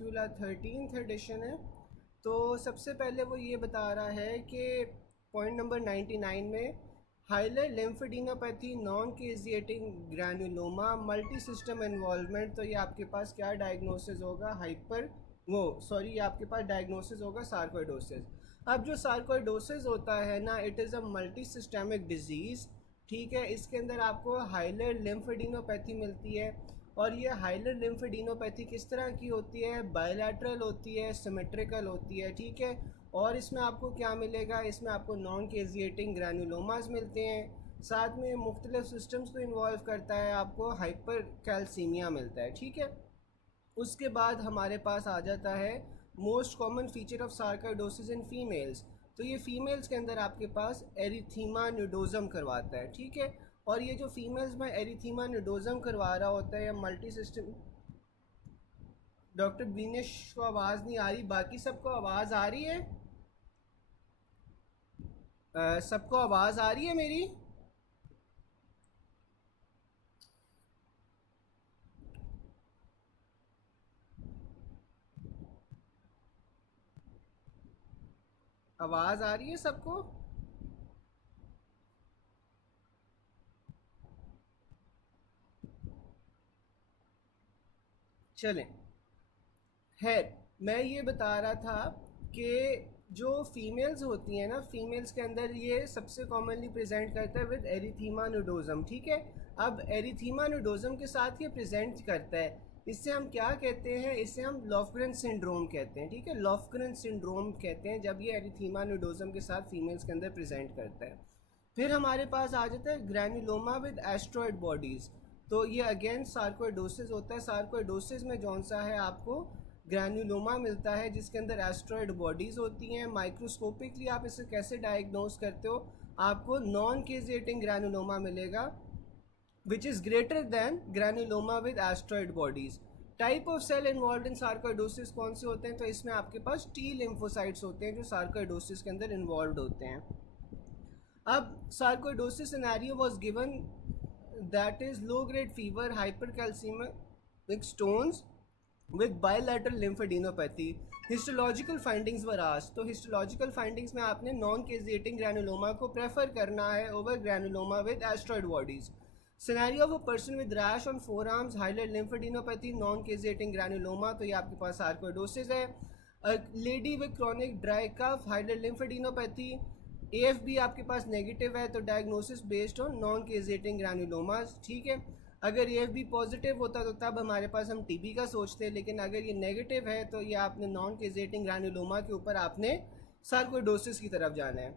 फैक्यूला 13th addition है। तो सबसे पहले वो ये बता रहा है कि पॉइंट नंबर 99 में hilar lymphadenopathy, non caseating granuloma, multi system involvement. तो ये आपके पास क्या डायग्नोसिस होगा, ये आपके पास डायग्नोसिस होगा सार्कोइडोसिस। अब जो सार्कोइडोसिस होता है ना, it is a multi systemic disease, ठीक है। इसके अंदर आपको हाइलर लिम्फेडिनोपैथी मिलती है, और ये हाइलर लिम्फेडिनोपैथी किस तरह की होती है, बायलैटरल होती है, सिमेट्रिकल होती है, ठीक है। और इसमें आपको क्या मिलेगा, इसमें आपको नॉन केजिएटिंग ग्रैनुलोमास मिलते हैं, साथ में मुख्तलिफ सिस्टम्स को इन्वॉल्व करता है, आपको हाइपर कैल्सीमिया मिलता है, ठीक है। उसके बाद हमारे पास आ जाता है most common feature of sarcoidosis in females. तो ये फीमेल्स के अंदर आपके पास एरिथीमा न्यूडोजम करवाता है, ठीक है। और ये जो फीमेल्स में एरिथीमा न्यूडोजम करवा रहा होता है या मल्टी सिस्टम, डॉक्टर बीनेश को आवाज़ नहीं आ रही, बाकी सबको आवाज़ आ रही है? सबको आवाज़ आ रही है मेरी? आवाज़ आ रही है सबको? चलें, है, मैं ये बता रहा था कि जो फीमेल्स होती हैं ना, फीमेल्स के अंदर ये सबसे कॉमनली प्रेजेंट करता है विद एरिथीमा न्यूडोजम, ठीक है। अब एरिथीमा न्यूडोजम के साथ ये प्रेजेंट करता है, इससे हम क्या कहते हैं, इससे हम लॉफग्रेन सिंड्रोम कहते हैं, ठीक है। लॉफग्रेन सिंड्रोम कहते हैं जब ये एरिथीमा न्यूडोजम के साथ फीमेल्स के अंदर प्रेजेंट करता है। फिर हमारे पास आ जाता है ग्रैनुलोमा विद एस्ट्रॉयड बॉडीज़। तो ये अगेन सार्कोइडोसिस होता है। सार्कोइडोसिस में जौन सा है, आपको ग्रैनुलोमा मिलता है जिसके अंदर एस्ट्रॉयड बॉडीज़ होती हैं। माइक्रोस्कोपिकली आप इसे कैसे डायग्नोज करते हो, आपको नॉन केजिएटिंग ग्रैनुलोमा मिलेगा which is greater than granuloma with asteroid bodies. Type of cell involve in sarcoidosis कौन से होते हैं, तो इसमें आपके पास टी लिम्फोसाइट्स होते हैं जो सार्कोइडोसिस के अंदर इन्वॉल्व होते हैं। अब sarcoidosis scenario was given, that is low grade fever, hypercalcaemic stones with bilateral lymphadenopathy. Histological findings were asked. तो हिस्टोलॉजिकल फाइंडिंग्स में आपने नॉन केजिएटिंग ग्रैनुलोमा को प्रेफर करना है over granuloma with asteroid bodies. Scenario of a person with rash on forearms, hilar lymphadenopathy, non caseating granuloma. तो ये आपके पास सार्कोइडोसिस है। Lady with chronic dry cough, hilar lymphadenopathy, AFB आपके पास नेगेटिव है, तो diagnosis based on non caseating granulomas, ठीक है। अगर AFB पॉजिटिव होता तो तब हमारे पास हम TB का सोचते हैं, लेकिन अगर ये नेगेटिव है तो ये आपने नॉन केजिएटिंग ग्रैनुलोमा के ऊपर आपने सार्कोइडोसिस की तरफ जाना है।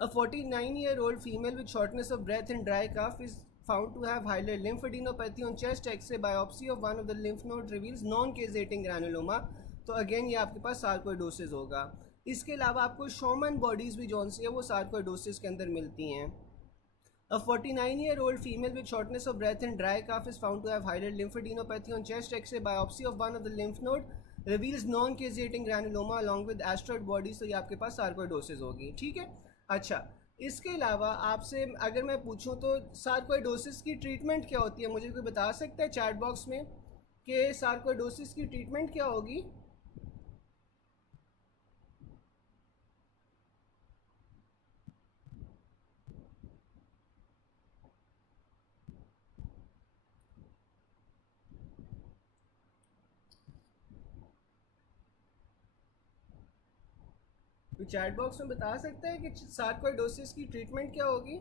A 49-year-old female with shortness of breath and dry cough is found to have hilar lymphadenopathy on chest X-ray. Biopsy of one of the lymph node reveals non-caseating granuloma. तो again ये आपके पास sarcoidosis होगा। इसके अलावा आपको showman bodies भी जौन सी है वो सार्कोइडोसिस के अंदर मिलती हैं। A 49-year-old female with shortness of breath and dry cough is found to have hilar lymphadenopathy on chest X-ray. Biopsy of one of the lymph node reveals non-caseating granuloma along with asteroid bodies. तो ये आपके पास sarcoidosis होगी, ठीक है। अच्छा, इसके अलावा आपसे अगर मैं पूछूं तो सार्कोइडोसिस की ट्रीटमेंट क्या होती है, मुझे कोई बता सकता है चैट बॉक्स में कि सार्कोइडोसिस की ट्रीटमेंट क्या होगी? तो चैट बॉक्स में बता सकता है कि सार्कोइडोसिस की ट्रीटमेंट क्या होगी?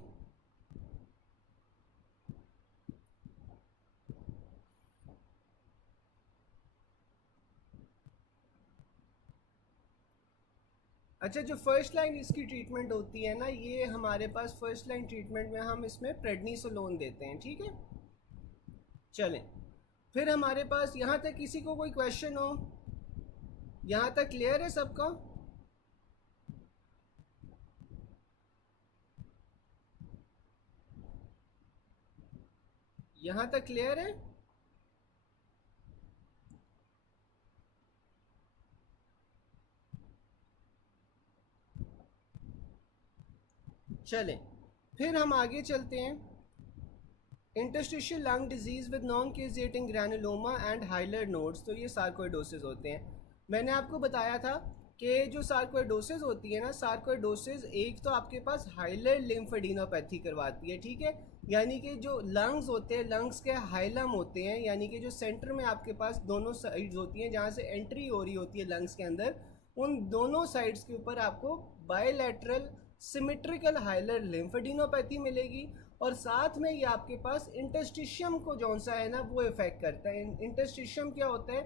अच्छा, जो फर्स्ट लाइन इसकी ट्रीटमेंट होती है ना, ये हमारे पास फर्स्ट लाइन ट्रीटमेंट में हम इसमें प्रेडनिसोलोन देते हैं, ठीक है। चलें, फिर हमारे पास यहाँ तक किसी को कोई क्वेश्चन हो? यहाँ तक क्लियर है सबका? यहाँ तक क्लियर है? चलें, फिर हम आगे चलते हैं। Interstitial lung disease with non caseating granuloma and hilar nodes, तो ये सार्कोइडोसिस होते हैं। मैंने आपको बताया था कि जो सार्कोइडोसिस होती है ना, सार्कोइडोसिस एक तो आपके पास हाइलर लिम्फेडिनोपैथी करवाती है, ठीक है, यानी कि जो लंग्स होते हैं, लंग्स के हाइलम होते हैं, यानी कि जो सेंटर में आपके पास दोनों साइड्स होती हैं जहाँ से एंट्री हो रही होती है लंग्स के अंदर, उन दोनों साइड्स के ऊपर आपको बायलैटरल सिमेट्रिकल हाइलर लिम्फेडिनोपैथी मिलेगी। और साथ में ये आपके पास इंटरस्टिशियम को जौन सा है ना वो इफेक्ट करता है। इंटरस्टिशियम क्या होता है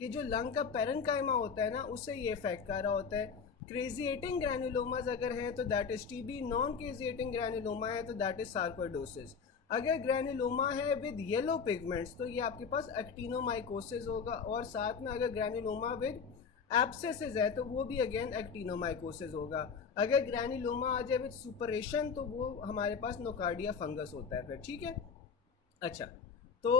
कि जो लंग का पेरेन्काइमा होता है ना, उससे ये इफेक्ट कर रहा होता है। क्रेजिएटिंग ग्रैनुलोमाज अगर हैं तो that is TB, non caseating granuloma है तो दैट इज सार्कोइडोसिस। अगर ग्रैनुलोमा है विद येलो पिगमेंट्स तो ये आपके पास एक्टिनोमाइकोसिस होगा, और साथ में अगर ग्रैनुलोमा विद एब्सेसिस है तो वो भी अगेन एक्टिनोमाइकोसिस होगा। अगर ग्रैनुलोमा आ जाए विद सुपरेशन तो वो हमारे पास नोकार्डिया फंगस होता है फिर, ठीक है। अच्छा, तो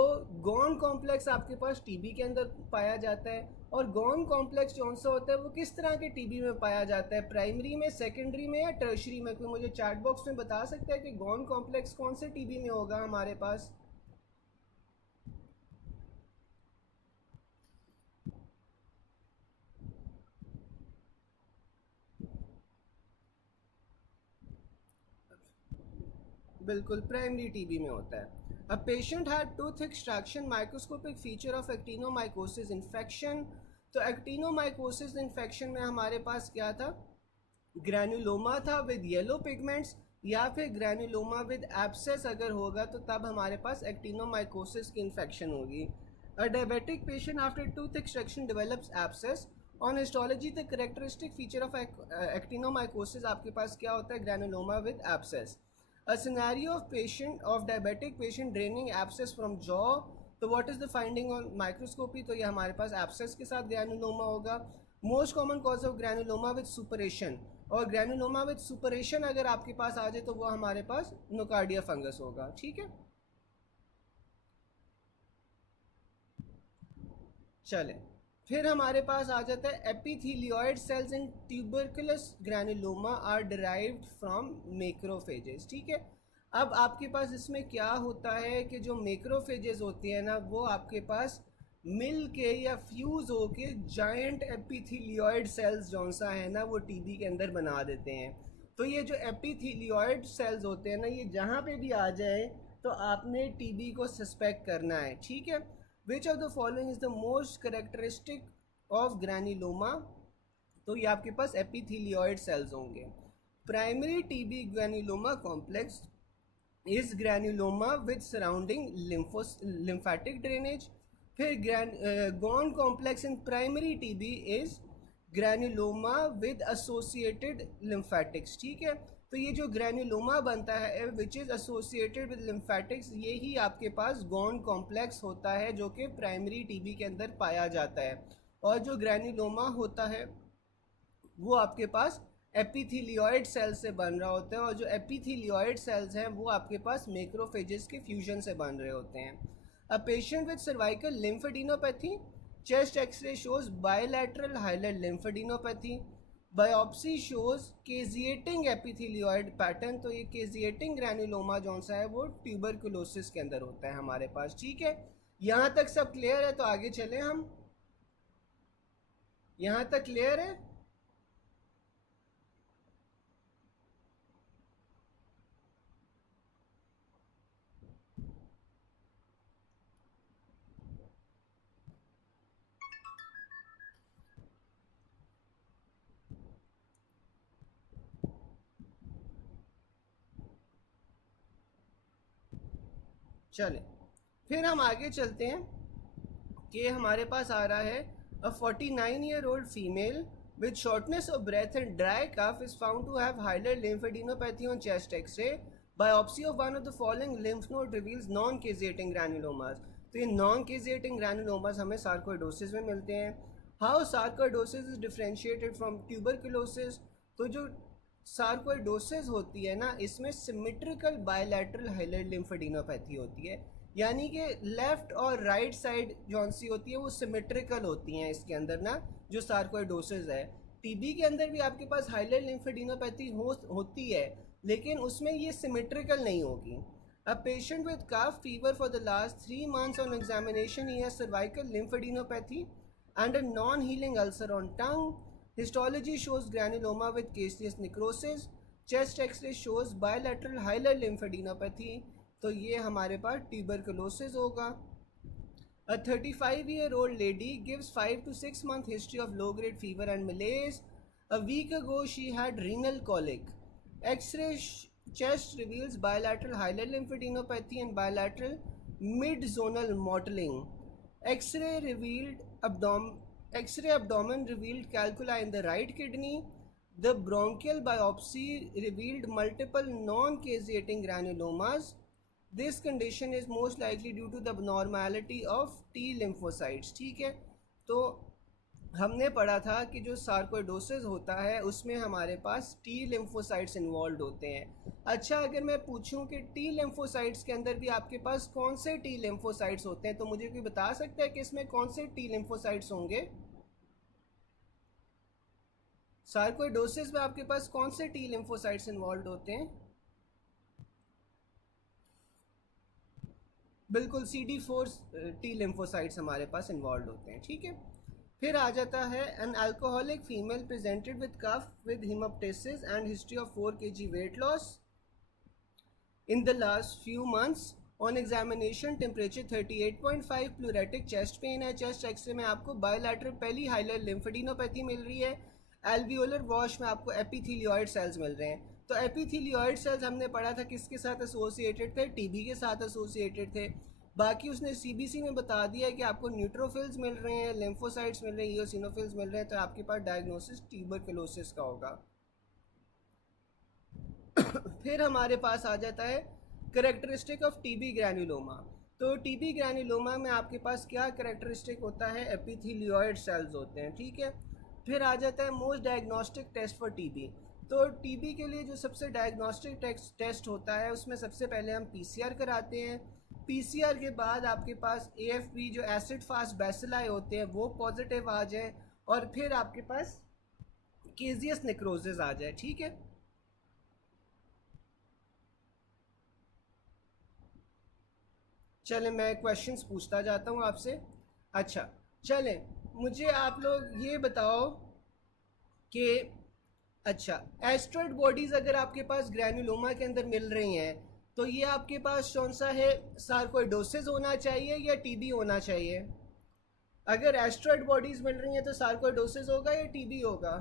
गॉन कॉम्प्लेक्स आपके पास टीबी के अंदर पाया जाता है, और गॉन कॉम्प्लेक्स कौन सा होता है, वो किस तरह के टीबी में पाया जाता है, प्राइमरी में, सेकेंडरी में या टर्शरी में? कोई मुझे चैट बॉक्स में बता सकता है कि गॉन कॉम्प्लेक्स कौन से टीबी में होगा हमारे पास? बिल्कुल प्राइमरी टीबी में होता है। A patient had tooth extraction, microscopic feature of actinomycosis infection. तो एक्टिनोमाइकोसिस इन्फेक्शन में हमारे पास क्या था, ग्रैनुलोमा था विद येलो पिगमेंट्स, या फिर ग्रैनुलोमा विद एब्सेस अगर होगा तो तब हमारे पास एक्टिनोमाइकोसिस की इन्फेक्शन होगी। अ diabetic patient after tooth extraction develops abscess. On histology the characteristic feature of actinomycosis आपके पास क्या होता है, granuloma with abscess. A scenario of patient of diabetic patient draining abscess from jaw, तो what is the finding on microscopy? तो ये हमारे पास abscess के साथ ग्रैनुलोमा होगा। Most common cause of granuloma with suppuration, और ग्रैनुलोमा विद सुपरेशन अगर आपके पास आ जाए तो वो हमारे पास नोकार्डिया फंगस होगा, ठीक है। चलें, फिर हमारे पास आ जाता है epithelioid cells in tuberculous granuloma are derived from macrophages, ठीक है। अब आपके पास इसमें क्या होता है कि जो मैक्रोफेजेस होती है ना, वो आपके पास मिल के या फ्यूज़ होके जायंट एपिथेलियोइड सेल्स जौन सा है ना वो टीबी के अंदर बना देते हैं। तो ये जो एपिथेलियोइड सेल्स होते हैं ना, ये जहाँ पे भी आ जाए तो आपने टीबी को सस्पेक्ट करना है, ठीक है। Which of the following is the most characteristic of granuloma? तो ये आपके पास एपिथेलियोइड सेल्स होंगे। Primary TB granuloma complex is granuloma with surrounding lymphatic drainage. फिर Ghon complex in primary TB is granuloma with associated lymphatics, ठीक है। तो ये जो ग्रैनुलोमा बनता है which is associated with lymphatics, ये ही आपके पास गॉन कॉम्प्लेक्स होता है जो कि प्राइमरी टीबी के अंदर पाया जाता है। और जो ग्रैनुलोमा होता है वो आपके पास एपिथेलियोइड सेल्स से बन रहा होता है, और जो एपिथेलियोइड सेल्स हैं वो आपके पास मैक्रोफेजेस के फ्यूजन से बन रहे होते हैं। A patient with cervical lymphadenopathy, chest x-ray shows bilateral hilar lymphadenopathy, biopsy shows caseating epithelioid pattern. तो ये केजिएटिंग ग्रैनुलोमा जौन सा है वो ट्यूबरकुलोसिस के अंदर होता है हमारे पास, ठीक है। यहाँ तक सब क्लियर है? तो आगे चलें हम। यहाँ तक क्लियर है? चलें, फिर हम आगे चलते हैं कि हमारे पास आ रहा है a 49-year-old female with shortness of breath and dry cough is found to have hilar lymphadenopathy on chest x-ray. Biopsy of one of the following lymph node reveals non-caseating granulomas. तो ये non-caseating granulomas हमें sarcoidosis में मिलते हैं। How sarcoidosis is differentiated from tuberculosis? तो जो sarcoidosis होती है ना, इसमें सिमेट्रिकल बायलैटरल हाइलर लिम्फेडिनोपैथी होती है, यानी कि लेफ्ट और राइट साइड जौन सी होती है वो सिमेट्रिकल होती हैं इसके अंदर ना, जो सार्कोइडोसिस है। टीबी के अंदर भी आपके पास हाइलर लिम्फेडिनोपैथी होती है, लेकिन उसमें ये सिमेट्रिकल नहीं होगी। A patient with cough fever for the last 3 months on examination, he has cervical lymphadenopathy and a non-healing ulcer on tongue. Histology shows granuloma with caseous necrosis. Chest X-ray shows bilateral hilar lymphadenopathy. तो ये हमारे पास tuberculosis होगा. A 35-year-old lady gives 5 to 6 month history of low-grade fever and malaise. A week ago, she had renal colic. X-ray chest reveals bilateral hilar lymphadenopathy and bilateral mid-zonal mottling. X-ray abdomen revealed calculi in the right kidney. The bronchial biopsy revealed multiple non-caseating granulomas. This condition is most likely due to the abnormality of T lymphocytes. ठीक है, तो हमने पढ़ा था कि जो sarcoidosis होता है उसमें हमारे पास टी लिम्फोसाइट्स इन्वॉल्व होते हैं. अच्छा, अगर मैं पूछूं कि टी लिम्फोसाइट्स के अंदर भी आपके पास कौन से टी लिम्फोसाइट्स होते हैं, तो मुझे कोई बता सकता है कि इसमें कौन से टी लिम्फोसाइट्स होंगे? सार्कोइडोसिस में आपके पास कौन से टी लिम्फोसाइट्स इन्वॉल्व होते हैं? बिल्कुल CD4 टी लिम्फोसाइट्स हमारे पास इन्वॉल्व होते हैं. ठीक है, फिर आ जाता है an alcoholic female presented with cough with haemoptysis and history of 4 kg weight loss in the last few months. On examination temperature 38.5, pleuritic chest pain है. चेस्ट एक्सरे में आपको बायोलैटरल पेली हाइलर लिम्फेडिनोपैथी मिल रही है. एल्वियोलर वॉश में आपको एपिथेलियोइड sales मिल रहे हैं. तो एपिथेलियोइड सेल्स हमने पढ़ा था किसके साथ एसोसिएटेड थे? टीबी के साथ एसोसिएटेड थे. बाकी उसने सीबीसी में बता दिया कि आपको न्यूट्रोफिल्स मिल रहे हैं, लिम्फोसाइट्स मिल रहे हैं, इओसिनोफिल्स मिल रहे हैं, तो आपके पास डायग्नोसिस ट्यूबरकुलोसिस का होगा. फिर हमारे पास आ जाता है करेक्टरिस्टिक ऑफ टीबी ग्रैन्युलोमा. तो टीबी ग्रैन्युलोमा में आपके पास क्या करेक्टरिस्टिक होता है? एपिथेलियोइड सेल्स होते हैं. ठीक है, फिर आ जाता है most diagnostic test for TB. तो टीबी के लिए जो सबसे डायग्नोस्टिक टेस्ट होता है उसमें सबसे पहले हम पीसीआर कराते हैं. पीसीआर के बाद आपके पास एएफबी जो एसिड फास्ट बैसिलाई होते हैं वो पॉजिटिव आ जाए और फिर आपके पास केजियस नेक्रोसिस आ जाए. ठीक है, चले मैं क्वेश्चंस पूछता जाता हूँ आपसे. अच्छा, चले मुझे आप लोग ये बताओ कि अच्छा, एस्ट्रॉइड बॉडीज़ अगर आपके पास ग्रैन्युलोमा के अंदर मिल रही हैं तो ये आपके पास कौन सा है? सार्कोइडोसिस होना चाहिए या टीबी होना चाहिए? अगर एस्ट्रॉइड बॉडीज़ मिल रही हैं तो सार्कोइडोसिस होगा या टीबी होगा?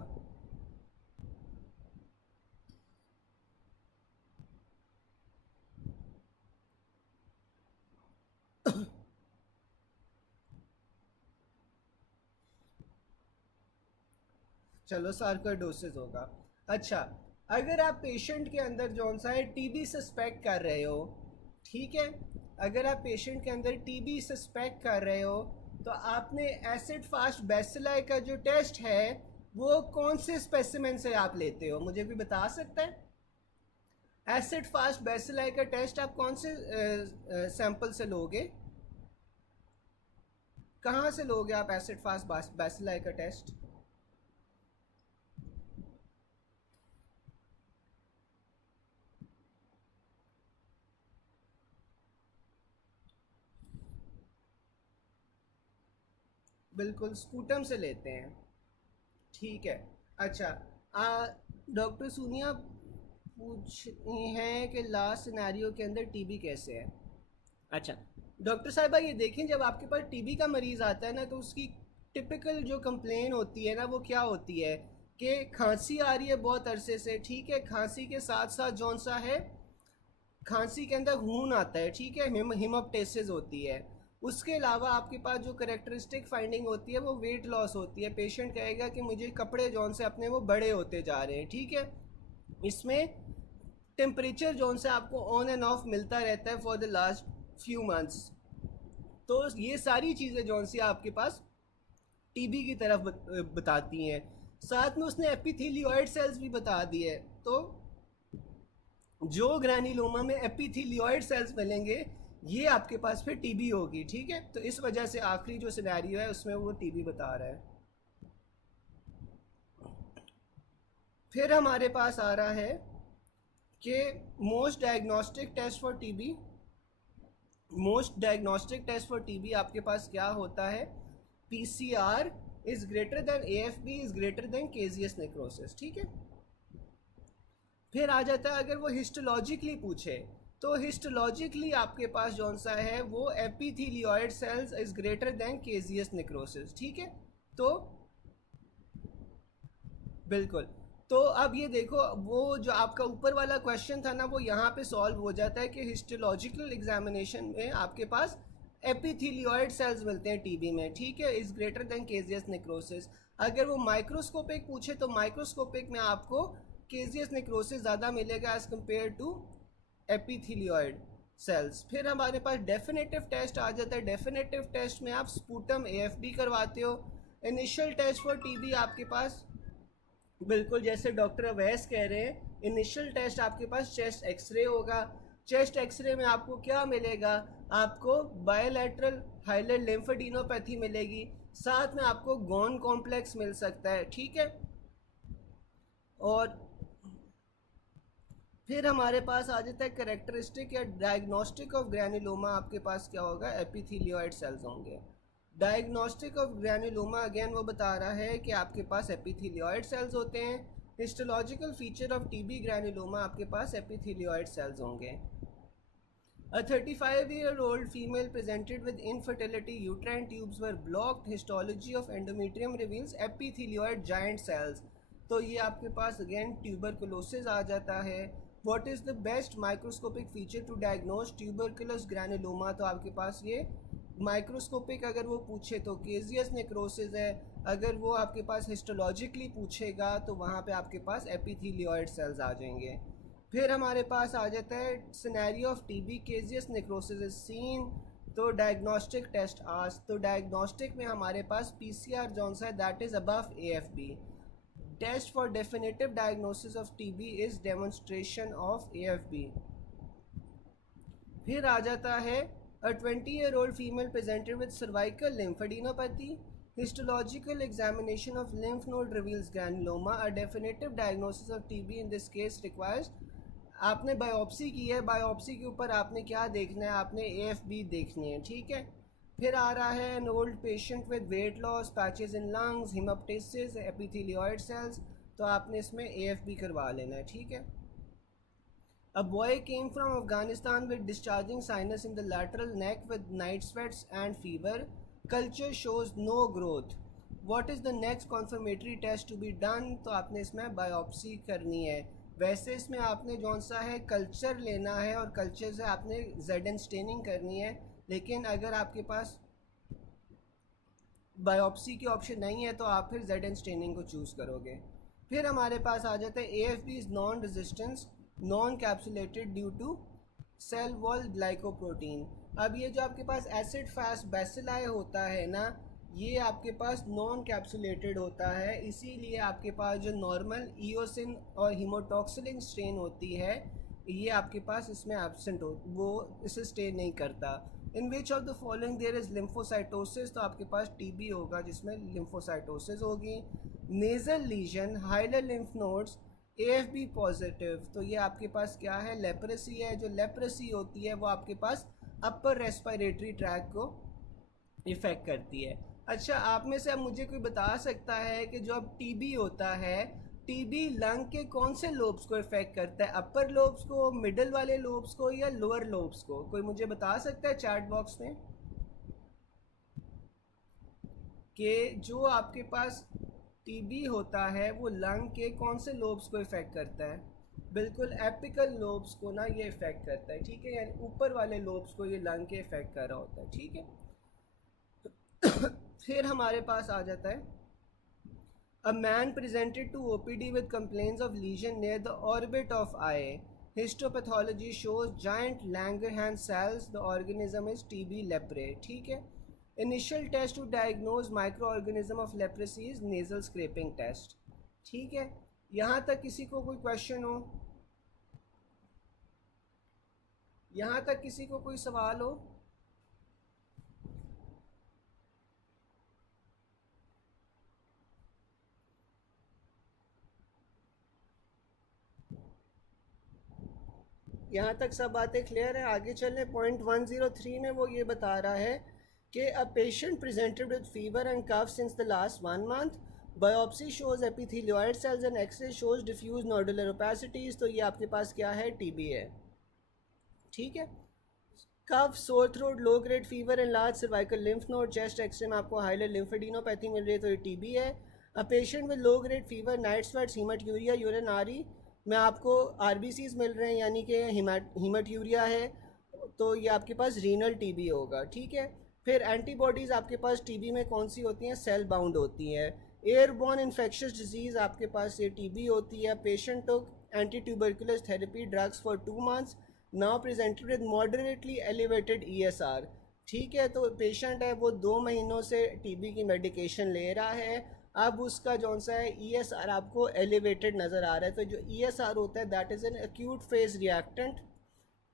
चलो सार्कोइडोसिस होगा. अच्छा, अगर आप पेशेंट के अंदर जौन सा है टीबी सस्पेक्ट कर रहे हो, ठीक है, अगर आप पेशेंट के अंदर टीबी सस्पेक्ट कर रहे हो तो आपने एसिड फास्ट बैसिलाई का जो टेस्ट है वो कौन से स्पेसिमेन से आप लेते हो? मुझे भी बता सकता है? एसिड फास्ट बैसिलाई का टेस्ट आप कौन से सैंपल से लोगे? कहाँ से लोगे आप एसिड फास्ट बैसिलाई का टेस्ट? बिल्कुल स्पूटम से लेते हैं. ठीक है, अच्छा, डॉक्टर सोनिया पूछ रही हैं कि लास्ट सिनेरियो के अंदर टीबी कैसे है. अच्छा डॉक्टर साहिबा, ये देखें, जब आपके पास टीबी का मरीज़ आता है ना तो उसकी टिपिकल जो कंप्लेन होती है ना वो क्या होती है कि खांसी आ रही है बहुत अरसे से. ठीक है, खांसी के साथ साथ जौन सा है खांसी के अंदर खून आता है. ठीक है, हिमोप्टेसिस होती है. उसके अलावा आपके पास जो करेक्टरिस्टिक फाइंडिंग होती है वो वेट लॉस होती है. पेशेंट कहेगा कि मुझे कपड़े जौन से अपने वो बड़े होते जा रहे हैं. ठीक है, इसमें टेम्परेचर जौन से आपको ऑन एंड ऑफ मिलता रहता है for the last few months. तो ये सारी चीज़ें जौन सी आपके पास टीबी की तरफ बताती हैं. साथ में उसने एपिथेलियोइड सेल्स भी बता दिए. तो जो ग्रैन्युलोमा में एपिथेलियोइड सेल्स मिलेंगे ये आपके पास फिर टीबी होगी. ठीक है, तो इस वजह से आखिरी जो सिनेरियो है उसमें वो टीबी बता रहा है. फिर हमारे पास आ रहा है कि most diagnostic test for TB. Most diagnostic test for TB आपके पास क्या होता है, PCR is greater than AFB is greater than caseous necrosis, ठीक है। फिर आ जाता है अगर वो हिस्टोलॉजिकली पूछे, तो हिस्टोलॉजिकली आपके पास जौन सा है वो epithelioid cells is greater than caseous necrosis, ठीक है। तो बिल्कुल, तो अब ये देखो वो जो आपका ऊपर वाला क्वेश्चन था ना वो यहाँ पे सॉल्व हो जाता है कि हिस्टोलॉजिकल एग्जामिनेशन में आपके पास एपिथेलियोइड सेल्स मिलते हैं टीबी में, ठीक है, is greater then caseous necrosis. अगर वो माइक्रोस्कोपिक पूछे तो माइक्रोस्कोपिक में आपको केजियस नेक्रोसिस ज़्यादा मिलेगा एज कम्पेयर टू एपिथेलियोइड सेल्स। फिर हमारे पास डेफिनेटिव टेस्ट आ जाता है। डेफिनेटिव टेस्ट में आप स्पूटम एएफबी करवाते हो। इनिशियल टेस्ट फॉर टीबी आपके पास बिल्कुल जैसे डॉक्टर अवैस कह रहे हैं, इनिशियल टेस्ट आपके पास चेस्ट एक्सरे होगा। चेस्ट एक्सरे में आपको क्या मिलेगा, आपको बायोलैटरल हाइलर लिम्फेडिनोपैथी मिलेगी, साथ में आपको गॉन कॉम्प्लेक्स मिल सकता है, ठीक है। और फिर हमारे पास आ जाता है करेक्टरिस्टिक या डायग्नोस्टिक ऑफ ग्रैनुलोमा, आपके पास क्या होगा, एपिथेलियोइड सेल्स होंगे। डायग्नोस्टिक ऑफ ग्रैनुलोमा अगेन वो बता रहा है कि आपके पास एपिथेलियोइड सेल्स होते हैं। Histological feature of TB granuloma आपके पास एपिथेलियोइड सेल्स होंगे। A 35-year-old female presented with infertility, uterine tubes were blocked. Histology of endometrium reveals epithelioid giant cells. तो ये आपके पास अगेन ट्यूबरकुलोसिस आ जाता है। What is the best microscopic feature to diagnose tuberculous granuloma? तो आपके पास ये माइक्रोस्कोपिक अगर वो पूछे तो केजियस नेक्रोसिस है। अगर वो आपके पास हिस्टोलॉजिकली पूछेगा तो वहाँ पे आपके पास एपिथेलियोइड सेल्स आ जाएंगे। फिर हमारे पास आ जाता है scenario of TB caseous necrosis is seen. तो डायग्नोस्टिक टेस्ट आज, तो डायग्नोस्टिक में हमारे पास पीसीआर जौन सा है that is above AFB. Test for definitive diagnosis of TB is demonstration of AFB. फिर आ जाता है a 20-year-old female presented with cervical lymphadenopathy. Histological examination of lymph node reveals granuloma. A definitive diagnosis of TB in this case requires, आपने biopsy की है, biopsy के ऊपर आपने क्या देखना है, आपने एएफबी देखनी है, ठीक है। फिर आ रहा है an old patient with weight loss, patches in lungs, haemoptysis, epithelioid cells, तो आपने इसमें एएफबी करवा लेना है, ठीक है। A boy came from Afghanistan with discharging sinus in the lateral neck with night sweats and fever. Culture shows no growth. What is the next confirmatory test to be done? तो आपने इसमें बायोप्सी करनी है। वैसे इसमें आपने जौन सा है कल्चर लेना है और कल्चर से आपने जेडन स्टेनिंग करनी है, लेकिन अगर आपके पास बायोप्सी की ऑप्शन नहीं है तो आप फिर जेडन स्टेनिंग को चूज़ करोगे। फिर हमारे पास आ जाता है AFB is non resistance non capsulated due to cell wall glycoprotein. अब ये जो आपके पास एसिड फास्ट बैसिलाई होता है ना, ये आपके पास नॉन कैप्सुलेटेड होता है, इसीलिए आपके पास जो नॉर्मल ईओसिन और हीमोटॉक्सिलिन स्ट्रेन होती है ये आपके पास इसमें एब्सेंट हो, वो इसे स्टेन नहीं करता। In which of the following there is lymphocytosis, तो आपके पास टीबी होगा जिसमें लिम्फोसाइटोसिस होगी। Nasal lesion, hilar lymph nodes, AFB positive, तो ये आपके पास क्या है, लेप्रेसी है। जो लेप्रेसी होती है वो आपके पास अपर रेस्पिरेटरी ट्रैक को इफेक्ट करती है। अच्छा, आप में से अब मुझे कोई बता सकता है कि जो अब टीबी होता है, टीबी लंग के कौन से लोब्स को इफेक्ट करता है, अपर लोब्स को, मिडल वाले लोब्स को या लोअर लोब्स को? कोई मुझे बता सकता है चैट बॉक्स में कि जो आपके पास टीबी होता है वो लंग के कौन से लोब्स को इफेक्ट करता है? बिल्कुल एपिकल लोब्स को ना ये इफेक्ट करता है, ठीक है, यानी ऊपर वाले लोब्स को ये लंग के इफेक्ट कर रहा होता है, ठीक है। फिर हमारे पास आ जाता है A man presented to OPD with complaints of lesion near the orbit of eye. Histopathology shows giant Langerhans cells. The organism is TB leprae. ठीक है। Initial test to diagnose microorganism of leprosy is nasal scraping test. ठीक है। यहाँ तक किसी को कोई question हो? यहाँ तक किसी को कोई सवाल हो? यहाँ तक सब बातें क्लियर है? आगे चलें। पॉइंट 103 में वो ये बता रहा है कि a patient presented with fever and cough since the last 1 month, biopsy shows epithelioid cells and x-ray shows diffuse nodular opacities. तो ये आपके पास क्या है? टीबी है। ठीक है। Cough, sore throat, low grade fever and large cervical lymph node, chest x-ray में आपको हाइलर लिम्फेडिनोपैथी मिल रही है, तो ये टीबी है। A patient with low grade fever, night sweats, haematuria, urine आ रही में आपको आरबीसीज मिल रहे हैं यानी कि हीमटयूरिया है, तो ये आपके पास रीनल टीबी होगा। ठीक है। फिर एंटीबॉडीज़ आपके पास टीबी में कौन सी होती हैं? सेल बाउंड होती हैं। एयरबॉर्न इन्फेक्शियस डिजीज़ आपके पास ये टीबी होती है। Patient took anti tuberculous therapy drugs for 2 months, now presented with moderately elevated ESR. ठीक है। तो पेशेंट है वो 2 महीनों से टीबी की मेडिकेशन ले रहा है, अब उसका जौन सा है ईएसआर आपको एलिवेटेड नज़र आ रहा है। तो जो ईएसआर होता है that is an acute phase reactant.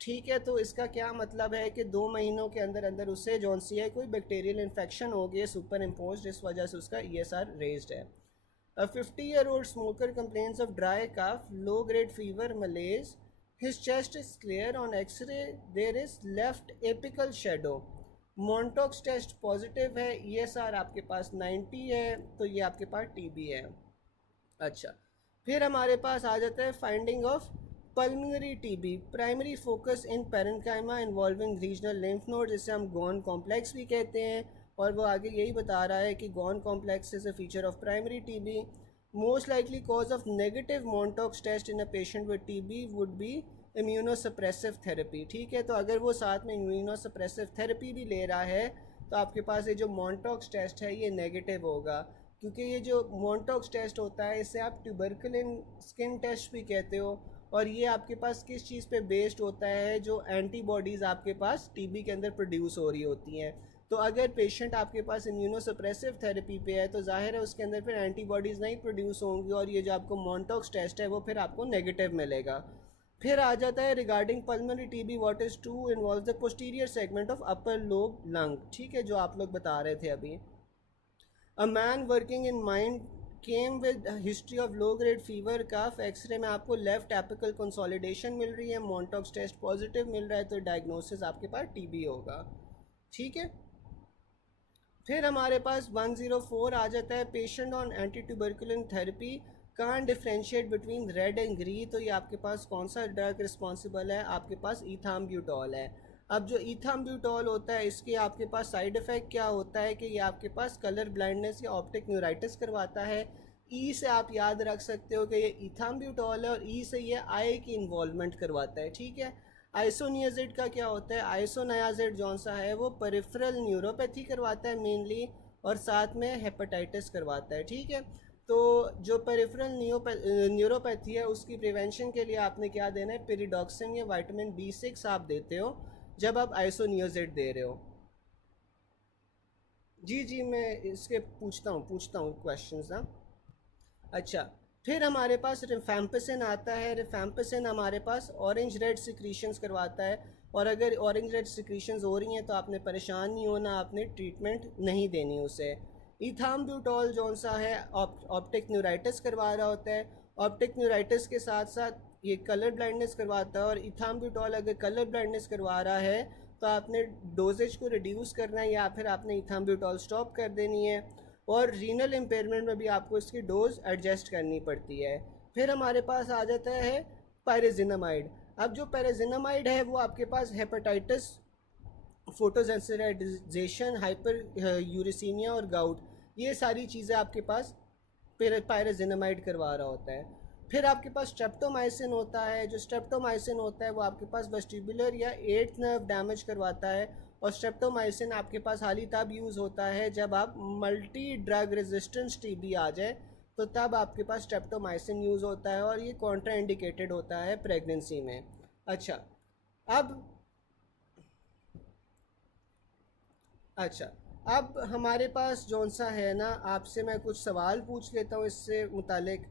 ठीक है। तो इसका क्या मतलब है कि 2 महीनों के अंदर अंदर उससे जौन सी है कोई बैक्टीरियल इन्फेक्शन हो गई, सुपर इम्पोज, इस वजह से उसका ईएसआर रेज्ड है। A 50-year-old smoker complains of dry cough, low-grade fever, malaise. His chest is clear. On X-ray, there is left apical shadow. Montauk's test positive है, ESR आपके पास 90 है, तो ये आपके पास टीबी है। अच्छा, फिर हमारे पास आ जाता है finding of pulmonary TB, primary focus in parenchyma involving regional lymph node, जिसे हम गॉन कॉम्प्लेक्स भी कहते हैं। और वो आगे यही बता रहा है कि Ghon complex is a feature of primary TB. Most likely cause of negative Mantoux test in a patient with TB would be immunosuppressive therapy. ठीक है। तो अगर वो साथ में इम्यूनोसप्रेसिव थेरेपी भी ले रहा है तो आपके पास ये जो मॉन्टॉक्स टेस्ट है ये नेगेटिव होगा, क्योंकि ये जो मॉन्टॉक्स टेस्ट होता है इसे आप ट्यूबरकुलिन स्किन टेस्ट भी कहते हो, और ये आपके पास किस चीज़ पे बेस्ड होता है? जो एंटीबॉडीज़ आपके पास टीबी के अंदर प्रोड्यूस हो रही होती हैं। तो अगर पेशेंट आपके पास इम्यूनोसप्रेसिव थेरेपी पे है तो जाहिर है उसके अंदर फिर एंटीबॉडीज़ नहीं प्रोड्यूस होंगी, और ये जो आपको मॉन्टॉक्स टेस्ट है वो फिर आपको नेगेटिव मिलेगा। फिर आ जाता है regarding pulmonary TB what is to involve the posterior segment of upper lobe lung. ठीक है, जो आप लोग बता रहे थे अभी। A man working in mine came with history of low grade fever cough, x-ray में आपको लेफ्ट एपिकल कंसोलिडेशन मिल रही है, मॉन्टॉक्स टेस्ट पॉजिटिव मिल रहा है, तो डायग्नोसिस आपके पास टीबी होगा। ठीक है। फिर हमारे पास 104 आ जाता है patient on anti tuberculin therapy can differentiate between red and green. तो ये आपके पास कौन सा ड्रग रिस्पॉन्सिबल है? आपके पास इथाम्ब्यूटॉल है। अब जो इथाम्ब्यूटॉल होता है इसके आपके पास साइड इफ़ेक्ट क्या होता है कि ये आपके पास कलर ब्लाइंडनेस या ऑप्टिक न्यूराइटिस करवाता है। ई से आप याद रख सकते हो कि ये इथाम्ब्यूटॉल है, और ई से ये आई की इन्वॉल्वमेंट करवाता है। ठीक है। आइसोनियाजिड का क्या होता है? आइसोनियाजिड जौन सा है वो पेरिफेरल न्यूरोपैथी करवाता है मेनली, और साथ में हेपेटाइटिस करवाता है। ठीक है। तो जो पेरिफेरल न्यूरोपैथी है उसकी प्रिवेंशन के लिए आपने क्या देना है? पेरिडॉक्सिन या विटामिन B6 आप देते हो जब आप आइसोनियाजिड दे रहे हो। जी जी, मैं इसके पूछता हूँ क्वेश्चंस ना। अच्छा, फिर हमारे पास रिफैम्पिसिन आता है। रिफैम्पिसिन हमारे पास ऑरेंज रेड सिक्रीशंस करवाता है, और अगर ऑरेंज रेड सिक्रीशंस हो रही हैं तो आपने परेशान नहीं होना, आपने ट्रीटमेंट नहीं देनी उसे। इथाम्ब्यूटॉल जौन सा है ऑप्टिक न्यूराइटिस करवा रहा होता है, ऑप्टिक न्यूराइटिस के साथ साथ ये कलर ब्लाइंडनेस करवाता है। और इथाम्ब्यूटॉल अगर कलर ब्लाइंडनेस करवा रहा है तो आपने डोजेज को रिड्यूस करना है, या फिर आपने इथाम्ब्यूटॉल स्टॉप कर देनी है। और रीनल इम्पेयरमेंट में भी आपको इसकी डोज एडजस्ट करनी पड़ती है। फिर हमारे पास आ जाता है पायरेजिनामाइड। अब जो पायरेजिनामाइड है वो आपके पास हेपेटाइटिस, फोटोसेंसिटाइजेशन, हाइपर यूरेसीमिया और गाउट, ये सारी चीज़ें आपके पास पायरेजिनामाइड करवा रहा होता है। फिर आपके पास स्ट्रेप्टोमाइसिन होता है। जो स्ट्रेप्टोमाइसिन होता है वो आपके पास वेस्टिबुलर या एट नर्व डैमेज करवाता है, और स्ट्रेप्टोमाइसिन आपके पास हाल ही तब यूज़ होता है जब आप मल्टी ड्रग रेजिस्टेंस टीबी आ जाए, तो तब आपके पास स्ट्रेप्टोमाइसिन यूज़ होता है, और ये कॉन्ट्रा इंडिकेटेड होता है प्रेगनेंसी में। अच्छा, अब हमारे पास जौन सा है ना, आपसे मैं कुछ सवाल पूछ लेता हूँ इससे मुतालिक।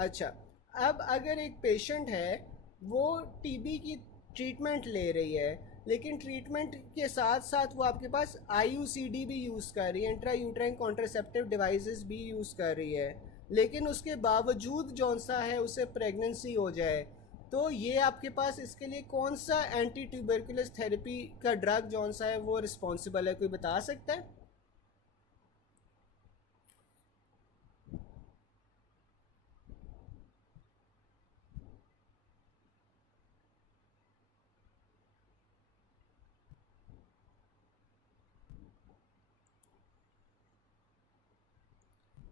अच्छा, अब अगर एक पेशेंट है वो टीबी की ट्रीटमेंट ले रही है, लेकिन ट्रीटमेंट के साथ साथ वो आपके पास IUCD भी यूज़ कर रही है, इंट्रा यूट्राइन कॉन्ट्रासेप्टिव डिवाइसेस भी यूज़ कर रही है, लेकिन उसके बावजूद जौन सा है उसे प्रेगनेंसी हो जाए, तो ये आपके पास इसके लिए कौन सा एंटी ट्यूबरकुलस थेरेपी का ड्रग जौन सा है वो रिस्पॉन्सिबल है, कोई बता सकता है?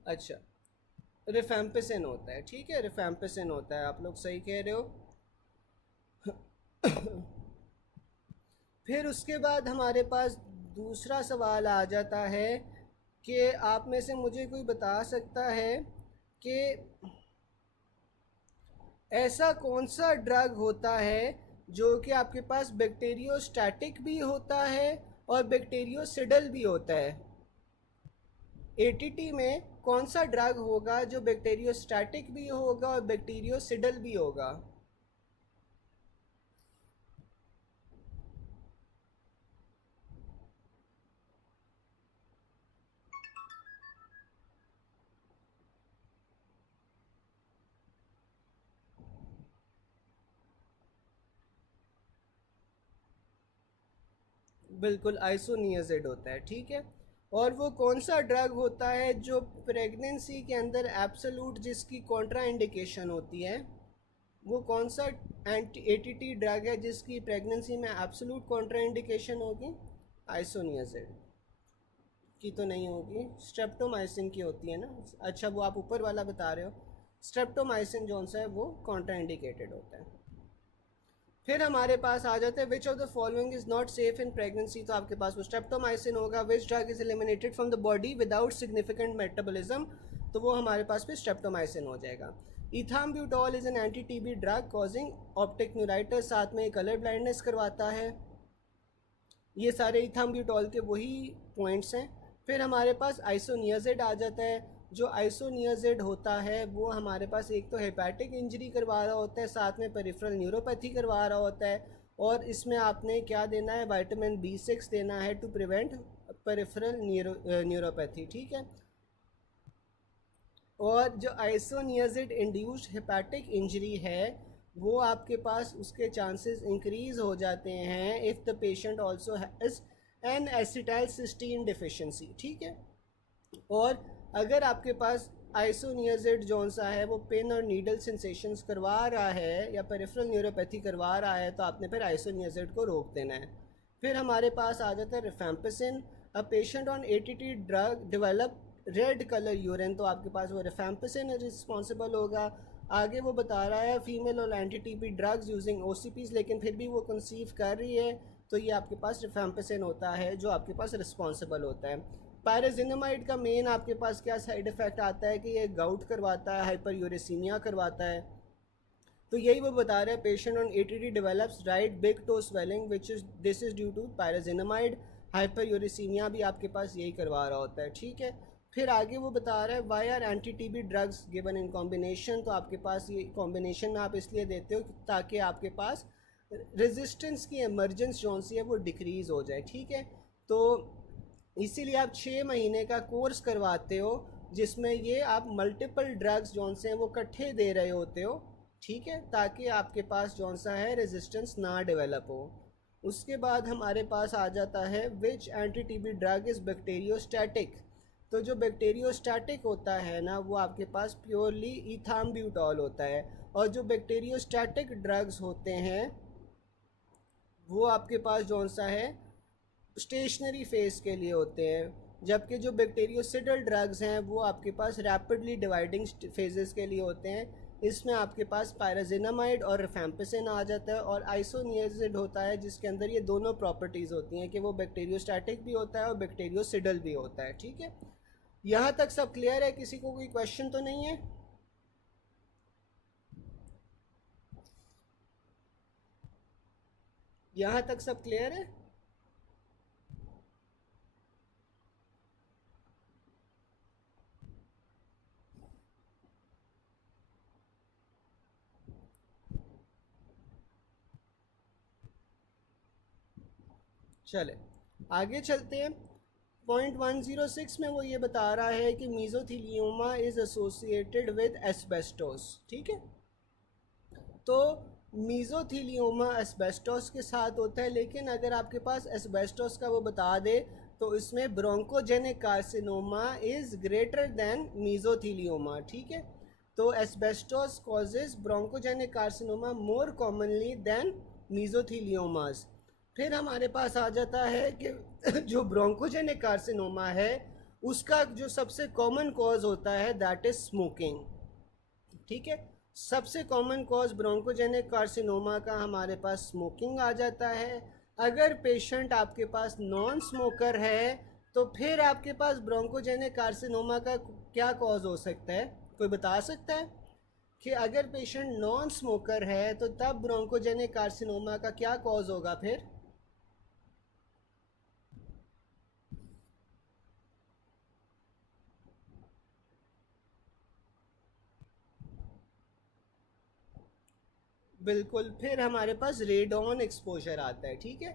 अच्छा, रिफेम्पिसिन होता है, ठीक है, रिफेम्पिसिन होता है, आप लोग सही कह रहे हो। फिर उसके बाद हमारे पास दूसरा सवाल आ जाता है कि आप में से मुझे कोई बता सकता है कि ऐसा कौन सा ड्रग होता है जो कि आपके पास बैक्टीरियोस्टैटिक भी होता है और बैक्टीरियोसिडल भी होता है? एटीटी में कौन सा ड्रग होगा जो बैक्टीरियोस्टैटिक भी होगा और बैक्टीरियोसिडल भी होगा? बिल्कुल आइसोनियाजिड होता है, ठीक है। और वो कौन सा ड्रग होता है जो प्रेगनेंसी के अंदर एब्सोल्यूट जिसकी कॉन्ट्रा इंडिकेशन होती है? वो कौन सा एंटी एटीटी ड्रग है जिसकी प्रेगनेंसी में एब्सोल्यूट कॉन्ट्रा इंडिकेशन होगी? आइसोनियाजिड की तो नहीं होगी, स्ट्रेप्टोमाइसिन की होती है ना। अच्छा, वो आप ऊपर वाला बता रहे हो, स्ट्रेप्टोमाइसिन जौन सा है वो कॉन्ट्रा इंडिकेटेड होता है। फिर हमारे पास आ जाते हैं विच of the following is not safe in pregnancy, तो आपके पास वो स्ट्रेप्टोमाइसिन होगा। Which drug is eliminated from the body without significant metabolism, तो वो हमारे पास फिर स्ट्रेप्टोमाइसिन हो जाएगा। Ethambutol is an anti TB drug causing optic neuritis, साथ में कलर ब्लाइंडनेस करवाता है। ये सारे इथाम्ब्यूटॉल के वही पॉइंट्स हैं। फिर हमारे पास आइसोनियाजिड आ जाता है। जो आइसोनियाजिड होता है वो हमारे पास एक तो हेपेटिक इंजरी करवा रहा होता है, साथ में पेरिफेरल न्यूरोपैथी करवा रहा होता है, और इसमें आपने क्या देना है, विटामिन B6 देना है टू प्रिवेंट पेरिफेरल न्यूरोपैथी, ठीक है। और जो आइसोनियाजिड इंड्यूस्ड हेपेटिक इंजरी है वो आपके पास उसके चांसेस इंक्रीज हो जाते हैं if the patient also has an acetylcysteine deficiency, ठीक है। और अगर आपके पास आइसोनियाजिड जौन सा है वो पिन और नीडल सेंसेशंस करवा रहा है या पेरिफेरल न्यूरोपैथी करवा रहा है, तो आपने फिर आइसोनियाजिड को रोक देना है। फिर हमारे पास आ जाता है rifampicin. A patient on ATT drug develop red colour urine, तो आपके पास वो रिफेम्पिसिन रिस्पॉन्सिबल होगा। आगे वो बता रहा है फीमेल और anti TB drugs using OCPs, लेकिन फिर भी वो कंसीव कर रही है, तो ये आपके पास रिफेम्पिसिन होता है जो आपके पास रिस्पॉन्सिबल होता है। पायराजिनामाइड का मेन आपके पास क्या साइड इफ़ेक्ट आता है कि ये गाउट करवाता है, हाइपर यूरेसीमिया करवाता है। तो यही वो बता रहे हैं, patient on ATT develops right big toe swelling which is this is due to pyrazinamide. Hyperuricaemia भी आपके पास यही करवा रहा होता है, ठीक है। फिर आगे वो बता रहा है why are anti TB drugs given in combination, तो आपके पास ये कॉम्बिनेशन में आप इसलिए देते हो ताकि आपके पास रेजिस्टेंस की एमरजेंस जौन सी है वो डिक्रीज़ हो जाए, ठीक है। तो इसीलिए आप 6 महीने का कोर्स करवाते हो जिसमें ये आप मल्टीपल ड्रग्स जौन से हैं वो इकट्ठे दे रहे होते हो, ठीक है, ताकि आपके पास जौन सा है रेजिस्टेंस ना डेवलप हो। उसके बाद हमारे पास आ जाता है which anti TB drug is bacteriostatic, तो जो बैक्टीरियोस्टैटिक होता है ना वो आपके पास प्योरली इथाम्ब्यूटॉल होता है। और जो बैक्टीरियोस्टैटिक ड्रग्स होते हैं वो आपके पास जौन सा है स्टेशनरी फेज़ के लिए होते हैं, जबकि जो बैक्टीरियोसिडल ड्रग्स हैं वो आपके पास रैपिडली डिवाइडिंग फेजेस के लिए होते हैं। इसमें आपके पास पायराजिनामाइड और रिफेम्पिसिन आ जाता है, और आइसोनियाजिड होता है जिसके अंदर ये दोनों प्रॉपर्टीज़ होती हैं कि वो बैक्टीरियोस्टैटिक भी होता है और बैक्टीरियोसिडल भी होता है, ठीक है। यहाँ तक सब क्लियर है? किसी को कोई क्वेश्चन तो नहीं है? यहाँ तक सब क्लियर है? चले आगे चलते हैं। पॉइंट 106 में वो ये बता रहा है कि मीज़ोथीलियोमा इज़ एसोसिएटेड विद एस्बेस्टोस, ठीक है। तो मीज़ोथीलियोमा एस्बेस्टोस के साथ होता है, लेकिन अगर आपके पास एस्बेस्टोस का वो बता दे तो इसमें bronchogenic carcinoma is greater than mesothelioma, ठीक है। तो asbestos causes bronchogenic carcinoma more commonly than mesotheliomas. फिर हमारे पास आ जाता है कि जो ब्रोंकोजेनिक कार्सिनोमा है उसका जो सबसे कॉमन कॉज होता है दैट इज़ स्मोकिंग, ठीक है। सबसे कॉमन कॉज ब्रोंकोजेनिक कार्सिनोमा का हमारे पास स्मोकिंग आ जाता है। अगर पेशेंट आपके पास नॉन स्मोकर है तो फिर आपके पास ब्रोंकोजेनिक कार्सिनोमा का क्या कॉज हो सकता है, कोई बता सकता है कि अगर पेशेंट नॉन स्मोकर है तो तब ब्रोंकोजेनिक कार्सिनोमा का क्या कॉज होगा फिर? बिल्कुल, फिर हमारे पास रेडॉन एक्सपोजर आता है, ठीक है।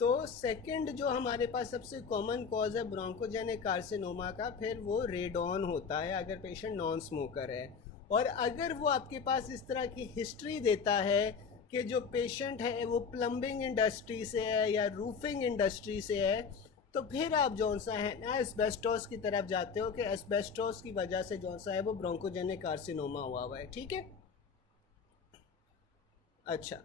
तो सेकंड जो हमारे पास सबसे कॉमन कॉज है ब्रोंकोजेनिक कार्सिनोमा का, फिर वो रेडॉन होता है अगर पेशेंट नॉन स्मोकर है। और अगर वो आपके पास इस तरह की हिस्ट्री देता है कि जो पेशेंट है वो प्लम्बिंग इंडस्ट्री से है या रूफिंग इंडस्ट्री से है, तो फिर आप जौन सा है ना एस्बेस्टोस की तरफ जाते हो कि एस्बेस्टोस की वजह से जौन सा है वो ब्रोंकोजेनिक कार्सिनोमा हुआ है, ठीक है। अच्छा,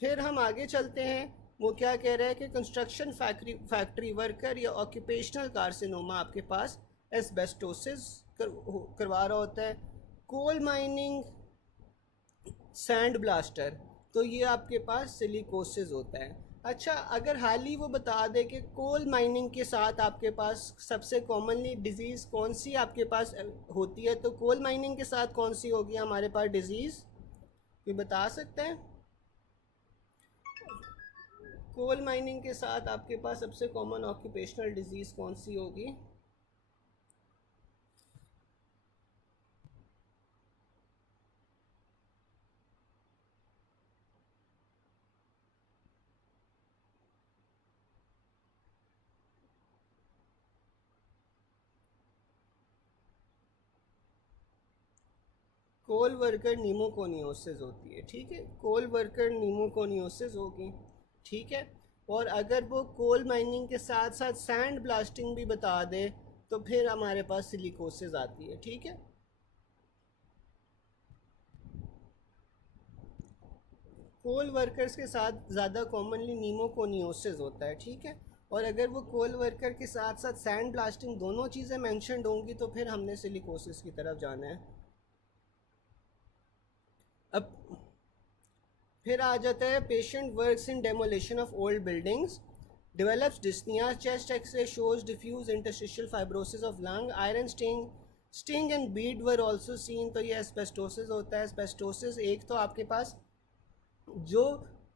फिर हम आगे चलते हैं। वो क्या कह रहा है कि कंस्ट्रक्शन फैक्ट्री फैक्ट्री वर्कर या ऑक्यूपेशनल कार्सिनोमा आपके पास एस्बेस्टोसिस करवा रहा होता है। कोल माइनिंग, सैंड ब्लास्टर, तो ये आपके पास सिलिकोसिस होता है। अच्छा, अगर हाल ही वो बता दे कि कोल माइनिंग के साथ आपके पास सबसे कॉमनली डिजीज़ कौन सी आपके पास होती है, तो कोल माइनिंग के साथ कौन सी होगी हमारे पास डिजीज़, ये बता सकते हैं? कोल माइनिंग के साथ आपके पास सबसे कॉमन ऑक्यूपेशनल डिजीज़ कौन सी होगी? कोल वर्कर नीमोकोनियोसिस होती है, ठीक है। कोल वर्कर नीमोकोनियोसिस होगी, ठीक है। और अगर वो कोल माइनिंग के साथ साथ सैंड ब्लास्टिंग भी बता दे तो फिर हमारे पास सिलिकोसिस आती है, ठीक है। कोल वर्कर्स के साथ ज़्यादा कॉमनली नीमोकोनियोसिस होता है, ठीक है। और अगर वो कोल वर्कर के साथ साथ सैंड ब्लास्टिंग दोनों चीज़ें मैंशनड होंगी तो फिर हमने सिलिकोसिस की तरफ जाना है। अब फिर आ जाता है patient works in demolition of old buildings, develops dyspnea, chest x-ray shows diffuse interstitial fibrosis of lung, iron sting and bead were also seen। तो ये एस्बेस्टोसिस होता है। एस्बेस्टोसिस एक तो आपके पास जो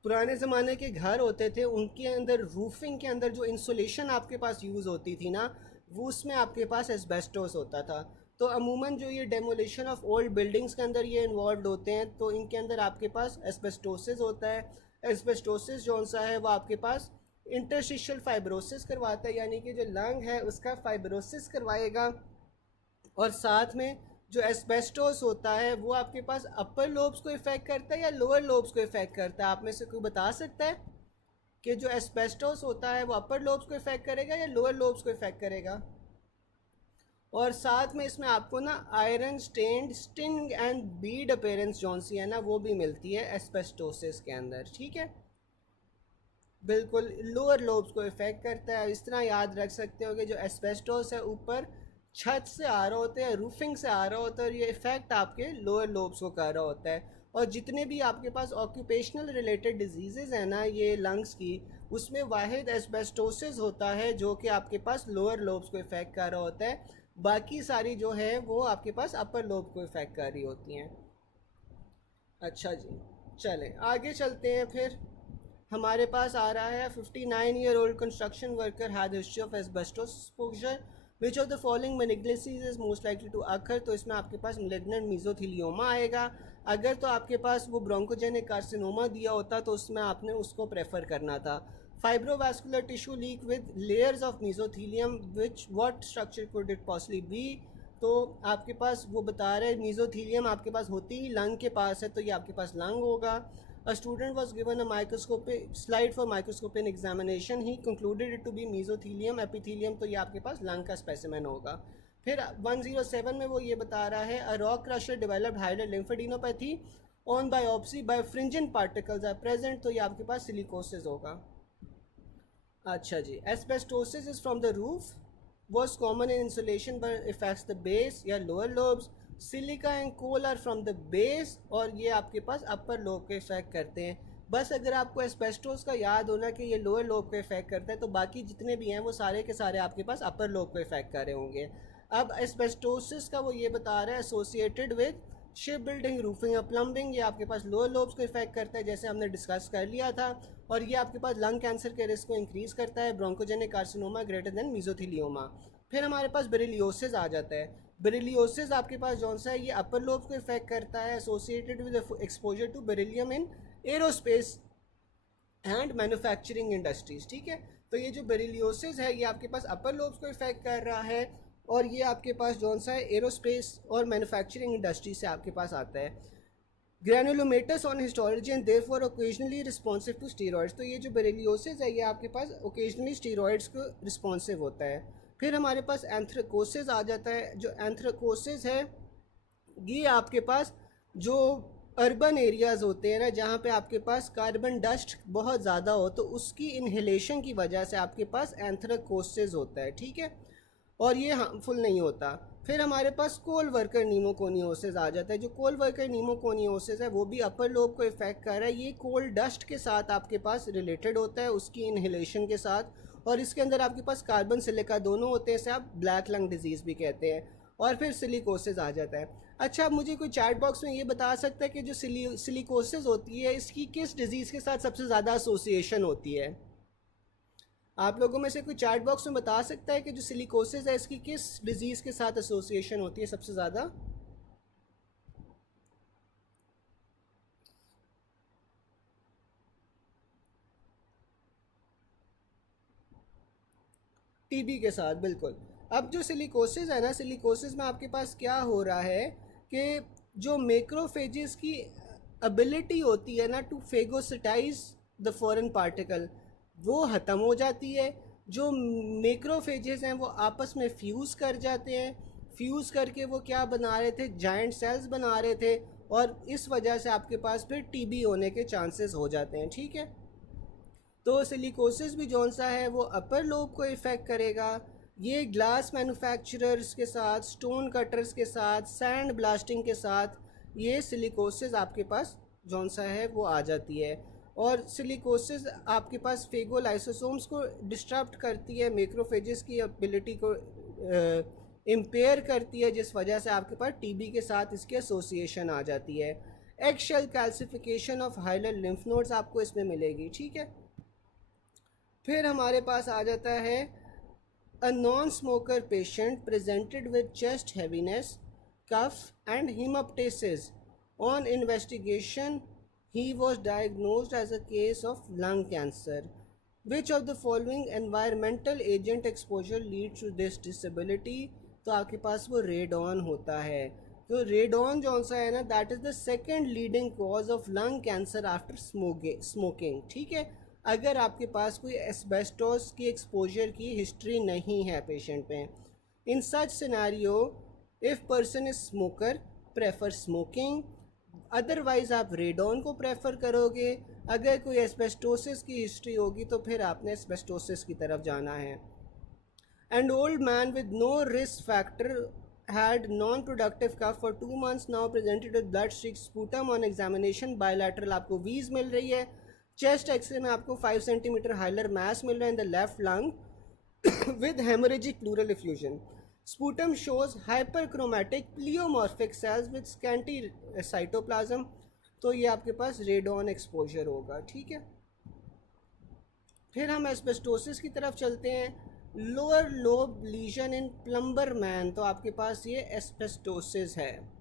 पुराने ज़माने के घर होते थे उनके अंदर रूफिंग के अंदर जो इंसुलेशन आपके पास यूज़ होती थी ना, वो उसमें आपके पास एस्बेस्टोस होता था। तो अमूमन जो ये डेमोलिशन ऑफ ओल्ड बिल्डिंग्स के अंदर ये इन्वॉल्व होते हैं तो इनके अंदर आपके पास एस्बेस्टोसिस होता है। एस्बेस्टोसिस जो सा है वो आपके पास इंटरस्टिशियल फाइब्रोसिस करवाता है, यानी कि जो लंग है उसका फाइब्रोसिस करवाएगा। और साथ में जो एस्बेस्टोस होता है वो आपके पास अपर लोब्स को इफ़ेक्ट करता है या लोअर लोब्स को इफ़ेक्ट करता है, आप में से कोई बता सकता है कि जो एस्बेस्टोस होता है वो अपर लोब्स को इफ़ेक्ट करेगा या लोअर लोब्स को इफ़ेक्ट करेगा? और साथ में इसमें आपको ना iron stained sting and bead appearance जौन सी है ना वो भी मिलती है एस्बेस्टोसिस के अंदर, ठीक है। बिल्कुल लोअर लोब्स को इफ़ेक्ट करता है। इस तरह याद रख सकते हो कि जो एस्बेस्टोस है ऊपर छत से आ रहा होता है, रूफिंग से आ रहा होता है और ये इफ़ेक्ट आपके लोअर लोब्स को कर रहा होता है। और जितने भी आपके पास ऑक्यूपेशनल रिलेटेड डिजीज़ हैं ना ये लंग्स की, उसमें वाहिद एस्बेस्टोसिस होता है जो कि आपके पास लोअर लोब्स को इफ़ेक्ट कर रहा होता है, बाकी सारी जो है वो आपके पास अपर लोब को इफ़ेक्ट कर रही होती हैं। अच्छा जी, चलें आगे चलते हैं। फिर हमारे पास आ रहा है 59-year-old construction worker had history of asbestos exposure, which of the following malignancies is most likely to occur. तो इसमें आपके पास मैलिग्नेंट मीजोथीलियोमा आएगा। अगर तो आपके पास वो ब्रोंकोजेनिक कार्सिनोमा दिया होता तो उसमें आपने उसको प्रेफर करना था। Fibrovascular tissue leak with layers of mesothelium, which what structure could it possibly be. तो आपके पास वो बता रहे हैं मीजोथीलियम आपके पास होती ही लंग के पास है तो ये आपके पास लंग होगा। A student was given a microscopic slide for microscopic examination. He concluded it to be mesothelium epithelium. तो ये आपके पास लंग का स्पेसिमेन होगा. फिर 107 में वो ये बता रहा है a rock crusher developed higher lymphadenopathy on biopsy by fringent particles are present. तो ये आपके पास silicosis होगा. अच्छा जी, asbestosis is from the roof, was common in insulation but affects the base या lower lobes. Silica and coal are from the base और ये आपके पास upper lobe को इफेक्ट करते हैं. बस अगर आपको एस्बेस्टोस का याद होना कि ये लोअर लोब को इफेक्ट करता है तो बाकी जितने भी हैं वो सारे के सारे आपके पास अपर लोब को इफेक्ट कर रहे होंगे. अब एस्बेस्टोसिस का वो ये बता रहा है associated with ship building roofing और प्लम्बिंग. ये आपके पास लोअर लोब्स को इफेक्ट करता है जैसे हमने डिस्कस कर लिया था. और ये आपके पास लंग कैंसर के रिस्क को इंक्रीज़ करता है. Bronchogenic carcinoma greater than mesothelioma. फिर हमारे पास बेरिलियोसिस आ जाता है. बेरिलियोसिस आपके पास जौन सा है ये अपर लोब को इफेक्ट करता है associated with exposure to beryllium in aerospace and manufacturing industries. ठीक है, तो ये जो बेरिलियोसिस है ये आपके पास अपर लोब्स को इफेक्ट कर रहा है और ये आपके पास जौन सा है एरोस्पेस और मैन्युफैक्चरिंग इंडस्ट्री से आपके पास आता है. Granulomatous on histology and therefore occasionally responsive to steroids. तो ये जो बेरिलियोसिस है ये आपके पास ओकेजनली स्टीरॉइड्स को रिस्पॉन्सिव होता है. फिर हमारे पास एंथ्रेकोसिस आ जाता है. जो एंथ्रेकोसिस है ये आपके पास जो अर्बन एरियाज़ होते हैं ना जहाँ पे आपके पास कार्बन डस्ट बहुत ज़्यादा हो तो उसकी इन्हेलेशन की वजह से आपके पास एंथ्रेकोसिस होता है. ठीक है, और ये हार्मफुल नहीं होता. फिर हमारे पास कोल वर्कर नीमोकोनियोसिस आ जाता है. जो कोल वर्कर नीमोकोनियोसिस है वो भी अपर लोब को इफेक्ट कर रहा है. ये कोल डस्ट के साथ आपके पास रिलेटेड होता है उसकी इन्हेलेशन के साथ. और इसके अंदर आपके पास कार्बन सिलिका दोनों होते हैं, इसे आप ब्लैक लंग डिजीज़ भी कहते हैं. और फिर सिलिकोसिस आ जाता है. अच्छा, अब मुझे कोई चैट बॉक्स में ये बता सकता है कि जो सिलिकोसिस होती है इसकी किस डिजीज़ के साथ सबसे ज़्यादा एसोसिएशन होती है? आप लोगों में से कोई चैट बॉक्स में बता सकता है कि जो सिलिकोसिस है इसकी किस डिजीज़ के साथ एसोसिएशन होती है सबसे ज़्यादा? टीबी के साथ, बिल्कुल. अब जो सिलिकोसिस है ना, सिलिकोसिस में आपके पास क्या हो रहा है कि जो मैक्रोफेजेस की एबिलिटी होती है ना टू फेगोसिटाइज द फॉरेन पार्टिकल वो ख़त्म हो जाती है. जो मैक्रोफेजेस हैं वो आपस में फ्यूज़ कर जाते हैं. फ्यूज़ करके वो क्या बना रहे थे, जाइंट सेल्स बना रहे थे और इस वजह से आपके पास फिर टीबी होने के चांसेस हो जाते हैं. ठीक है, तो सिलिकोसिस भी जौन सा है वो अपर लोब को इफ़ेक्ट करेगा. ये ग्लास मैन्युफैक्चरर्स के साथ, स्टोन कटर्स के साथ, सैंड ब्लास्टिंग के साथ ये सिलिकोसिस आपके पास जौन सा है वो आ जाती है. और सिलिकोसिस आपके पास फेगोलाइसोसोम्स को डिस्टर्ब करती है, मैक्रोफेजेस की एबिलिटी को इम्पेयर करती है जिस वजह से आपके पास टीबी के साथ इसकी एसोसिएशन आ जाती है. Eggshell calcification of hilar lymph nodes आपको इसमें मिलेगी. ठीक है, फिर हमारे पास आ जाता है a non smoker patient presented with chest heaviness, cough and haemoptysis. On investigation he was diagnosed as a case of lung cancer. Which of the following environmental agent exposure lead to this disability. तो आपके पास वो radon होता है. तो radon जो सा है ना that is the second leading cause of lung cancer after smoking. ठीक है, अगर आपके पास कोई एस्बेस्टोस की एक्सपोजर की हिस्ट्री नहीं है पेशेंट में. In such scenario if person is smoker prefer smoking, otherwise आप रेडॉन को प्रेफर करोगे. अगर कोई एस्बेस्टोसिस की हिस्ट्री होगी तो फिर आपने एस्बेस्टोसिस की तरफ जाना है. And old man with no risk factor had non-productive cough for 2 months, now presented with blood streaked sputum on examination, bilateral आपको वीज मिल रही है. चेस्ट एक्सरे में आपको 5 सेंटीमीटर हाइलर मास मिल रहा है in the left lung with haemorrhagic pleural effusion. Sputum shows hyperchromatic pleomorphic cells with scanty cytoplasm. तो ये आपके पास रेडॉन एक्सपोजर होगा. ठीक है, फिर हम एस्बेस्टोसिस की तरफ चलते हैं. Lower lobe lesion in plumber man, तो आपके पास ये एस्बेस्टोसिस है.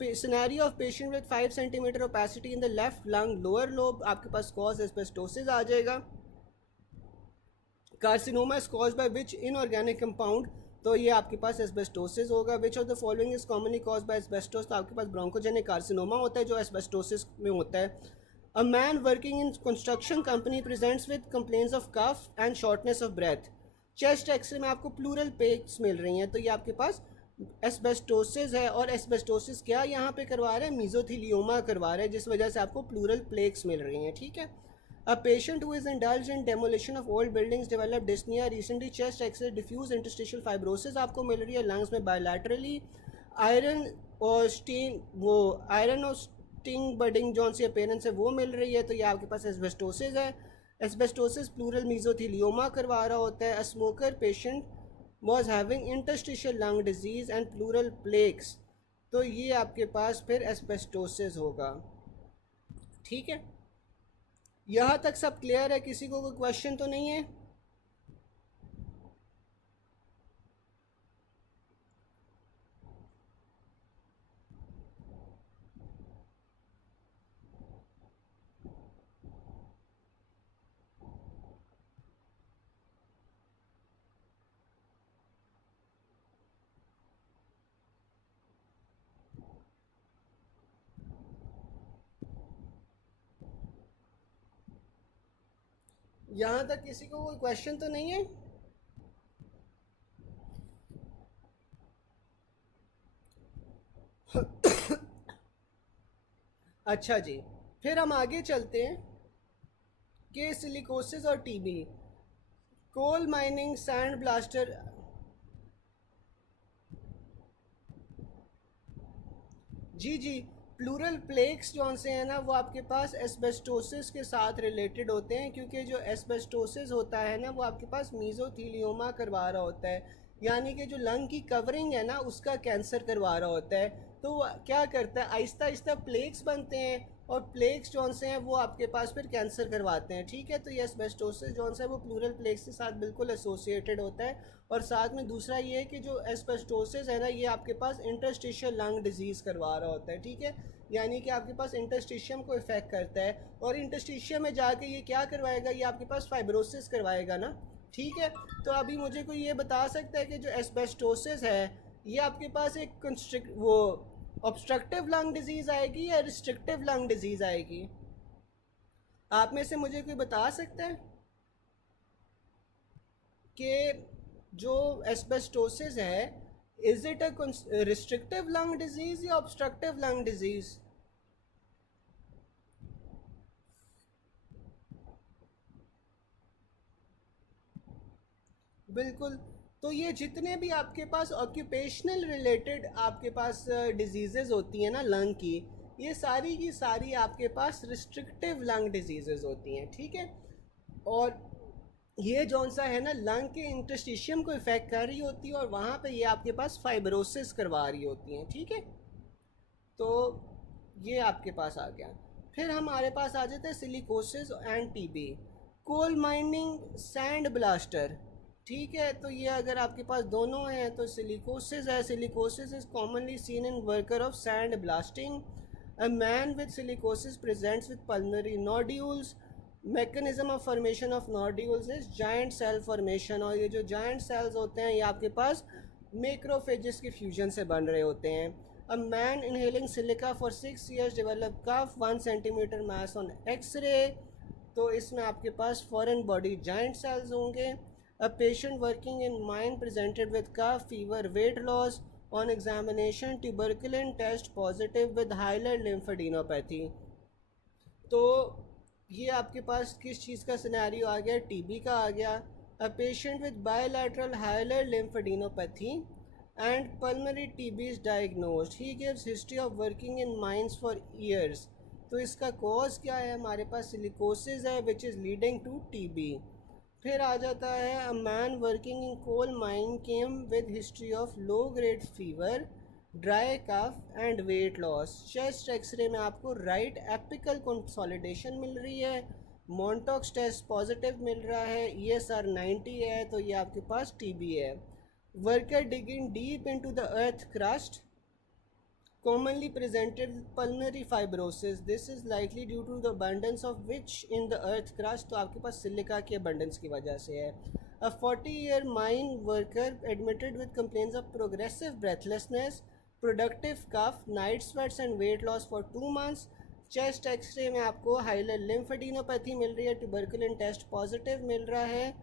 Scenario of patient with 5 centimetre opacity in the left lung lower lobe, आपके पास कॉज एस्बेस्टोसिस आ जाएगा. Carcinoma is caused by which inorganic compound तो ये आपके पास एस्बेस्टोसिस होगा। विच of the following is commonly cause by asbestos, तो आपके पास bronchogenic carcinoma होता है जो एस्बेस्टोसिस में होता है। A man working in construction company presents with complaints of cough and shortness of breath. Chest x-ray में आपको प्लूरल पेक्स मिल रही हैं, तो ये आपके पास एस्बेस्टोसिस है। और एस्बेस्टोसिस क्या यहाँ पे करवा रहे हैं, मीजोथीलियोमा करवा रहे हैं, जिस वजह से आपको प्लूरल प्लेक्स मिल रही हैं, ठीक है। A patient who is indulged in demolition of old buildings developed dyspnea recently, chest x-ray diffuse interstitial fibrosis आपको मिल रही है लंग्स में bilaterally। आयरन और स्टीन वो आयरन और स्टिंग बडिंग जौन सी अपेयरेंस है वो मिल रही है, तो ये आपके पास एस्बेस्टोसिस है। एस्बेस्टोसिस प्लूरल मीजोथीलियोमा करवा रहा होता है। A smoker patient was having interstitial lung disease and pleural plaques, तो ये आपके पास फिर एस्बेस्टोसिस होगा, ठीक है। यहाँ तक सब क्लियर है, किसी को कोई क्वेश्चन तो नहीं है? यहाँ तक किसी को कोई क्वेश्चन तो नहीं है? अच्छा जी, फिर हम आगे चलते हैं कि सिलिकोसिस और TB, coal mining, sand blaster. जी जी, प्लूरल प्लेक्स जौन से हैं ना वो आपके पास एस्बेस्टोसिस के साथ रिलेटेड होते हैं, क्योंकि जो एस्बेस्टोसिस होता है ना वो आपके पास मीजोथीलियोमा करवा रहा होता है, यानी कि जो लंग की कवरिंग है ना उसका कैंसर करवा रहा होता है। तो वो क्या करता है, आहिस्ता आहिस्ता प्लेक्स बनते हैं, और प्लेक्स जौन से हैं वो आपके पास फिर कैंसर करवाते हैं, ठीक है। तो ये एस्बेस्टोसिस जौन सा है वो प्लूरल प्लेक्स के साथ बिल्कुल एसोसिएटेड होता है। और साथ में दूसरा ये है कि जो एस्बेस्टोसिस है ना ये आपके पास इंटरस्टिशियल लंग डिजीज़ करवा रहा होता है, ठीक है। यानी कि आपके पास इंटरस्टिशियम को इफेक्ट करता है, और इंटरस्टिशियम में जाके ये क्या करवाएगा, ये आपके पास फाइब्रोसिस करवाएगा ना, ठीक है। तो अभी मुझे कोई ये बता सकता है कि जो एस्बेस्टोसिस है ये आपके पास एक कंस्ट्रिक्ट वो ऑब्स्ट्रक्टिव लंग डिजीज़ आएगी या रिस्ट्रिक्टिव लंग डिजीज़ आएगी? आप में से मुझे कोई बता सकता है कि जो एस्बेस्टोसिस है is it a restrictive lung disease या ऑब्स्ट्रक्टिव लंग डिजीज़? बिल्कुल। तो ये जितने भी आपके पास ऑक्यूपेशनल रिलेटेड आपके पास डिजीज़ेज़ होती हैं ना लंग की सारी आपके पास रिस्ट्रिक्टिव लंग डिजीज़ेज़ होती हैं, ठीक है। और ये जौन सा है ना लंग के इंटरस्टिशियम को इफेक्ट कर रही होती है, और वहाँ पे ये आपके पास फाइब्रोसिस करवा रही होती हैं, ठीक है। तो ये आपके पास आ गया। फिर हमारे पास आ जाता है silicosis and TB, coal mining, sand blaster, ठीक है। तो ये अगर आपके पास दोनों हैं तो सिलिकोसिस है। Silicosis is commonly seen in worker of sand blasting. A man with silicosis presents with pulmonary nodules. Mechanism of formation of nodules is giant cell formation, और ये जो जायंट सेल्स होते हैं ये आपके पास मैक्रोफेजेस के फ्यूजन से बन रहे होते हैं। A man inhaling silica for 6 years develop cough 1 centimeter mass on x-ray, तो इसमें आपके पास फॉरेन बॉडी जायंट सेल्स होंगे। A patient working in mine presented with cough fever weight loss, on examination tuberculin test positive with hilar lymphadenopathy. तो ये आपके पास किस चीज़ का सिनेरियो आ गया, टीबी का आ गया। A patient with bilateral hilar lymphadenopathy and pulmonary TB is diagnosed, he gives history of working in mines for years. तो इसका कॉज क्या है, हमारे पास सिलिकोसिस है which is leading to TB. फिर आ जाता है a man working in coal mine came with history of low grade fever, dry cough and weight loss. Chest x-ray में आपको राइट एपिकल कंसोलिडेशन मिल रही है, मॉन्टॉक्स टेस्ट पॉजिटिव मिल रहा है, ESR 90 है, तो ये आपके पास टीबी है। Worker digging deep into the earth crust, commonly presented with pulmonary fibrosis, this is likely due to the abundance of which in the earth crust, तो आपके पास सिलिका की abundance की वजह से है। A 40-year mine worker admitted with complaints of progressive breathlessness, productive cough, night sweats and weight loss for 2 months. Chest x-ray में आपको hilar lymphadenopathy मिल रही है, ट्यूबरकुलिन टेस्ट पॉजिटिव मिल रहा है.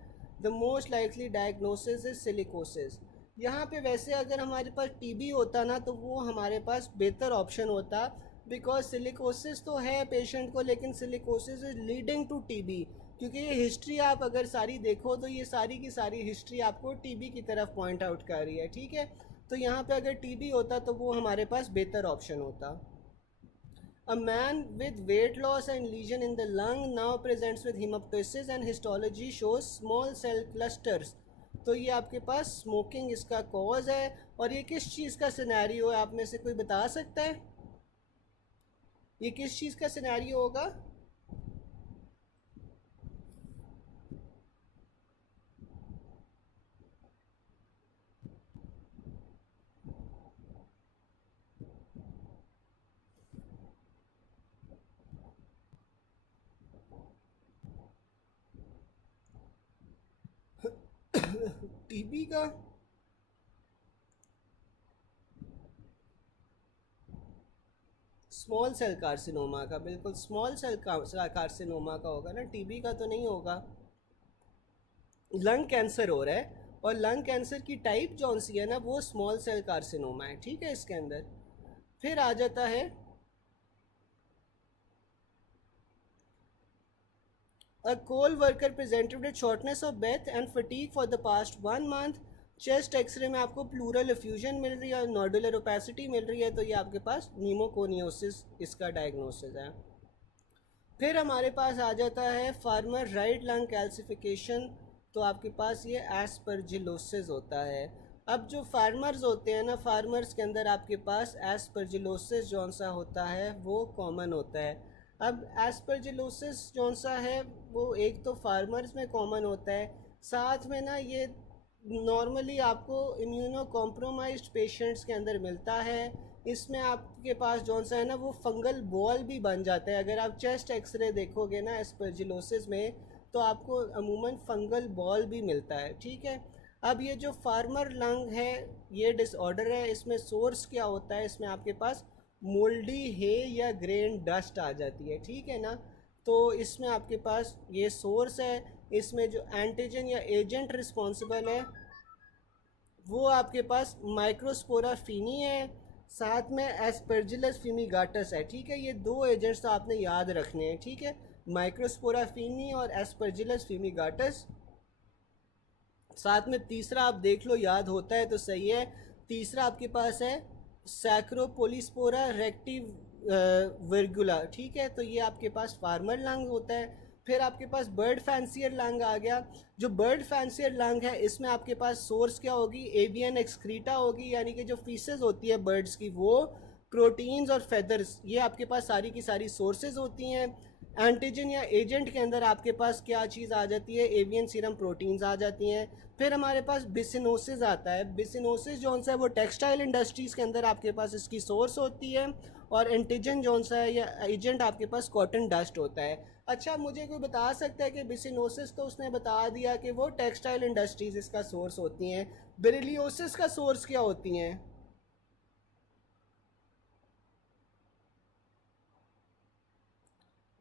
The most likely diagnosis is silicosis. यहाँ पे वैसे अगर हमारे पास टीबी होता ना तो वो हमारे पास बेहतर ऑप्शन होता, बिकॉज सिलिकोसिस तो है पेशेंट को, लेकिन silicosis is leading to TB, क्योंकि ये हिस्ट्री आप अगर सारी देखो तो ये सारी की सारी हिस्ट्री आपको टीबी की तरफ पॉइंट आउट कर रही है. ठीक है, तो यहाँ पे अगर टीबी होता तो वो हमारे पास बेहतर ऑप्शन होता. A man with weight loss and lesion in the lung now presents with hemoptysis and histology shows small cell clusters. तो ये आपके पास स्मोकिंग इसका कॉज है. और ये किस चीज़ का सिनेरियो है, आप में से कोई बता सकता है ये किस चीज़ का सिनेरियो होगा? टीबी का स्मॉल सेल कार्सिनोमा का, बिल्कुल स्मॉल सेल कार्सिनोमा का होगा ना, टीबी का तो नहीं होगा. लंग कैंसर हो रहा है और लंग कैंसर की टाइप जौन सी है ना वो स्मॉल सेल कार्सिनोमा है. ठीक है, इसके अंदर फिर आ जाता है A coal worker presented with shortness of breath and fatigue for the past 1 month. Chest x-ray में आपको प्लूरल एफ्यूजन मिल रही है और नोडुलर ओपेसिटी मिल रही है, तो ये आपके पास न्यूमोकोनियोसिस इसका डायग्नोसिस है. फिर हमारे पास आ जाता है फार्मर राइट लंग कैल्सिफिकेशन. तो आपके पास ये एस्परजिलोसिस होता है. अब जो फार्मर्स होते हैं ना, फार्मर्स के अंदर आपके पास एस्परजिलोसिस जौन सा होता है वो कॉमन होता है. अब एस्परजिलोसिस जौन सा है वो एक तो फार्मर्स में कॉमन होता है, साथ में ना ये नॉर्मली आपको इम्यूनो कॉम्प्रोमाइज्ड पेशेंट्स के अंदर मिलता है. इसमें आपके पास जौन सा है ना वो फंगल बॉल भी बन जाता है. अगर आप चेस्ट एक्सरे देखोगे ना एस्परजिलोसिस में तो आपको अमूमन फंगल बॉल भी मिलता है. ठीक है, अब ये जो फार्मर लंग है ये डिसऑर्डर है. इसमें सोर्स क्या होता है, इसमें आपके पास मोल्डी हे या ग्रेन डस्ट आ जाती है. ठीक है ना, तो इसमें आपके पास ये सोर्स है. इसमें जो एंटीजन या एजेंट रिस्पॉन्सिबल है वो आपके पास माइक्रोस्पोरा फीनी है, साथ में एस्परजिलस फ्यूमिगाटस है. ठीक है, ये दो एजेंट्स तो आपने याद रखने हैं. ठीक है, माइक्रोस्पोरा फीनी और एस्परजिलस फ्यूमिगाटस. साथ में तीसरा आप देख लो, याद होता है तो सही है. तीसरा आपके पास है सैक्रोपोलिस्पोरा रेक्टिव वर्गुला. ठीक है, तो ये आपके पास फार्मर लंग होता है. फिर आपके पास बर्ड फैंसियर लंग आ गया. जो बर्ड फैंसियर लंग है इसमें आपके पास सोर्स क्या होगी, एवियन एक्सक्रीटा होगी, यानी कि जो फीसेस होती है बर्ड्स की वो प्रोटीन्स और फेदर्स, ये आपके पास सारी की सारी सोर्सेज होती हैं. एंटीजन या एजेंट के अंदर आपके पास क्या चीज़ आ जाती है, एवियन सीरम प्रोटीन्स आ जाती हैं. फिर हमारे पास बिसिनोसिस आता है. बिसिनोसिस जौन सा है वो टेक्सटाइल इंडस्ट्रीज़ के अंदर आपके पास इसकी सोर्स होती है. और एंटीजन जौन सा है या एजेंट आपके पास कॉटन डस्ट होता है. अच्छा, मुझे कोई बता सकता है कि बिसिनोसिस तो उसने बता दिया कि वो टेक्सटाइल इंडस्ट्रीज़ इसका सोर्स होती हैं, बेरिलियोसिस का सोर्स क्या होती हैं?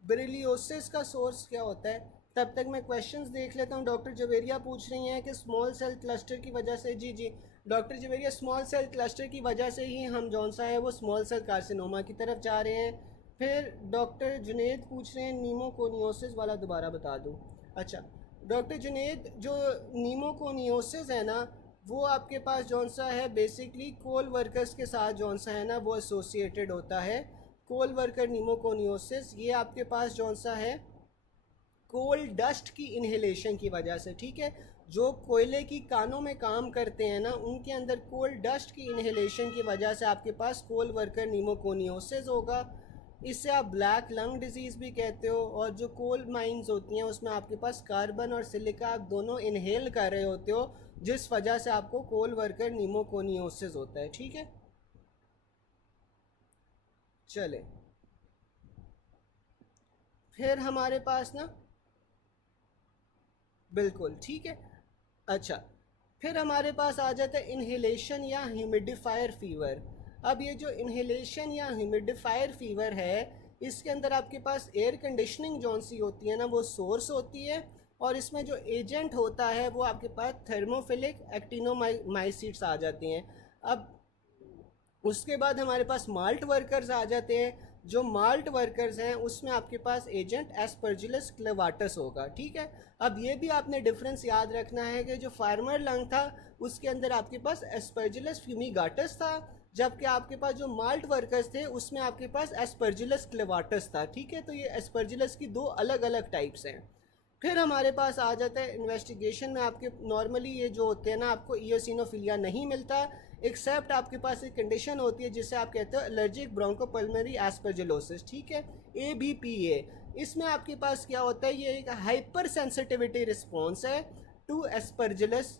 बेरिलियोसिस का सोर्स क्या होता है? तब तक मैं क्वेश्चंस देख लेता हूँ. डॉक्टर जवेरिया पूछ रही हैं कि स्मॉल सेल क्लस्टर की वजह से, जी जी doctor Javeria, small cell cluster की वजह से ही हम जौन सा है वो स्मॉल सेल कार्सिनोमा की तरफ जा रहे हैं. फिर डॉक्टर जुनेद पूछ रहे हैं नीमोकोनियोसिस वाला दोबारा बता दूँ. अच्छा डॉक्टर जुनेद, जो नीमोकोनियोसिस है ना वो आपके पास जौन सा है बेसिकली कोल वर्कर्स के साथ जौन सा है ना वो एसोसिएटेड होता है. कोल वर्कर नीमोकोनियोसिस ये आपके पास जौन सा है कोल डस्ट की इन्हेलेशन की वजह से. ठीक है, जो कोयले की कानों में काम करते हैं ना उनके अंदर कोल डस्ट की इन्हेलेशन की वजह से आपके पास कोल वर्कर नीमोकोनियोसिस होगा. इससे आप ब्लैक लंग डिजीज़ भी कहते हो. और जो कोल माइंस होती हैं उसमें आपके पास कार्बन और सिलिका आप दोनों इनहेल कर रहे होते हो, जिस वजह से आपको कोल वर्कर नीमोकोनियोसिस होता है. ठीक है, चले फिर हमारे पास ना, बिल्कुल ठीक है, अच्छा, फिर हमारे पास आ जाता है इन्हेलेशन या ह्यूमिडिफायर फीवर। अब ये जो इन्हेलेशन या ह्यूमिडिफायर फीवर है, इसके अंदर आपके पास एयर कंडीशनिंग जौन सी होती है ना, वो सोर्स होती है, और इसमें जो एजेंट होता है वो आपके पास थर्मोफिलिक एक्टिनोमाइसिट्स आ जाते हैं। अब उसके बाद हमारे पास माल्ट वर्कर्स आ जाते हैं। जो माल्ट वर्कर्स हैं उसमें आपके पास एजेंट एस्परजिलस क्लेवाटस होगा, ठीक है। अब ये भी आपने डिफरेंस याद रखना है कि जो फार्मर लंग था उसके अंदर आपके पास एस्परजिलस फ्यूमिगाटस था, जबकि आपके पास जो माल्ट वर्कर्स थे उसमें आपके पास एस्परजिलस क्लेवाटस था, ठीक है। तो ये एस्परजिलस की दो अलग अलग टाइप्स हैं। फिर हमारे पास आ जाता है इन्वेस्टिगेशन में आपके नॉर्मली ये जो होते हैं ना, आपको इयोसिनोफिलिया नहीं मिलता, एक्सेप्ट आपके पास एक कंडीशन होती है जिसे आप कहते हो एलर्जिक ब्रोंकोपल्मोनरी एस्परजिलोसिस, ठीक है, ABPA। इसमें आपके पास क्या होता है, ये एक हाइपर सेंसिटिविटी रिस्पॉन्स है to Aspergillus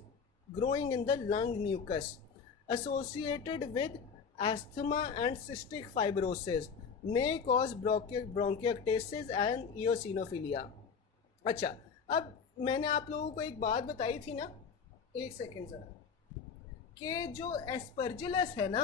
growing in the lung mucus associated with asthma and cystic fibrosis may cause bronchiectasis and eosinophilia. अच्छा, अब मैंने आप लोगों को एक बात बताई थी ना, एक सेकेंड ज़रा, कि जो एस्परजिलस है ना,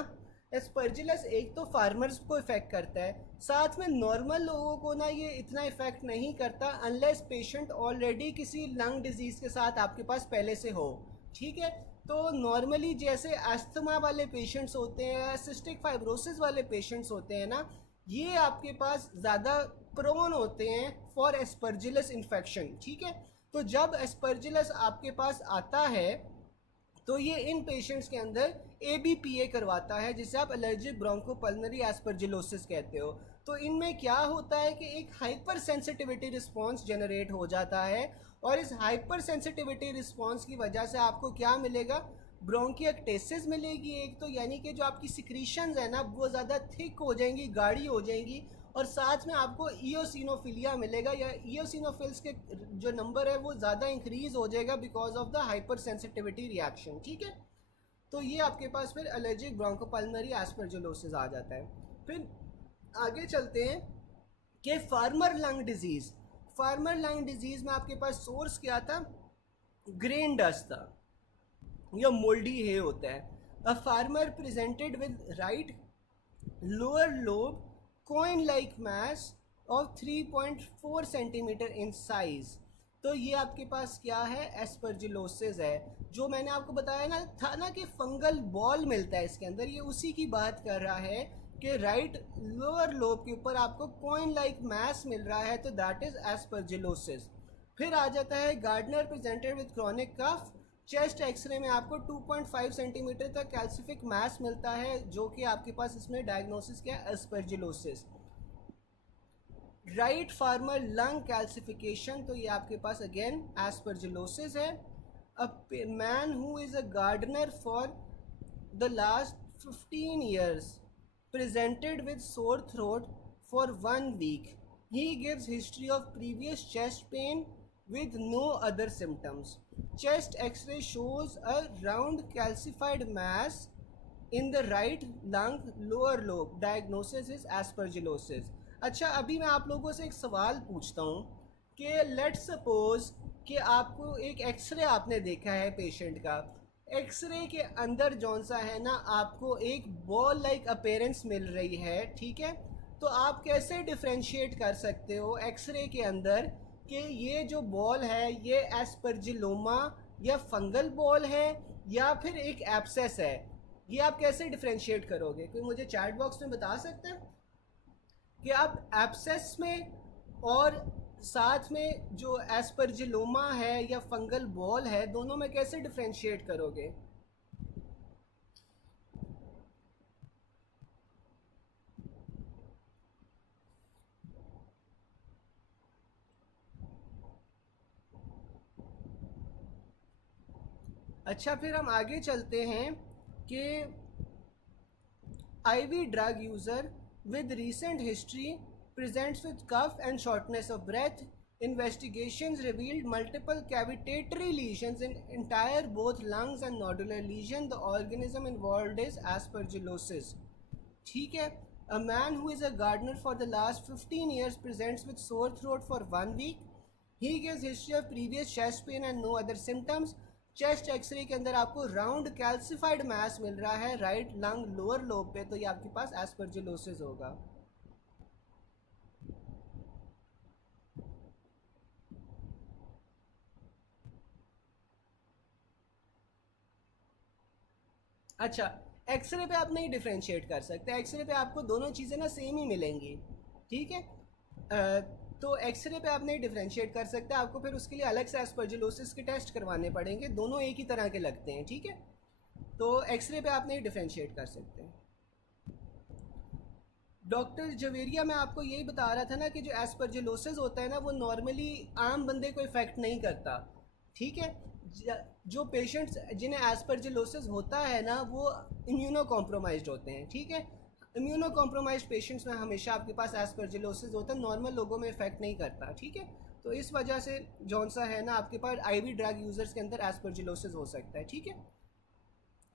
एस्परजिलस एक तो फार्मर्स को इफ़ेक्ट करता है, साथ में नॉर्मल लोगों को ना ये इतना इफ़ेक्ट नहीं करता अनलेस पेशेंट ऑलरेडी किसी लंग डिजीज़ के साथ आपके पास पहले से हो, ठीक है। तो नॉर्मली जैसे अस्थमा वाले पेशेंट्स होते हैं, सिस्टिक फाइब्रोसिस वाले पेशेंट्स होते हैं ना, ये आपके पास ज़्यादा प्रोन होते हैं फॉर एस्परजिलस इन्फेक्शन, ठीक है। तो जब एस्परजिलस आपके पास आता है तो ये इन पेशेंट्स के अंदर ABPA करवाता है, जिसे आप एलर्जिक ब्रोंकोपल्मोनरी एस्परजिलोसिस कहते हो। तो इनमें क्या होता है कि एक हाइपर सेंसिटिविटी रिस्पॉन्स जनरेट हो जाता है, और इस हाइपर सेंसिटिविटी रिस्पॉन्स की वजह से आपको क्या मिलेगा, ब्रोंकियोक्टेसिस मिलेगी एक तो, यानी कि जो आपकी सिक्रीशंस है ना वो ज़्यादा थिक हो जाएंगी, गाढ़ी हो जाएंगी, और साथ में आपको इयोसिनोफिलिया मिलेगा, या इयोसिनोफिल्स के जो नंबर है वो ज़्यादा इंक्रीज हो जाएगा because of the hyper sensitivity reaction, ठीक है। तो ये आपके पास फिर एलर्जिक ब्रोंकोपल्मोनरी एस्परजिलोसिस आ जाता है। फिर आगे चलते हैं कि farmer lung disease. Farmer lung disease में आपके पास सोर्स क्या था, ग्रेन डस्ट था या मोल्डी है होता है। A farmer presented with right lower lobe coin like mass of 3.4 centimetre in size. तो ये आपके पास क्या है, एस्परजिलोसिस है। जो मैंने आपको बताया ना था ना कि फंगल बॉल मिलता है इसके अंदर, ये उसी की बात कर रहा है कि राइट लोअर लोब के ऊपर आपको कॉइन लाइक मैस मिल रहा है, तो दैट इज एस्परजिलोसिस। फिर आ जाता है gardener presented with chronic cough. Chest x-ray में आपको 2.5 सेंटीमीटर तक कैल्सिफिक मास मिलता है, जो कि आपके पास इसमें डायग्नोसिस क्या है, aspergillosis. Right farmer lung calcification, तो ये आपके पास अगेन एस्परजिलोसिस है। A man who is a gardener for the last 15 years presented with sore throat for 1 week. He gives history of previous chest pain with no other symptoms. Chest X-ray shows a round calcified mass in the right lung lower lobe. Diagnosis is aspergillosis. अच्छा, अभी मैं आप लोगों से एक सवाल पूछता हूँ कि लेट्स सपोज कि आपको एक एक्सरे आपने देखा है पेशेंट का, एक्सरे के अंदर जौन सा है ना आपको एक बॉल लाइक अपेयरेंस मिल रही है, ठीक है। तो आप कैसे डिफ्रेंशिएट कर सकते हो एक्सरे के अंदर कि ये जो बॉल है ये एस्परजिलोमा या फंगल बॉल है या फिर एक एब्सेस है, ये आप कैसे डिफ्रेंशिएट करोगे? कोई मुझे चैट बॉक्स में बता सकते हैं कि आप एब्सेस में और साथ में जो एस्परजिलोमा है या फंगल बॉल है, दोनों में कैसे डिफ्रेंशिएट करोगे? अच्छा, फिर हम आगे चलते हैं कि IV drug user with recent history presents with cough and shortness of breath. Investigations revealed multiple cavitatory lesions in entire both lungs and nodular lesion. The organism involved is aspergillosis. ठीक है। A man who is a gardener for the last 15 years presents with sore throat for 1 week. He gives history of previous chest pain and no other symptoms. Chest x-ray के अंदर आपको round calcified mess मिल रहा है right lung lower lobe पे, तो ये आपके पास aspergillosis होगा। अच्छा, एक्सरे पे आप नहीं डिफ्रेंशिएट कर सकते, एक्सरे पे आपको दोनों चीज़ें ना सेम ही मिलेंगी, ठीक है। तो एक्सरे पे आप नहीं डिफ्रेंशिएट कर सकते, आपको फिर उसके लिए अलग से एस्परजिलोसिस के टेस्ट करवाने पड़ेंगे, दोनों एक ही तरह के लगते हैं, ठीक है। तो एक्सरे पे आप नहीं डिफ्रेंशिएट कर सकते। डॉक्टर जवेरिया, मैं आपको यही बता रहा था ना कि जो एस्परजिलोसिस होता है ना वो नॉर्मली आम बंदे को इफ़ेक्ट नहीं करता, ठीक है। जो पेशेंट्स जिन्हें एस्परजिलोसिस होता है ना वो इम्यूनो कॉम्प्रोमाइज्ड होते हैं, ठीक है। इम्यूनो कॉम्प्रोमाइज्ड पेशेंट्स में हमेशा आपके पास एस्परजिलोसिस होता है, नॉर्मल लोगों में इफेक्ट नहीं करता, ठीक है। तो इस वजह से जौन सा है ना आपके पास आईवी ड्रग यूजर्स के अंदर एस्परजिलोसिस हो सकता है, ठीक है।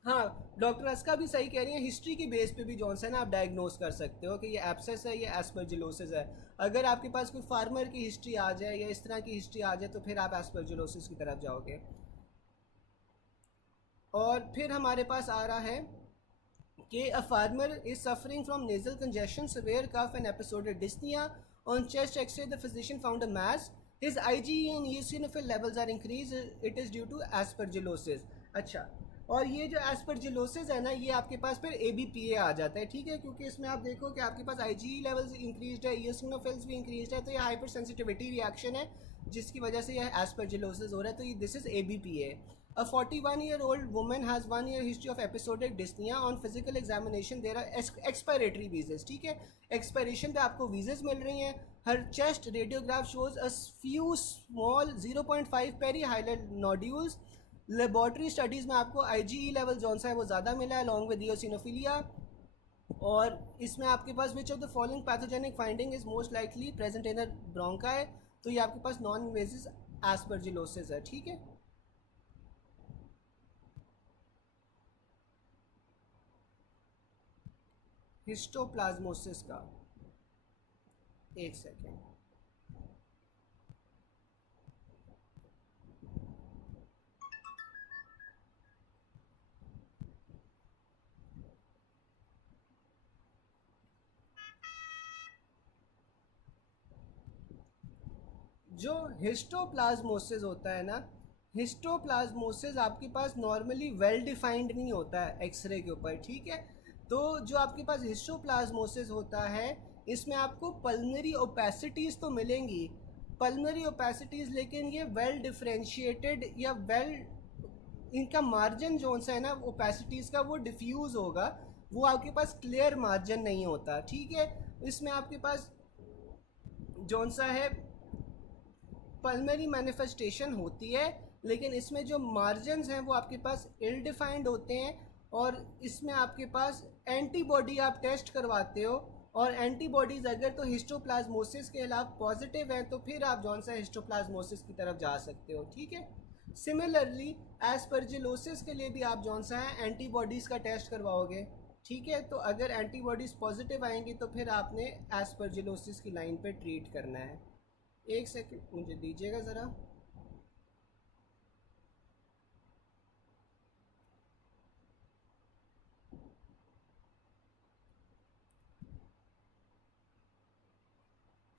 हाँ, डॉक्टर अस्का भी सही कह रही हैं, हिस्ट्री के बेस पे भी जौन सा है ना आप डायग्नोस कर सकते हो कि ये एब्सेस है, ये एस्परजिलोसिस है। अगर आपके पास कोई फार्मर की हिस्ट्री आ जाए या इस तरह की हिस्ट्री आ जाए तो फिर आप एस्परजिलोसिस की तरफ जाओगे। और फिर हमारे पास आ रहा है कि a farmer is suffering from nasal congestion, severe cough and episodic dyspnea. On chest x-ray, the physician found a mass. His IgE and eosinophil levels are increased. It is due to aspergillosis. अच्छा, और ये जो aspergillosis है ना ये आपके पास फिर ABPA आ जाता है, ठीक है, क्योंकि इसमें आप देखो कि आपके पास IgE लेवल्स इंक्रीज्ड है, eosinophils भी इंक्रीज्ड है, तो ये हाइपर सेंसिटिविटी रिएक्शन है जिसकी वजह से यह एस्परजिलोसिस हो रहा है, तो ये this is ABPA. A 41-year-old woman has 1 year history of episodic dyspnea. On physical examination there are expiratory visas, ठीक है, एक्सपायरेशन पे आपको वीजेस मिल रही हैं. Her chest radiograph shows a few small 0.5 perihilar nodules. Laboratory studies में आपको IgE level जौन सा है वो ज़्यादा मिला है अलॉन्ग विद इयोसिनोफिलिया. और इसमें आपके पास which of the following pathogenic finding is most likely present in bronchi, तो ये आपके पास नॉन इन्वेसिव एस्परजिलोसिस है, ठीक है. हिस्टोप्लाज्मोसिस का, एक सेकेंड. जो हिस्टोप्लाज्मोसिस होता है ना, हिस्टोप्लाज्मोसिस आपके पास नॉर्मली वेल डिफाइंड नहीं होता है एक्सरे के ऊपर, ठीक है. तो जो आपके पास हिस्टोप्लाज्मोसिस होता है इसमें आपको पल्मनरी ओपेसिटीज़ तो मिलेंगी, पल्मनरी ओपेसिटीज़, लेकिन ये वेल डिफ्रेंशिएटेड या वेल इनका मार्जिन जो सा है ना ओपेसिटीज़ का वो डिफ्यूज़ होगा, वो आपके पास क्लियर मार्जिन नहीं होता, ठीक है. इसमें आपके पास जौन सा है पल्मरी मैनिफेस्टेशन होती है, लेकिन इसमें जो मार्जिन्स हैं वो आपके पास इल डिफाइंड होते हैं. और इसमें आपके पास एंटीबॉडी आप टेस्ट करवाते हो, और एंटीबॉडीज़ अगर तो हिस्टोप्लाज्मोसिस के खिलाफ पॉजिटिव हैं तो फिर आप जौन सा हिस्टोप्लाज्मोसिस की तरफ जा सकते हो, ठीक है. सिमिलरली एस्परजिलोसिस के लिए भी आप जौन सा है एंटीबॉडीज़ का टेस्ट करवाओगे, ठीक है. तो अगर एंटीबॉडीज़ पॉजिटिव आएंगी तो फिर आपने एस्परजिलोसिस की लाइन पे ट्रीट करना है. एक सेकंड मुझे दीजिएगा ज़रा.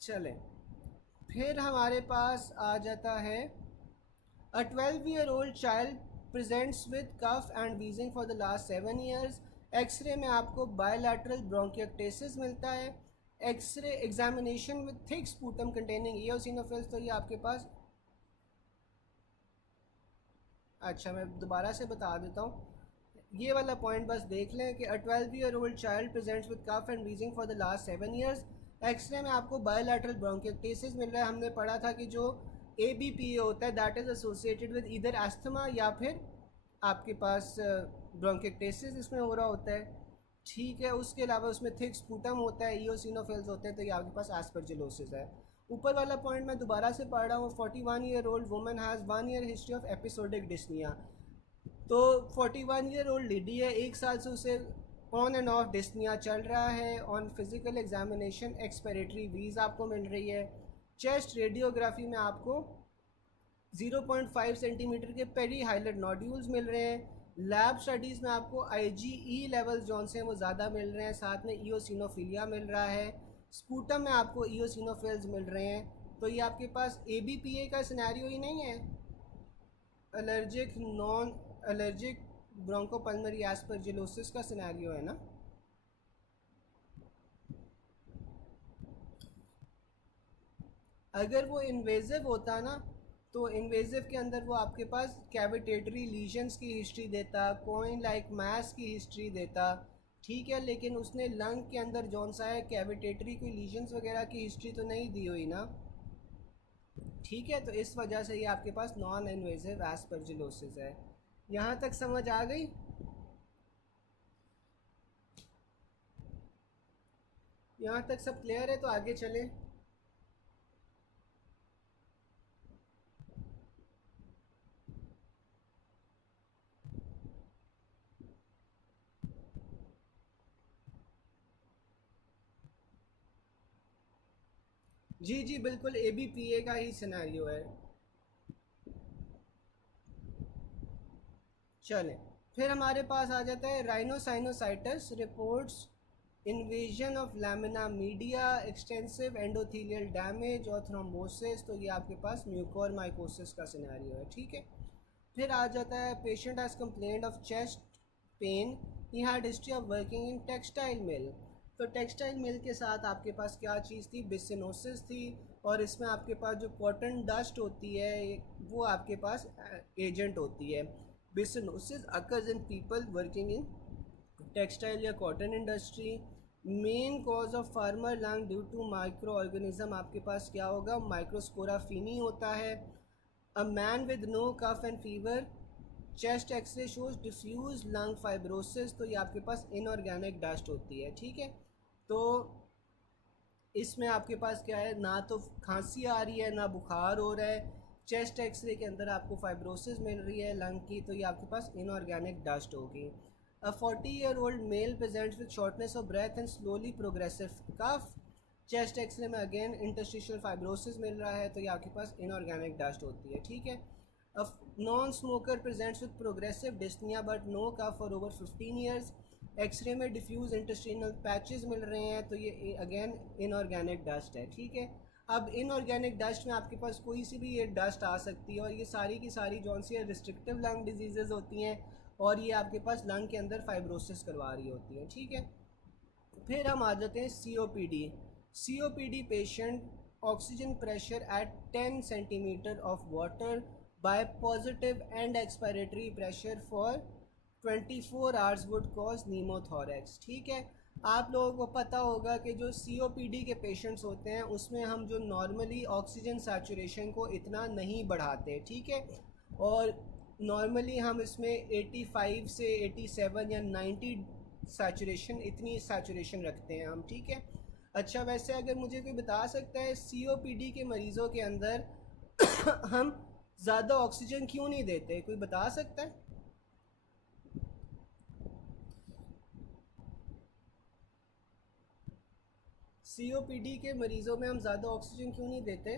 चलें, फिर हमारे पास आ जाता है a 12-year-old child presents with cough and wheezing for the last 7 years. X-ray में आपको बायलैटरल ब्रोंकियोक्टेसिस मिलता है. X-ray examination with thick sputum containing eosinophils, तो ये आपके पास, अच्छा मैं दोबारा से बता देता हूँ, ये वाला पॉइंट बस देख लें कि a 12-year-old child presents with cough and wheezing for the last 7 years. X-ray में आपको बायोलैटरल ब्रोंकियोक्टेसिस मिल रहा है. हमने पढ़ा था कि जो ABPA होता है that is associated with either asthma या फिर आपके पास ब्रोंकियोक्टेसिस इसमें हो रहा होता है, ठीक है. उसके अलावा उसमें थिक स्पूटम होता है, इयोसिनोफिल्स होते हैं, तो ये आपके पास एस्परजिलोसिस है. ऊपर वाला पॉइंट मैं दोबारा से पढ़ रहा हूँ. 41-year-old woman has 1 year history of episodic dyspnoea. तो 41-year-old लेडी है, 1 साल से उसे ऑन एंड ऑफ डिस्निया चल रहा है. ऑन फिजिकल एग्जामिनेशन एक्सपायरेटरी वीज आपको मिल रही है. चेस्ट रेडियोग्राफी में आपको 0.5 सेंटीमीटर के पेरी हाइलर नोड्यूल्स मिल रहे हैं। लैब स्टडीज़ में आपको IgE लेवल्स जौन से हैं वो ज़्यादा मिल रहे हैं, साथ में ईओसिनोफिलिया मिल रहा है। स्पूटम में आपको ईओसिनोफिल्स मिल रहे हैं। तो ये आपके पास ABPA का सिनेरियो ही नहीं है, allergic non allergic bronchopulmonary aspergillosis का सिनेरियो है ना। अगर वो इन्वेजिव होता ना, तो इन्वेजिव के अंदर वो आपके पास कैविटेटरी लीजन्स की हिस्ट्री देता, कोइन लाइक मास की हिस्ट्री देता, ठीक है। लेकिन उसने लंग के अंदर जौन सा है कैविटेटरी कोई लीजन्स वगैरह की हिस्ट्री तो नहीं दी हुई ना, ठीक है। तो इस वजह से ये आपके पास नॉन इन्वेजिव एस्परजिलोसिस है। यहाँ तक समझ आ गई? यहाँ तक सब क्लियर है? तो आगे चलें। जी जी बिल्कुल, ABPA का ही सिनेरियो है। चलें, फिर हमारे पास आ जाता है rhinosinusitis reports invasion of lamina media, extensive endothelial damage और थ्रोम्बोसिस। तो ये आपके पास म्यूकोरमाइकोसिस का सिनेरियो है, ठीक है। फिर आ जाता है patient has complaint of chest pain, he had history of working in textile mill. तो टेक्सटाइल मिल के साथ आपके पास क्या चीज़ थी? बिसिनोसिस थी। और इसमें आपके पास जो कॉटन डस्ट होती है वो आपके पास एजेंट होती है। Byssinosis occurs in people working in textile या cotton industry. Main cause of farmer lung due to microorganism आपके पास क्या होगा? माइक्रोस्पोराफिनी होता है। A man with no cough and fever, chest x-ray shows diffuse lung fibrosis. तो ये आपके पास इनऑर्गेनिक डस्ट होती है, ठीक है। तो इसमें आपके पास क्या है? ना तो खांसी आ रही है ना बुखार हो रहा है, चेस्ट एक्सरे के अंदर आपको फाइब्रोसिस मिल रही है लंग की, तो ये आपके पास इनऑर्गेनिक डस्ट होगी। A 40-year-old male presents with shortness of breath and slowly progressive cough. Chest x-ray में अगेन इंटरस्टिशियल फाइब्रोसिस मिल रहा है, तो ये आपके पास इनऑर्गेनिक डस्ट होती है, ठीक है। A non smoker presents with progressive dyspnoea but no cough for over 15 years. X-ray में डिफ्यूज इंटेस्टिनल पैचेस मिल रहे हैं, तो ये अगेन इनऑर्गेनिक डस्ट है, ठीक है। अब इनऑर्गेनिक डस्ट में आपके पास कोई सी भी ये डस्ट आ सकती है, और ये सारी की सारी जौन सी रिस्ट्रिक्टिव लंग डिजीज़ होती हैं, और ये आपके पास लंग के अंदर फाइब्रोसिस करवा रही होती हैं, ठीक है। फिर हम आ जाते हैं COPD। COPD patient oxygen pressure at 10 centimetre of water bye positive end expiratory pressure for 24 hours would cause नीमोथोरेक्स, ठीक है। आप लोगों को पता होगा कि जो COPD के पेशेंट्स होते हैं उसमें हम जो नॉर्मली ऑक्सीजन सैचुरेशन को इतना नहीं बढ़ाते, ठीक है। और नॉर्मली हम इसमें 85 से 87 या 90 सैचुरेशन, इतनी सैचुरेशन रखते हैं हम, ठीक है। अच्छा, वैसे अगर मुझे कोई बता सकता है COPD के मरीज़ों के अंदर हम ज़्यादा ऑक्सीजन क्यों नहीं देते? कोई बता सकता है? COPD के मरीज़ों में हम ज़्यादा ऑक्सीजन क्यों नहीं देते?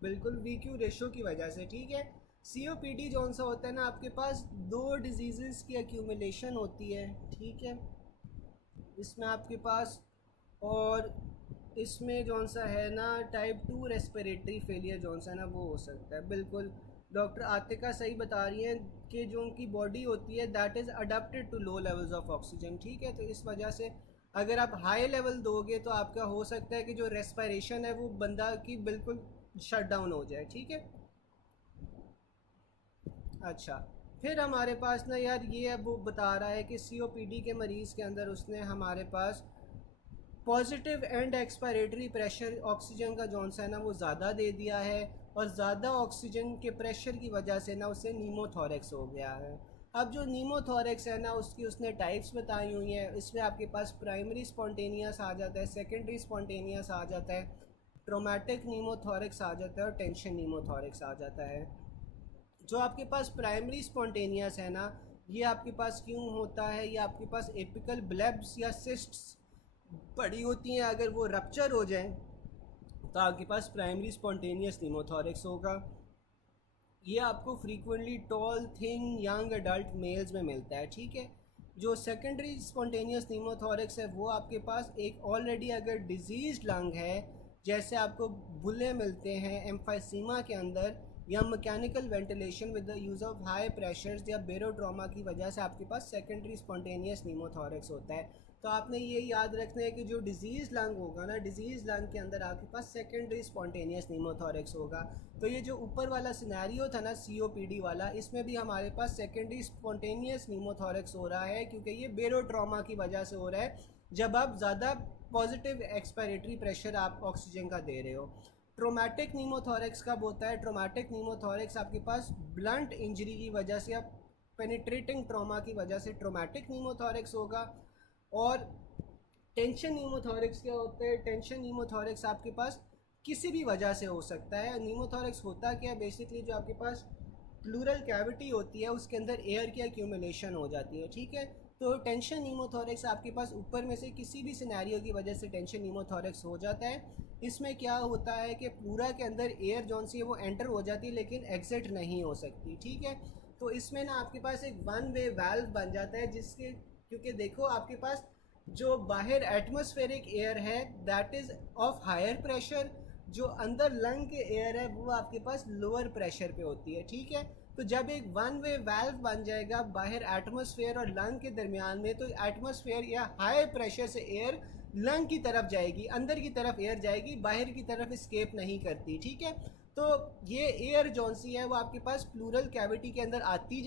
बिल्कुल VQ रेशो की वजह से, ठीक है। COPD जौन सा होता है ना, आपके पास दो डिजीज़ की एक्यूमुलेशन होती है, ठीक है। इसमें आपके पास, और इसमें जौन सा है ना टाइप 2 रेस्पिरेटरी फेलियर जौन सा है ना वो हो सकता है। बिल्कुल डॉक्टर आतिका सही बता रही हैं कि जो उनकी बॉडी होती है that is adapted to low levels of oxygen, ठीक है। तो इस वजह से अगर आप हाई लेवल दोगे तो आपका हो सकता है कि जो रेस्पिरेशन है वो बंदा की बिल्कुल शट डाउन हो जाए, ठीक है। अच्छा, फिर हमारे पास ना यार ये अब वो बता रहा है कि COPD के मरीज़ के अंदर उसने हमारे पास positive end expiratory pressure oxygen का जौन सा है ना वो ज़्यादा दे दिया है, और ज़्यादा ऑक्सीजन के प्रेशर की वजह से ना उसे नीमोथोरेक्स हो गया है। अब जो नीमोथोरेक्स है ना, उसकी उसने टाइप्स बताई हुई हैं। इसमें आपके पास प्राइमरी स्पॉन्टेनियस आ जाता है, सेकेंडरी स्पॉन्टेनियस आ जाता है, ट्रोमेटिक नीमोथोरेक्स आ जाता है और टेंशन नीमोथोरेक्स आ जाता है। जो आपके पास प्राइमरी स्पॉन्टेनियस है ना, ये आपके पास क्यों होता है, ये आपके पास एपिकल ब्लेब्स या सिस्ट्स पड़ी होती हैं, अगर वो रप्चर हो जाएं तो आपके पास प्राइमरी स्पॉन्टेनियस नीमोथोरेक्स होगा। ये आपको frequently tall thin young adult males में मिलता है, ठीक है। जो सेकेंडरी स्पॉन्टेनियस नीमोथोरेक्स है वो आपके पास एक ऑलरेडी अगर डिजीज लंग है, जैसे आपको बुले मिलते हैं एम्फाइसीमा के अंदर, या mechanical ventilation with the use of high pressures या बेरोट्रामा की वजह से आपके पास सेकेंडरी स्पॉन्टेनियस नीमोथोरेक्स होता है। तो आपने ये याद रखना है कि जो डिजीज़ लंग होगा ना, डिजीज़ लंग के अंदर आपके पास सेकेंडरी स्पॉन्टेनियस नीमोथोरेक्स होगा। तो ये जो ऊपर वाला सिनेरियो था ना COPD वाला, इसमें भी हमारे पास सेकेंडरी स्पॉन्टेनियस नीमोथोरेक्स हो रहा है, क्योंकि ये बेरोट्रामा की वजह से हो रहा है, जब आप ज़्यादा पॉजिटिव एक्सपायरेटरी प्रेशर आप ऑक्सीजन का दे रहे हो। ट्रोमेटिक नीमोथोरेक्स कब होता है? ट्रोमेटिक नीमोथोरेक्स आपके पास ब्लंट इंजरी की वजह से या पेनिट्रेटिंग ट्रॉमा की वजह से ट्रोमेटिक नीमोथोरेक्स होगा। और टेंशन नीमोथोरेक्स क्या होता है? टेंशन नीमोथोरेक्स आपके पास किसी भी वजह से हो सकता है। नीमोथोरेक्स होता क्या है? बेसिकली जो आपके पास प्लूरल कैविटी होती है उसके अंदर एयर की एक्यूमुलेशन हो जाती है, ठीक है। तो टेंशन नीमोथोरेक्स आपके पास ऊपर में से किसी भी सिनेरियो की वजह से टेंशन नीमोथोरेक्स हो जाता है। इसमें क्या होता है कि प्लूरा के अंदर एयर जौन सी है वो एंटर हो जाती है लेकिन एग्जिट नहीं हो सकती, ठीक है। तो इसमें ना आपके पास एक वन वे वाल्व बन जाता है, जिसके क्योंकि देखो आपके पास जो बाहर एटमॉस्फेरिक एयर है that is of higher pressure, जो अंदर लंग के एयर है वो आपके पास लोअर प्रेशर पे होती है, ठीक है। तो जब एक वन वे वाल्व बन जाएगा बाहर एटमॉस्फेयर और लंग के दरमियान में, तो एटमॉस्फेयर या हाई प्रेशर से एयर लंग की तरफ जाएगी, अंदर की तरफ एयर जाएगी, बाहर की तरफ स्केप नहीं करती, ठीक है। तो ये एयर जौन सी है वो आपके पास प्लूरल कैविटी के अंदर आती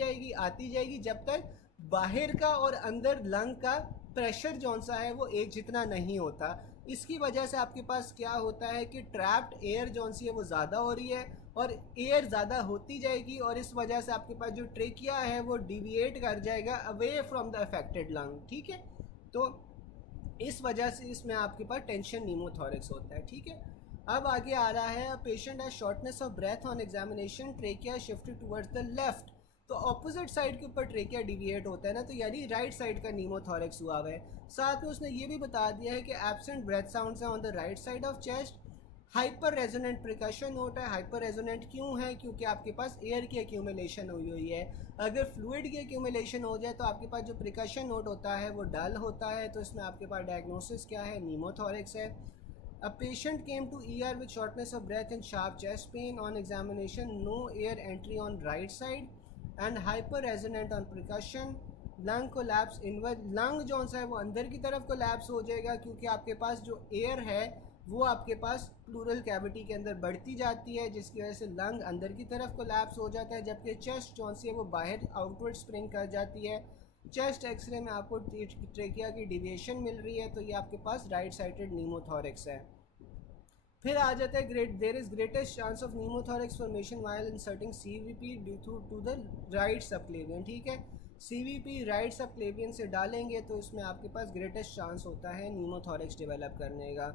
जाएगी जब तक बाहर का और अंदर लंग का प्रेशर जौन सा है वो एक जितना नहीं होता। इसकी वजह से आपके पास क्या होता है कि ट्रैप्ड एयर जौन सी है वो ज़्यादा हो रही है और एयर ज़्यादा होती जाएगी, और इस वजह से आपके पास जो ट्रेकिया है वो डिविएट कर जाएगा away from the affected lung, ठीक है। तो इस वजह से इसमें आपके पास टेंशन नीमोथोरेक्स होता है, ठीक है। अब आगे आ रहा है पेशेंट है shortness of breath on examination, trachea shifted towards the left. तो ऑपोजिट साइड के ऊपर ट्रेकिया डिविएट होता है ना, तो यानी राइट साइड का नीमोथोरेक्स हुआ हुआ है। साथ में उसने ये भी बता दिया है कि एब्सेंट ब्रेथ साउंड्स है on the right side of chest. Hyper resonant percussion note है। हाइपर रेजोनेंट क्यों है? क्योंकि आपके पास एयर की एक्यूमुलेशन हुई है। अगर फ्लूइड की एक्यूमुलेशन हो जाए तो आपके पास जो प्रिकशन नोट होता है वो डल होता है। तो इसमें आपके पास डायग्नोसिस क्या है? नीमोथोरेक्स है। A patient came to ER with shortness of breath and sharp chest pain. On examination, no air entry on right side and hyperresonant on percussion. Lung collapse inward, lung जो सा है वो अंदर की तरफ कोलैप्स हो जाएगा, क्योंकि आपके पास जो एयर है वो आपके पास प्लूरल कैविटी के अंदर बढ़ती जाती है, जिसकी वजह से लंग अंदर की तरफ कोलैप्स हो जाता है, जबकि चेस्ट जो सी है वो बाहर आउटवर्ड स्प्रिंग कर जाती है। चेस्ट एक्सरे में आपको ट्रेकिया की डिविएशन मिल रही है, तो ये आपके पास राइट साइडेड नीमोथोरेक्स है। फिर आ जाता है great there is greatest chance of pneumothorax formation while inserting CVP due to the right subclavian, ठीक है। CVP राइट सबक्लेवियन से डालेंगे तो इसमें आपके पास ग्रेटेस्ट चांस होता है नीमोथोरेक्स डेवलप करने का।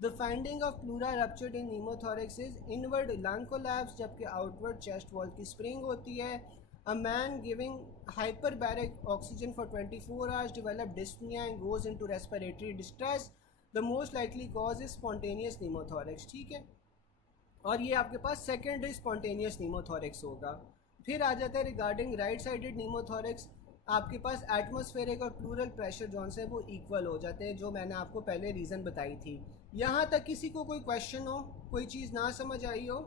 The finding of pleura ruptured in नीमोथोरेक्स is inward lung collapse, जबकि आउटवर्ड चेस्ट वॉल की स्प्रिंग होती है। A man giving hyperbaric oxygen for 24 hours develop dyspnea and goes into respiratory distress. The most likely cause is spontaneous pneumothorax, ठीक है। और ये आपके पास secondary spontaneous नीमोथोरेक्स होगा। फिर आ जाता है रिगार्डिंग राइट साइडेड नीमोथोरेक्स, आपके पास एटमॉस्फेरिक और प्लूरल प्रेशर जोन से वो इक्वल हो जाते हैं, जो मैंने आपको पहले रीज़न बताई थी। यहाँ तक किसी को कोई क्वेश्चन हो, कोई चीज़ ना समझ आई हो?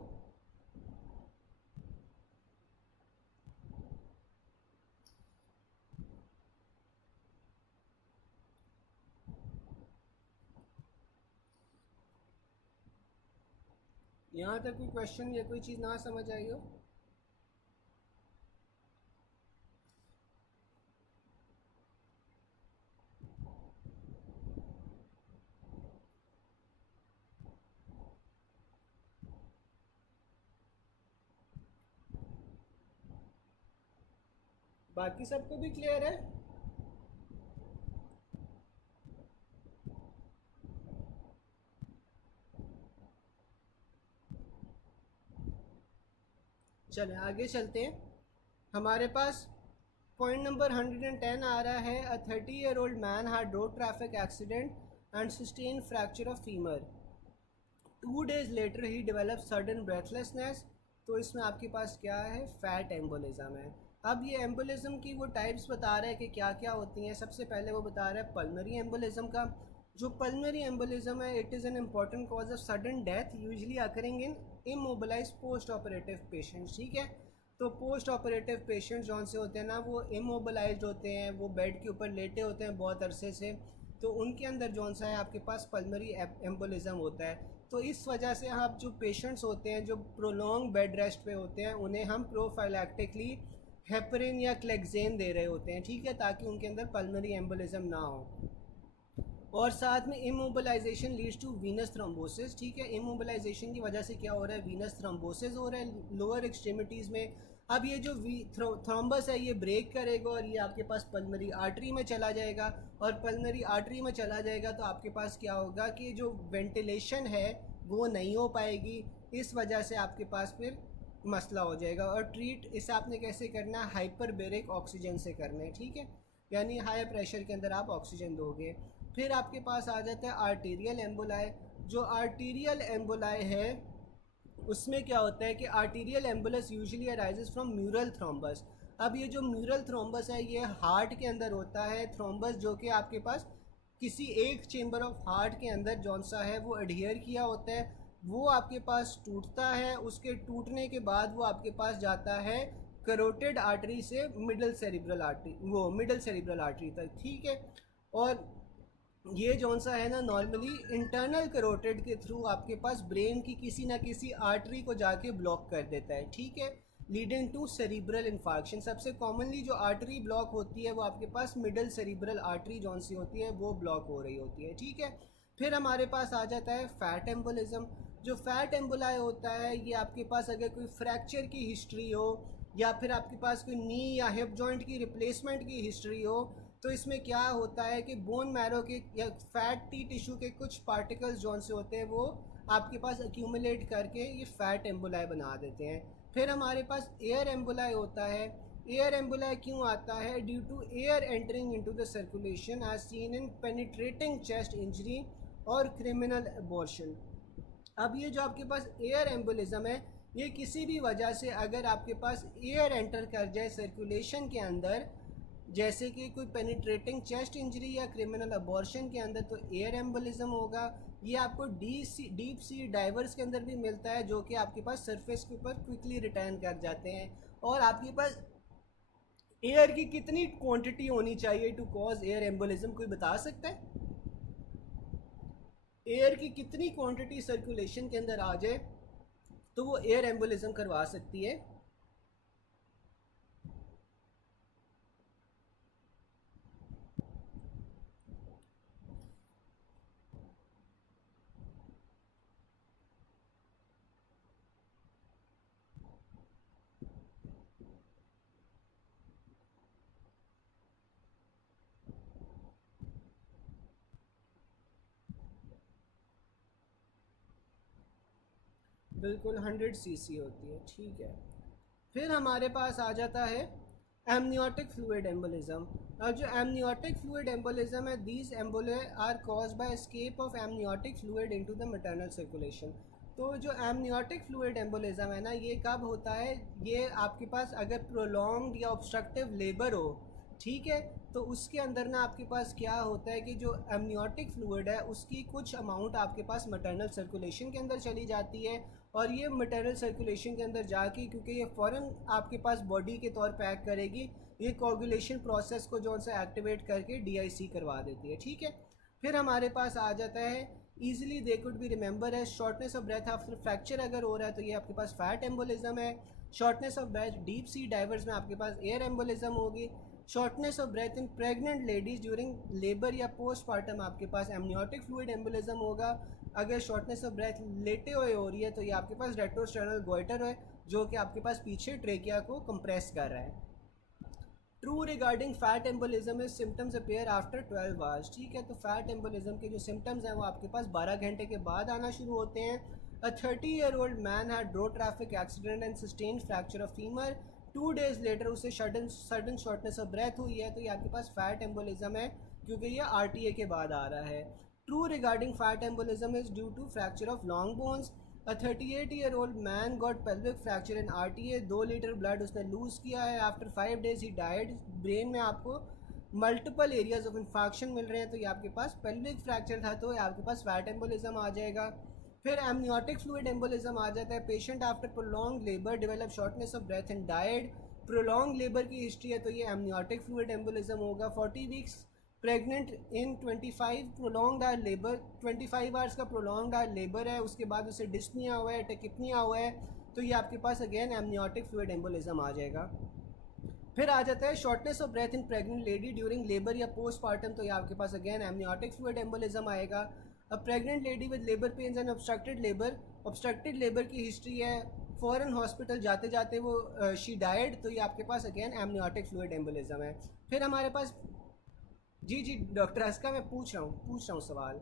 यहाँ तक कोई क्वेश्चन या कोई चीज़ ना समझ आई हो? बाकी सबको भी क्लियर है? चलें आगे चलते हैं। हमारे पास पॉइंट नंबर 110 आ रहा है। अ 30-year-old man had road traffic accident and sustain fracture of femur. 2 days later he develop sudden breathlessness. तो इसमें आपके पास क्या है? फैट एम्बोलिज्म है। अब ये एम्बोलिज्म की वो टाइप्स बता रहा है कि क्या क्या होती हैं। सबसे पहले वो बता रहा है पल्मरी एम्बोलिज्म का। जो पल्मरी एम्बोलिज्म है, it is an important cause of sudden death usually occurring in immobilise post operative patients. ठीक है, तो पोस्ट ऑपरेटिव पेशेंट्स जौन से होते हैं ना, वो इमोबिलाइज्ड होते हैं, वो बेड के ऊपर लेटे होते हैं बहुत अरसे से, तो उनके अंदर जौन सा है आपके पास पल्मरी एम्बोलिज्म होता है। तो इस वजह से आप जो पेशेंट्स होते हैं जो प्रोलॉन्ग बेड रेस्ट पे होते हैं, उन्हें हम प्रोफाइलैक्टिकली हेपरिन या क्लेक्सेन दे रहे होते हैं। ठीक है, ताकि उनके अंदर पल्मरी एम्बोलिज्म ना हो। और साथ में immobilisation leads to venous thrombosis. ठीक है, इमोबिलाइजेशन की वजह से क्या हो रहा है? वीनस थ्रोम्बोसिस हो रहा है लोअर एक्सट्रीमिटीज़ में। अब ये जो थ्रोम्बस है ये ब्रेक करेगा और ये आपके पास पल्मरी आर्टरी में चला जाएगा, और पल्मरी आर्टरी में चला जाएगा तो आपके पास क्या होगा कि जो वेंटिलेशन है वो नहीं हो पाएगी। इस वजह से आपके पास फिर मसला हो जाएगा। और ट्रीट इसे आपने कैसे करना है? हाइपरबेरिक ऑक्सीजन से करना है। ठीक है, यानी हाई प्रेशर के अंदर आप ऑक्सीजन दोगे। फिर आपके पास आ जाता है आर्टीरियल एम्बोलाई। जो आर्टीरियल एम्बोलाई है उसमें क्या होता है कि arterial एम्बुलस usually arises from mural thrombus. अब ये जो म्यूरल थ्रोम्बस है ये हार्ट के अंदर होता है थ्रोम्बस, जो कि आपके पास किसी एक चेंबर ऑफ हार्ट के अंदर जौन सा है वो एडहियर किया होता है। वो आपके पास टूटता है, उसके टूटने के बाद वो आपके पास जाता है करोटेड आर्टरी से मिडल सेरिब्रल आर्टरी, वो मिडल सेरिब्रल आर्टरी तक। ठीक है, और ये जौन सा है ना नॉर्मली इंटरनल करोटेड के थ्रू आपके पास ब्रेन की किसी ना किसी आर्टरी को जाके ब्लॉक कर देता है। ठीक है, लीडिंग टू सेरिब्रल इन्फार्क्शन। सबसे कॉमनली जो आर्टरी ब्लॉक होती है वो आपके पास मिडल सेरिब्रल आर्टरी जौन सी होती है वो ब्लॉक हो रही होती है। ठीक है, फिर हमारे पास आ जाता है फैट एम्बोलिज्म। जो फैट एम्बोलाई होता है ये आपके पास अगर कोई फ्रैक्चर की हिस्ट्री हो या फिर आपके पास कोई नी या हिप जॉइंट की रिप्लेसमेंट की हिस्ट्री हो, तो इसमें क्या होता है कि बोन मैरो के या फैटी टिश्यू के कुछ पार्टिकल्स जौन से होते हैं वो आपके पास एक्यूमुलेट करके ये फैट एम्बोलाई बना देते हैं। फिर हमारे पास एयर एम्बोलाई होता है। एयर एम्बोलाई क्यों आता है? Due to air entering into the circulation as seen in penetrating chest injury और क्रिमिनल अबॉर्शन। अब ये जो आपके पास एयर एम्बोलिज्म है ये किसी भी वजह से अगर आपके पास एयर एंटर कर जाए सर्कुलेशन के अंदर, जैसे कि कोई पेनिट्रेटिंग चेस्ट इंजरी या क्रिमिनल अबॉर्शन के अंदर, तो एयर एम्बोलिज्म होगा। ये आपको डीप सी डाइवर्स के अंदर भी मिलता है, जो कि आपके पास सरफेस के ऊपर क्विकली रिटर्न कर जाते हैं। और आपके पास एयर की कितनी क्वांटिटी होनी चाहिए टू कॉज एयर एम्बोलिज्म, कोई बता सकता है? एयर की कितनी क्वांटिटी सर्कुलेशन के अंदर आ जाए तो वो एयर एम्बोलिज्म करवा सकती है? बिल्कुल 100 cc होती है। ठीक है, फिर हमारे पास आ जाता है एमनियोटिक फ्लूइड एम्बोलिज्म। अब जो एमनियोटिक फ्लूइड एम्बोलिज्म है, these emboli are cause by escape of amniotic fluid into the maternal circulation. तो जो एमनियोटिक फ्लूइड एम्बोलिज्म है ना, ये कब होता है? ये आपके पास अगर प्रोलॉन्ग या ऑब्स्ट्रक्टिव लेबर हो, ठीक है, तो उसके अंदर ना आपके पास क्या होता है कि जो एमनियोटिक फ्लूइड है उसकी कुछ अमाउंट आपके पास मैटरनल सर्कुलेशन के अंदर चली जाती है, और ये मैटरनल सर्कुलेशन के अंदर जाके क्योंकि ये फ़ौरन आपके पास बॉडी के तौर पे एक्ट करेगी, ये कोगुलेशन प्रोसेस को जो सा एक्टिवेट करके डीआईसी करवा देती है। ठीक है, फिर हमारे पास आ जाता है easily they could be remember है shortness of breath after fracture अगर हो रहा है तो ये आपके पास फैट एम्बोलिज्म है। Shortness of breath deep sea divers में आपके पास एयर एम्बोलिज्म होगी। Shortness of breath in pregnant ladies during labour या पोस्टमार्टम आपके पास एमनियोटिक फ्लूइड एम्बोलिज्म होगा। अगर शॉर्टनेस ऑफ ब्रेथ लेटे हुए हो रही है तो ये आपके पास रेट्रोस्टेरनल गोइटर है, जो कि आपके पास पीछे ट्रेकिया को कंप्रेस कर रहा है। True regarding fat embolism is symptoms appear after 12 hours. ठीक है, तो फैट एम्बोलिज्म के जो सिम्टम्स हैं वो आपके पास 12 घंटे के बाद आना शुरू होते हैं। A 30-year-old man had road traffic accident and sustain fracture of femur. 2 days later उसे सडन शॉर्टनेस ऑफ ब्रेथ हुई है, तो ये आपके पास फैट एम्बोलिज्म है क्योंकि ये RTA के बाद आ रहा है। True regarding fat embolism is due to fracture of long bones. A 38-year-old man got pelvic fracture in RTA। 2 litre blood उसने लूज़ किया है। आफ्टर 5 days ही डाइड। ब्रेन में आपको मल्टीपल एरियाज ऑफ इन्फेक्शन मिल रहे हैं, तो ये आपके पास पेल्विक फ्रैक्चर था, तो ये आपके पास फैट एम्बोलिज्म आ जाएगा। फिर एमनियोटिक फ्लूइड एम्बोलिज्म आ जाता है। Patient after prolong labour develop shortness of breath and died. Prolong labour की हिस्ट्री है तो ये एमनियोटिक फ्लूइड एम्बोलिज्म होगा। 40 weeks pregnant in 25 prolonged are labour, 25 hours का प्रोलॉन्ग्ड आर लेबर है, उसके बाद उसे डिस्निया हुआ है, टेकिपनिया हुआ है, तो ये आपके पास अगेन एमनियोटिक फ्लूइड एम्बोलिज्म आ जाएगा। फिर आ जाता है shortness of breath in pregnant lady during labour या पोस्टमार्टम, तो ये आपके पास अगेन एमनियोटिक फ्लूइड एम्बोलिज्म आएगा। अब pregnant lady with labour pains and obstructed labour की हिस्ट्री है, फ़ौरन हॉस्पिटल जाते जाते वो शी डाइड, तो ये आपके पास अगेन एमनियोटिक फ्लूइड एम्बोलिज्म है। फिर हमारे पास जी डॉक्टर अस्का मैं पूछ रहा हूँ सवाल।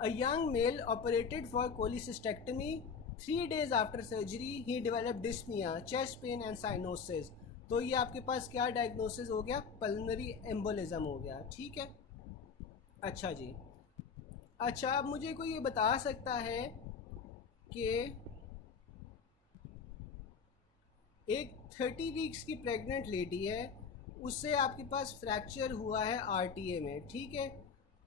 A young male operated for cholecystectomy 3 days after surgery he develop dyspnoea, chest pain and cyanosis, तो ये आपके पास क्या डायग्नोसिस हो गया? पल्मोनरी एम्बोलिज्म हो गया। ठीक है, अच्छा जी। अच्छा, अब मुझे कोई ये बता सकता है कि एक 30 वीक्स की प्रेग्नेंट लेडी है, उससे आपके पास फ्रैक्चर हुआ है RTA में, ठीक है,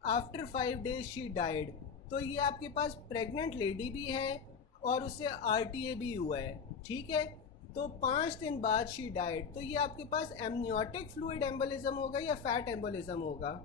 आफ्टर 5 days शी डाइड, तो ये आपके पास प्रेग्नेंट लेडी भी है और उससे RTA भी हुआ है, ठीक है, तो 5 दिन बाद शी डाइड, तो ये आपके पास एमनियोटिक फ्लूइड एम्बोलिज्म होगा या फैट एम्बोलिज्म होगा?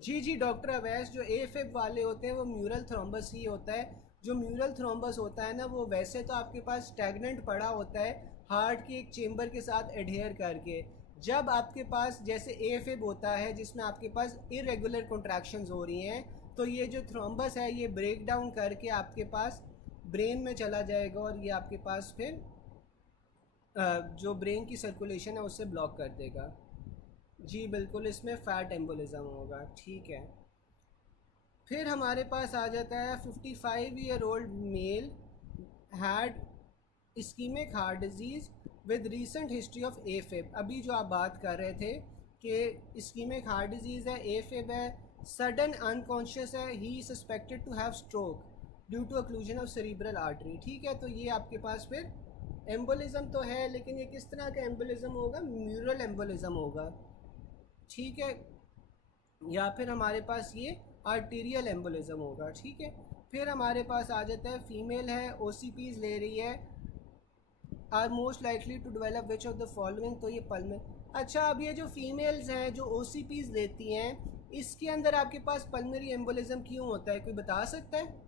जी डॉक्टर अवैस, जो AFib वाले होते हैं वो म्यूरल थ्रोम्बस ही होता है। जो म्यूरल थ्रोम्बस होता है ना, वो वैसे तो आपके पास स्टैगनेंट पड़ा होता है हार्ट के एक चेम्बर के साथ एडहेयर करके। जब आपके पास जैसे AFib होता है जिसमें आपके पास इरेगुलर कॉन्ट्रैक्शंस हो रही हैं, तो ये जो थ्रोम्बस है ये ब्रेक डाउन करके आपके पास ब्रेन में चला जाएगा और ये आपके पास फिर जो ब्रेन की सर्कुलेशन है उससे ब्लॉक कर देगा। जी बिल्कुल, इसमें फ़ैट एम्बोलिज्म होगा। ठीक है, फिर हमारे पास आ जाता है 55-year-old male had ischaemic heart disease with recent history of AFib। अभी जो आप बात कर रहे थे कि इस्कीमिक हार्ट डिजीज़ है, AFib है, सडन अनकॉन्शियस है, he suspected to have stroke due to occlusion of cerebral artery. ठीक है, तो ये आपके पास फिर एम्बोलिज्म तो है, लेकिन ये किस तरह का एम्बोलिज्म होगा? म्यूरल एम्बोलिज्म होगा। ठीक है, या फिर हमारे पास ये आर्टीरियल एम्बोलिज्म होगा। ठीक है, फिर हमारे पास आ जाता है फीमेल है, OCPs ले रही है, are most likely to develop which of the following, तो ये पल्मोनरी। अच्छा, अब ये जो फीमेल्स हैं जो OCPs लेती हैं, इसके अंदर आपके पास पल्मोनरी एम्बोलिज्म क्यों होता है? कोई बता सकता है?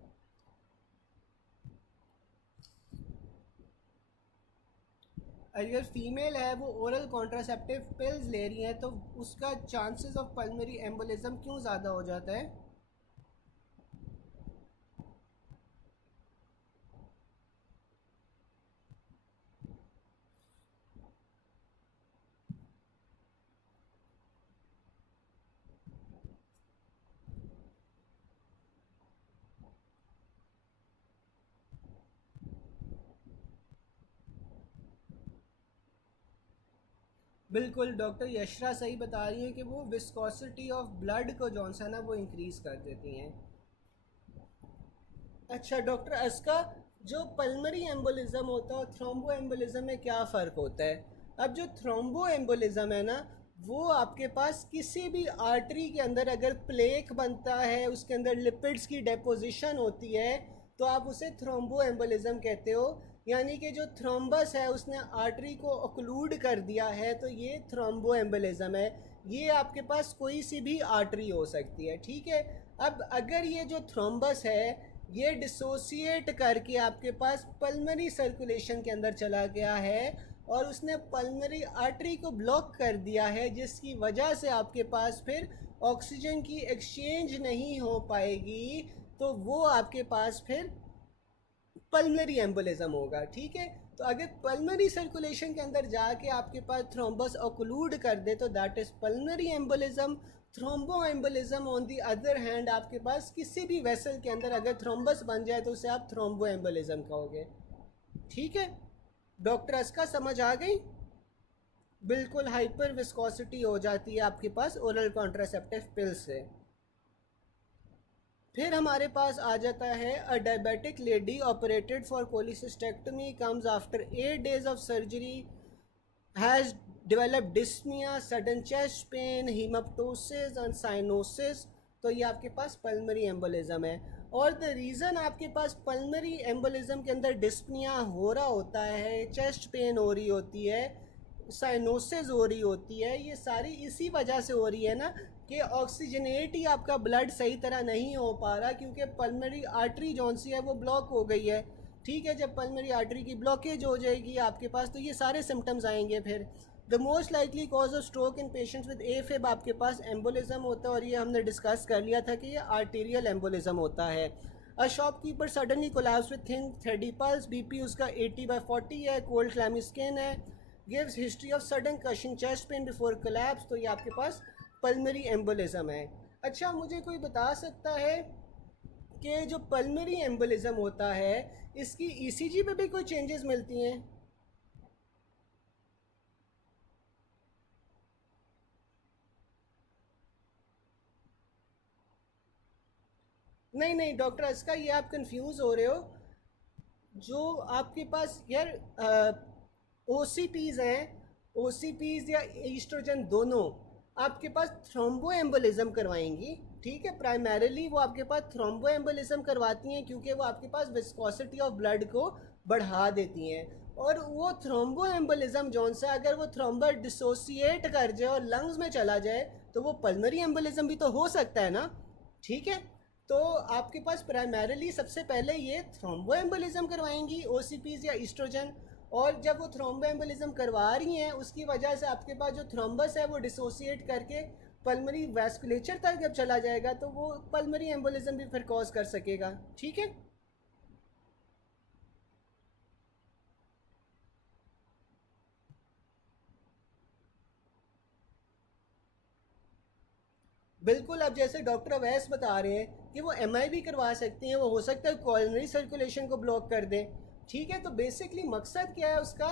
अगर फीमेल है वो ओरल कॉन्ट्रासेप्टिव पिल्स ले रही हैं, तो उसका चांसेस ऑफ पल्मोनरी एम्बोलिज्म क्यों ज़्यादा हो जाता है? बिल्कुल, डॉक्टर यशरा सही बता रही हैं कि वो विस्कोसिटी ऑफ ब्लड को जो है ना वो इंक्रीज़ कर देती हैं। अच्छा डॉक्टर अस्का, जो पल्मरी एम्बोलिज्म होता है और थ्रोम्बो एम्बोलिज्म में क्या फ़र्क होता है? अब जो थ्रोम्बो एम्बोलिज्म है ना, वो आपके पास किसी भी आर्टरी के अंदर अगर प्लेक बनता है, उसके अंदर लिपिड्स की डेपोजिशन होती है, तो आप उसे थ्रोम्बो एम्बोलिज्म कहते हो। यानी कि जो थ्रोम्बस है उसने आर्टरी को ऑक्लूड कर दिया है, तो ये थ्रोम्बो एम्बोलिज्म है। ये आपके पास कोई सी भी आर्टरी हो सकती है। ठीक है, अब अगर ये जो थ्रोम्बस है ये डिसोसिएट करके आपके पास पल्मोनरी सर्कुलेशन के अंदर चला गया है, और उसने पल्मोनरी आर्टरी को ब्लॉक कर दिया है, जिसकी वजह से आपके पास फिर ऑक्सीजन की एक्सचेंज नहीं हो पाएगी, तो वो आपके पास फिर पल्मोनरी एम्बोलिज्म होगा। ठीक है, तो अगर पल्मोनरी सर्कुलेशन के अंदर जाके आपके पास थ्रोम्बस ऑक्लूड कर दे तो that is pulmonary embolism. Thrombo embolism on the other hand आपके पास किसी भी वेसल के अंदर अगर थ्रोम्बस बन जाए तो उसे आप थ्रोम्बो एम्बोलिज्म कहोगे। ठीक है, डॉक्टर अस्का समझ आ गई? बिल्कुल हाइपर विस्कोसिटी हो जाती है आपके पास ओरल कॉन्ट्रासेप्टिव पिल से। फिर हमारे पास आ जाता है a diabetic lady operated for cholecystectomy comes after 8 days of surgery, has develop dyspnoea, sudden chest pain, haemoptysis and cyanosis. तो ये आपके पास पल्मोनरी एम्बोलिज्म है। और द रीज़न आपके पास पल्मोनरी एम्बोलिज्म के अंदर डिस्निया हो रहा होता है, चेस्ट पेन हो रही होती है, साइनोसिस हो रही होती है, ये सारी इसी वजह से हो रही है ना कि ऑक्सीजनेट ही आपका ब्लड सही तरह नहीं हो पा रहा, क्योंकि पल्मोनरी आर्टरी जौन सी है वो ब्लॉक हो गई है। ठीक है, जब पल्मोनरी आर्टरी की ब्लॉकेज हो जाएगी आपके पास तो ये सारे सिम्टम्स आएंगे। फिर the most likely cause of stroke in patients with एफिब आपके पास एम्बोलिज्म होता है, और ये हमने डिस्कस कर लिया था कि ये आर्टीरियल एम्बोलिज्म होता है। A shopkeeper suddenly collapse with thin थ्रेडी pulse, BP उसका 80/40 है, कोल्ड क्लैमी स्किन है, gives history of sudden crushing chest pain before collapse. तो ये आपके पास पल्मोनरी एम्बोलिज्म है। अच्छा, मुझे कोई बता सकता है कि जो पल्मोनरी एम्बोलिज्म होता है इसकी ईसीजी पे भी कोई चेंजेस मिलती हैं? नहीं नहीं डॉक्टर अस्का, ये आप कंफ्यूज हो रहे हो। जो आपके पास यार ओसीपीज हैं, ओसीपीज या ईस्ट्रोजन दोनों आपके पास थ्रोम्बो एम्बोलिज्म करवाएंगी। ठीक है, प्राइमरीली वो आपके पास थ्रोम्बो एम्बोलिज्म करवाती हैं क्योंकि वो आपके पास विस्कोसिटी ऑफ ब्लड को बढ़ा देती हैं। और वो थ्रोम्बो एम्बोलिज्म जौन सा अगर वो थ्रोम्बर डिसोसिएट कर जाए और लंग्स में चला जाए तो वो पल्मोनरी एम्बोलिज्म भी तो हो सकता है ना। ठीक है, तो आपके पास प्राइमरीली सबसे पहले ये थ्रोम्बो एम्बोलिज्म करवाएंगी ओसीपीज या ईस्ट्रोजन। और जब वो थ्रोम्बो एम्बोलिज्म करवा रही हैं उसकी वजह से आपके पास जो थ्रोम्बस है वो डिसोसिएट करके पल्मोनरी वैस्कुलेचर तक जब चला जाएगा तो वो पल्मोनरी एम्बोलिज्म भी फिर कॉज कर सकेगा। ठीक है, बिल्कुल। अब जैसे डॉक्टर अवैस बता रहे हैं कि वो एमआई भी करवा सकती हैं, वो हो सकता है कॉलोनरी सर्कुलेशन को ब्लॉक कर दें। ठीक है, तो बेसिकली मकसद क्या है उसका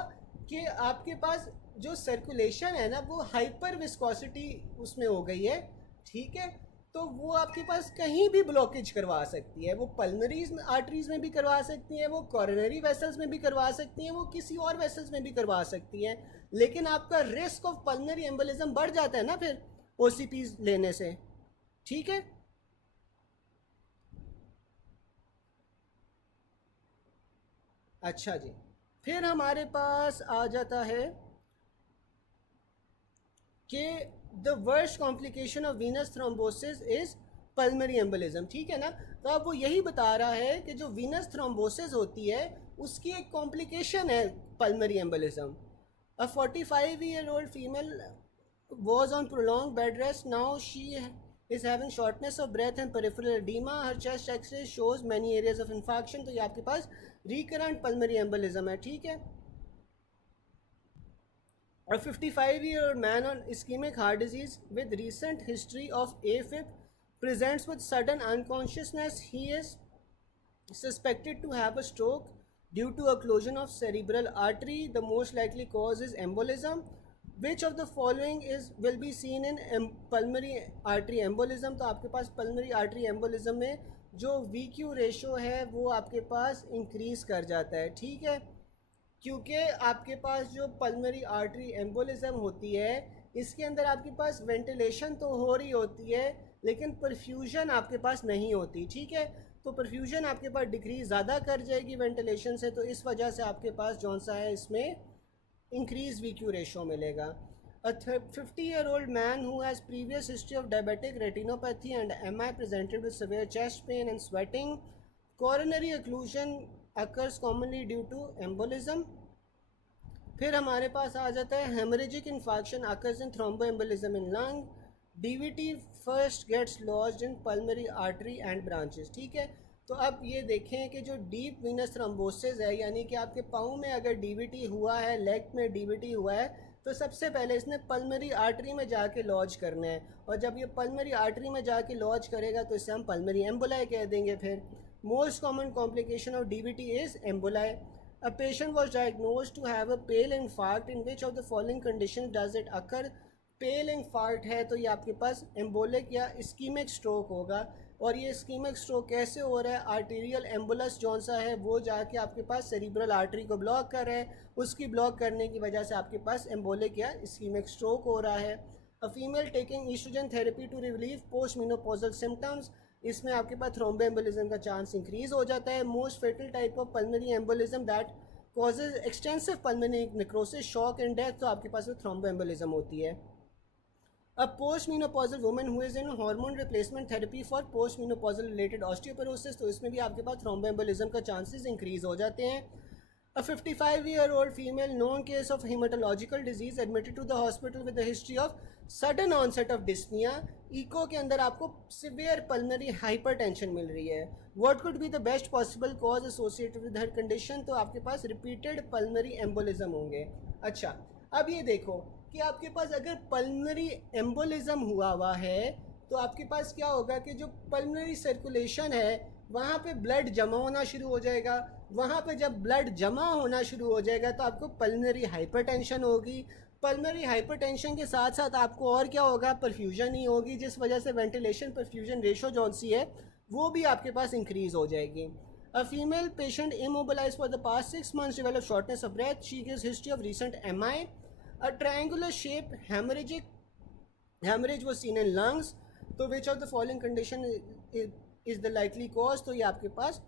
कि आपके पास जो सर्कुलेशन है ना वो हाइपर विस्कोसिटी उसमें हो गई है। ठीक है, तो वो आपके पास कहीं भी ब्लॉकेज करवा सकती है, वो पल्मोनरी आर्टरीज में भी करवा सकती हैं, वो कॉरोनरी वेसल्स में भी करवा सकती हैं, वो किसी और वेसल्स में भी करवा सकती हैं। लेकिन आपका रिस्क ऑफ पल्मोनरी एम्बोलिज्म बढ़ जाता है ना फिर ओसीपीज लेने से। ठीक है, अच्छा जी। फिर हमारे पास आ जाता है कि the worst complication of Venus thrombosis is pulmonary embolism. ठीक है ना, तो अब वो यही बता रहा है कि जो वीनस थ्रोम्बोसिस होती है उसकी एक कॉम्प्लिकेशन है pulmonary embolism. A 45-year-old female was on prolonged bed rest. Now she is having shortness of breath and peripheral edema. Her chest X-ray shows many areas of infarction. तो ये आपके पास recurrent pulmonary embolism है। ठीक है, a 55-year-old man on ischemic heart disease with recent history of AFib presents with sudden unconsciousness. He is suspected to have a stroke due to occlusion of cerebral artery. The most likely cause is embolism. Which of the following is will be seen in pulmonary artery embolism? तो आपके पास pulmonary artery embolism में जो VQ ratio है वो आपके पास increase कर जाता है। ठीक है, क्योंकि आपके पास जो पल्मोनरी आर्टरी एम्बोलिज्म होती है इसके अंदर आपके पास वेंटिलेशन तो हो रही होती है लेकिन परफ्यूजन आपके पास नहीं होती। ठीक है, तो परफ्यूजन आपके पास डिक्रीज ज़्यादा कर जाएगी वेंटिलेशन से, तो इस वजह से आपके पास जौन सा है इसमें इंक्रीज वीक्यू रेशो मिलेगा। अ 50-year-old man who has previous history of diabetic retinopathy and MI presented with severe chest pain and sweating. Coronary occlusion occurs commonly due to embolism. फिर हमारे पास आ जाता है haemorrhagic infection occurs in thromboembolism in lung, DVT first gets lodged in pulmonary artery and branches, ठीक है। तो अब ये देखें कि जो डीप वीनस थ्रोम्बोसिस है, यानी कि आपके पाँव में अगर डीवीटी हुआ है, लेग में डीवीटी हुआ है, तो सबसे पहले इसने पल्मरी आर्टरी में जाके लॉज करना है, और जब ये पल्मरी आर्टरी में जाके लॉज करेगा तो इसे हम पल्मरी एम्बोलाई कह देंगे। फिर most common complication of DVT is emboli. A patient was diagnosed to have a pale infarct. In which of the following conditions does it occur? पेल इंफार्क्ट है तो ये आपके पास एम्बोलिक या इस्कीमिक स्ट्रोक होगा। और ये इस्कीमिक स्ट्रोक कैसे हो रहा है? आर्टीरियल एम्बुलस जौन सा है वो जाके आपके पास सेरिब्रल आर्टरी को ब्लॉक कर रहा है, उसकी ब्लॉक करने की वजह से आपके पास एम्बोलिक या इस्कीमिक स्ट्रोक हो रहा है। A female taking oestrogen therapy to relieve post menopausal symptoms, इसमें आपके पास थ्रोम्बोएम्बोलिज्म का चांस इंक्रीज हो जाता है। Most fatal type of pulmonary embolism that causes extensive pulmonary necrosis, shock and death, तो आपके पास थ्रोम्बोएम्बोलिज्म होती है। A postmenopausal woman who is in hormone replacement therapy for postmenopausal related osteoporosis, तो इसमें भी आपके पास थ्रोम्बोएम्बोलिज्म का चांसेस इंक्रीज हो जाते हैं। A 55-year-old female known case of hematological disease admitted to the hospital with a history of sudden onset of dyspnea, echo के अंदर आपको severe pulmonary hypertension मिल रही है। What could be the best possible cause associated with her condition, तो आपके पास repeated pulmonary embolism होंगे। अच्छा, अब ये देखो कि आपके पास अगर पल्मोनरी एम्बोलिज्म हुआ है तो आपके पास क्या होगा कि जो पल्मोनरी सर्कुलेशन है वहाँ पे ब्लड जमा होना शुरू हो जाएगा। वहाँ पे जब ब्लड जमा होना शुरू हो जाएगा तो आपको पल्मोनरी हाइपरटेंशन होगी। पल्मोनरी हाइपरटेंशन के साथ साथ आपको और क्या होगा? परफ्यूजन ही होगी, जिस वजह से वेंटिलेशन परफ्यूजन रेशो जौन सी है वो भी आपके पास इंक्रीज हो जाएगी। A female patient immobilized for the past 6 months developed shortness of breath. She gives history of recent MI. A triangular shape hemorrhage was seen in lungs. तो which of the following condition is the likely cause? तो ये आपके पास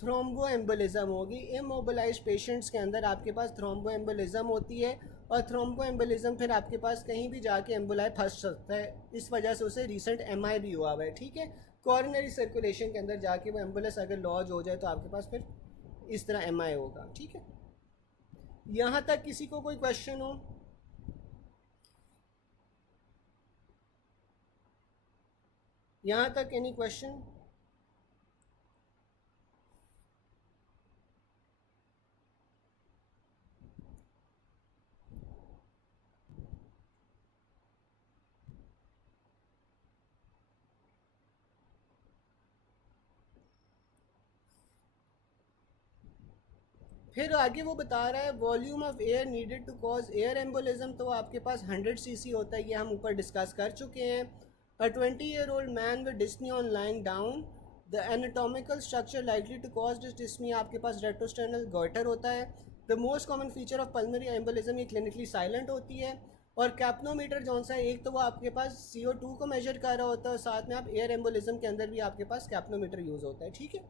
thromboembolism होगी। Immobilised patients के अंदर आपके पास थ्रोम्बोएम्बोलिज्म होती है, और थ्रोम्बोएम्बोलिज्म फिर आपके पास कहीं भी जाके एम्बोलाई फंस सकता है, इस वजह से उसे रिसेंट एमआई भी हुआ है, ठीक है। कॉर्नरी सर्कुलेशन के अंदर जाके वो एम्बुलेंस अगर लॉज हो जाए तो आपके पास फिर इस तरह एमआई होगा, ठीक है। यहाँ तक किसी को कोई क्वेश्चन हो? यहाँ तक एनी क्वेश्चन? फिर आगे वो बता रहा है volume of air needed to cause air embolism, तो आपके पास 100 cc होता है, ये हम ऊपर डिस्कस कर चुके हैं। A 20-year-old man with dyspnoea on lying down, the anatomical structure likely to cause this dyspnoea, आपके पास रेट्रोस्टेर्नल गॉइटर होता है। The most common feature of pulmonary embolism, ये क्लिनिकली साइलेंट होती है। और कैप्नोमीटर जौन सा है, एक तो वो आपके पास CO2 को मेजर कर रहा होता है, और साथ में आप एयर एम्बोलिज्म के अंदर भी आपके पास कैप्नोमीटर यूज़ होता है, ठीक है।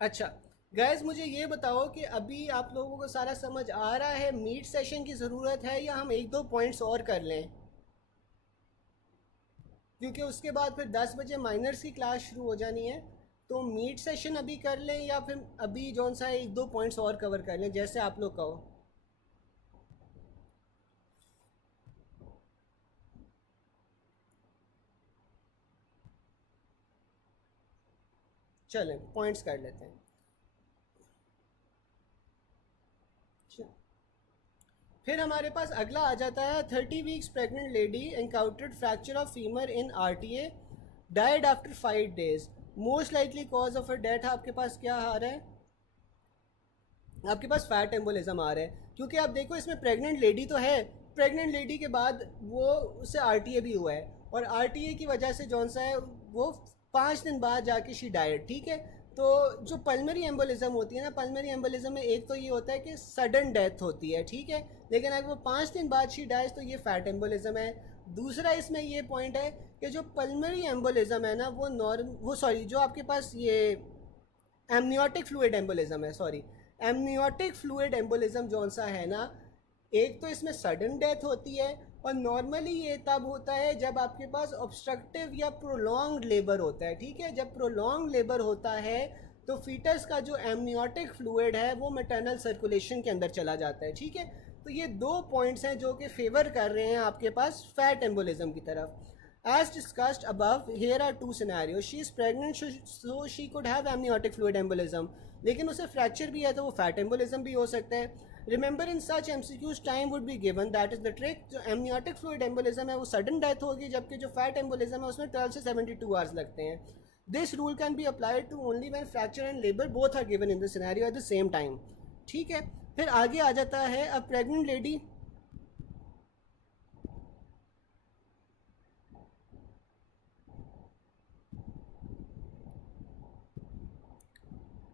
अच्छा गाइस, मुझे ये बताओ कि अभी आप लोगों को सारा समझ आ रहा है? मीट सेशन की ज़रूरत है या हम एक दो पॉइंट्स और कर लें? क्योंकि उसके बाद फिर 10 बजे माइनर्स की क्लास शुरू हो जानी है, तो मीट सेशन अभी कर लें या फिर अभी जौन सा है एक दो पॉइंट्स और कवर कर लें, जैसे आप लोग कहो। चलें पॉइंट्स कर लेते हैं। फिर हमारे पास अगला आ जाता है 30 weeks pregnant lady encountered fracture of femur in RTA, died after 5 days, most likely cause of death आपके पास क्या आ रहा है? आपके पास फैट एम्बोलिज्म आ रहा है, क्योंकि आप देखो इसमें प्रेग्नेंट लेडी तो है, प्रेग्नेंट लेडी के बाद वो उससे RTA भी हुआ है, और RTA की वजह से जौन सा है वो 5 दिन बाद जाके शी डाइड, ठीक है। तो जो पल्मोनरी एम्बोलिज्म होती है ना, पल्मोनरी एम्बोलिज्म में एक तो ये होता है कि सडन डेथ होती है, ठीक है, लेकिन अगर वो 5 दिन बाद शी डाइज तो ये फैट एम्बोलिज्म है। दूसरा इसमें ये पॉइंट है कि जो पल्मोनरी एम्बोलिज्म है ना वो जो आपके पास ये एमनियोटिक फ्लूइड एम्बोलिज्म है, एमनियोटिक फ्लूइड एम्बोलिज्म जौन सा है ना, एक तो इसमें सडन डेथ होती है, और नॉर्मली ये तब होता है जब आपके पास ऑब्स्ट्रक्टिव या प्रोलॉन्ग्ड लेबर होता है, ठीक है। जब प्रोलॉन्ग्ड लेबर होता है तो फीटस का जो एमनियोटिक फ्लूइड है वो मैटरनल सर्कुलेशन के अंदर चला जाता है, ठीक है। तो ये दो पॉइंट्स हैं जो कि फेवर कर रहे हैं आपके पास फैट एम्बोलिज्म की तरफ। As discussed above, here are two scenarios. She is pregnant, so she could have amniotic fluid embolism. लेकिन उसे फ्रैक्चर भी है तो वो फैट एम्बोलिज्म भी हो सकता है। Remember in such MCQs time would be given, that is the trick. जो एमनियोटिक फ्लूइड एम्बोलिज्म है वो सडन डेथ होगी, जबकि जो फैट एम्बोलिज्म है उसमें 12 से 72 आवर्स लगते हैं। This rule can be applied to only when fracture and labour both are given in the scenario at the same time, ठीक है। फिर आगे आ जाता है अ प्रेग्नेंट लेडी।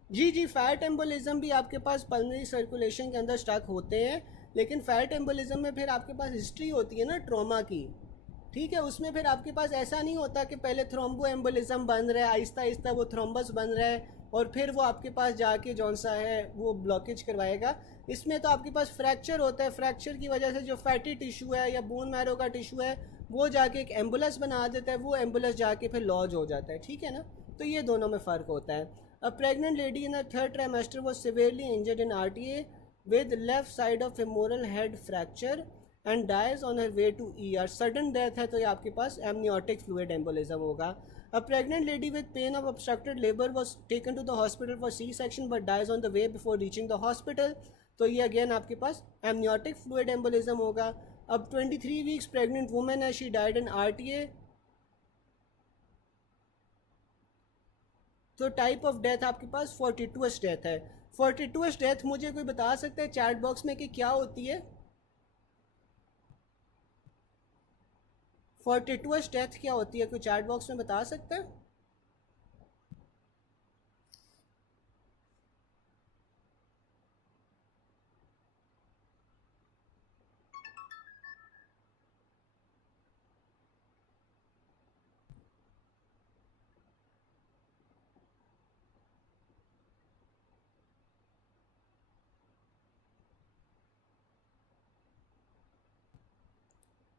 जी जी, फैट एम्बोलिज्म भी आपके पास पल्मोनरी सर्कुलेशन के अंदर स्टक होते हैं, लेकिन फैट एम्बोलिज्म में फिर आपके पास हिस्ट्री होती है ना ट्रॉमा की, ठीक है। उसमें फिर आपके पास ऐसा नहीं होता कि पहले थ्रोम्बो एम्बोलिज्म बन रहा है, आहिस्ता आहिस्ता वो थ्रोम्बस बन रहा है और फिर वो आपके पास जाके जौन सा है वो ब्लॉकेज करवाएगा। इसमें तो आपके पास फ्रैक्चर होता है, फ्रैक्चर की वजह से जो फैटी टिश्यू है या बोन मैरो का टिश्यू है वो जाके एक एम्बुलस बना देता है, वो एम्बुलस जाके फिर लॉज हो जाता है, ठीक है ना। तो ये दोनों में फ़र्क होता है। A pregnant lady in her third trimester was severely injured in RTA with left side of femoral head fracture and dies on her way to ER. Sudden death है तो ये आपके पास amniotic fluid embolism होगा। A pregnant lady with pain of obstructed labor was taken to the hospital for C-section but dies on the way before reaching the hospital. तो ये again आपके पास amniotic fluid embolism होगा। अब 23 weeks pregnant woman है, she died in RTA। तो type of death आपके पास 42th death है। 42th death मुझे कोई बता सकता है चैट बॉक्स में कि क्या होती है? 42th डेथ क्या होती है, कोई चैट बॉक्स में बता सकता है?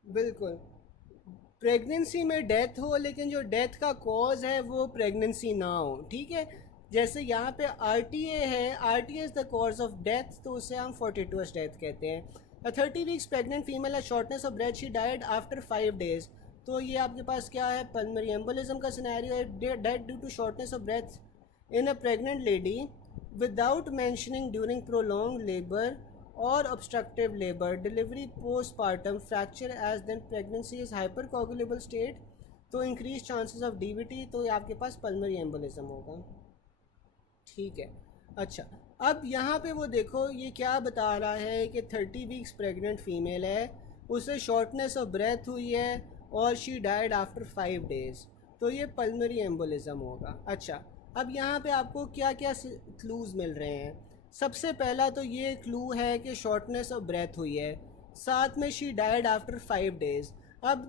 बिल्कुल, प्रेगनेंसी में डेथ हो लेकिन जो डेथ का कॉज है वो प्रेगनेंसी ना हो, ठीक है। जैसे यहाँ पे RTA है, RTA is the cause of death, तो उसे हम 42th डेथ कहते हैं। 30 वीक्स प्रेग्नेंट फीमेल है, shortness of breath, she died after 5 days। तो ये आपके पास क्या है, पल्मोनरी एम्बोलिज्म का सिनेरियो है, death due to shortness of breath in a pregnant lady without mentioning during prolong labour और obstructive labor, delivery postpartum, fracture as then pregnancy is hypercoagulable state, तो increased chances of DVT, तो ये आपके पास pulmonary embolism होगा, ठीक है। अच्छा, अब यहाँ पे वो देखो ये क्या बता रहा है कि 30 वीक्स प्रेग्नेंट फीमेल है, उसे शॉर्टनेस ऑफ ब्रेथ हुई है और शी डाइड आफ्टर 5 days, तो ये पल्मोनरी एम्बोलिज्म होगा। अच्छा, अब यहाँ पे आपको क्या क्या क्लूज़ मिल रहे हैं? सबसे पहला तो ये क्लू है कि शॉर्टनेस ऑफ ब्रेथ हुई है, साथ में शी डाइड आफ्टर 5 days। अब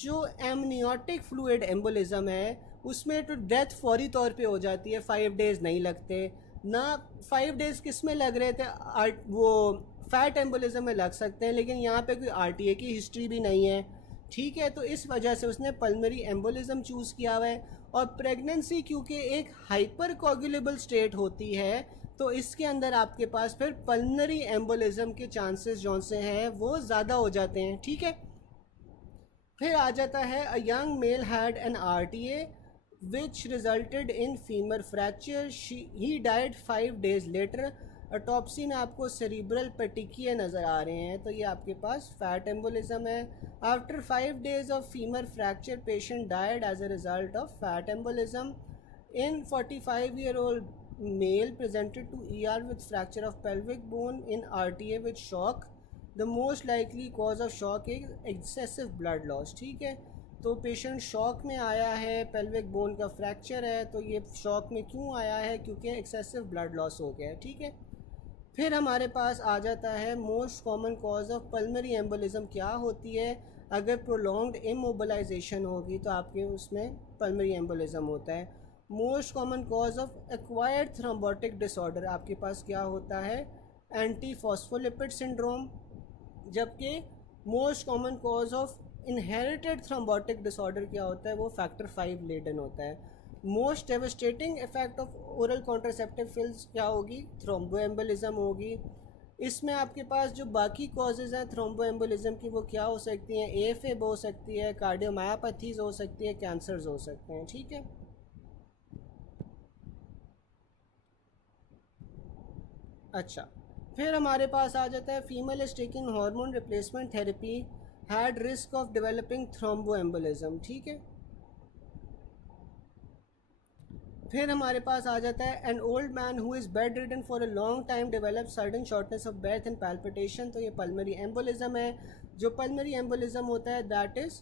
जो एमनियोटिक फ्लूइड एम्बोलिज्म है उसमें तो डेथ फौरी तौर पे हो जाती है, 5 days नहीं लगते ना। 5 days किस में लग रहे थे, वो फैट एम्बोलिज्म में लग सकते हैं, लेकिन यहाँ पे कोई RTA की हिस्ट्री भी नहीं है, ठीक है। तो इस वजह से उसने पल्मोनरी एम्बोलिज्म चूज़ किया हुआ है। और प्रेगनेंसी क्योंकि एक हाइपर कोगुलेबल स्टेट होती है तो इसके अंदर आपके पास फिर पल्मोनरी एम्बोलिज्म के चांसेस जो से हैं वो ज़्यादा हो जाते हैं, ठीक है। फिर आ जाता है a young male had an RTA which resulted in femur fracture, he died 5 days later. Autopsy में आपको सेरिब्रल पेटिकिया नज़र आ रहे हैं, तो ये आपके पास फैट एम्बोलिज्म है। After 5 days of femur fracture patient died as a result of fat embolism. In 45-year-old male presented to ER with fracture of pelvic bone in RTA with shock. The most likely cause of shock is excessive blood loss, ठीक है। तो patient shock में आया है, pelvic bone का fracture है, तो ये शॉक में क्यों आया है, क्योंकि एक्सेसिव ब्लड लॉस हो गया है, ठीक है। फिर हमारे पास आ जाता है most common cause of pulmonary embolism क्या होती है। अगर प्रोलॉन्ग्ड इमोबिलाइजेशन होगी तो आपके उसमें पल्मोनरी एम्बोलिज्म होता है। Most common cause of acquired thrombotic disorder आपके पास क्या होता है, एंटी फॉस्फोलिपिड सिंड्रोम। जबकि most common cause of inherited thrombotic disorder क्या होता है, वो फैक्टर 5 लेडन होता है। Most devastating effect of oral contraceptive pills क्या होगी? थ्रोम्बोएम्बोलिज्म होगी। इसमें आपके पास जो बाकी कॉजेज़ हैं थ्रोम्बोएम्बोलिज्म की वो क्या हो सकती हैं? एएफए हो सकती है, कार्डियोमायोपैथीज हो सकती है, कैंसर्स हो सकते हैं, ठीक है। अच्छा, फिर हमारे पास आ जाता है female is taking hormone replacement therapy had risk of developing thromboembolism, ठीक है। फिर हमारे पास आ जाता है an old man who is bedridden for a long time develop sudden shortness of breath and palpitation. तो ये पल्मरी एम्बोलिज्म है। जो पल्मरी एम्बोलिज्म होता है that is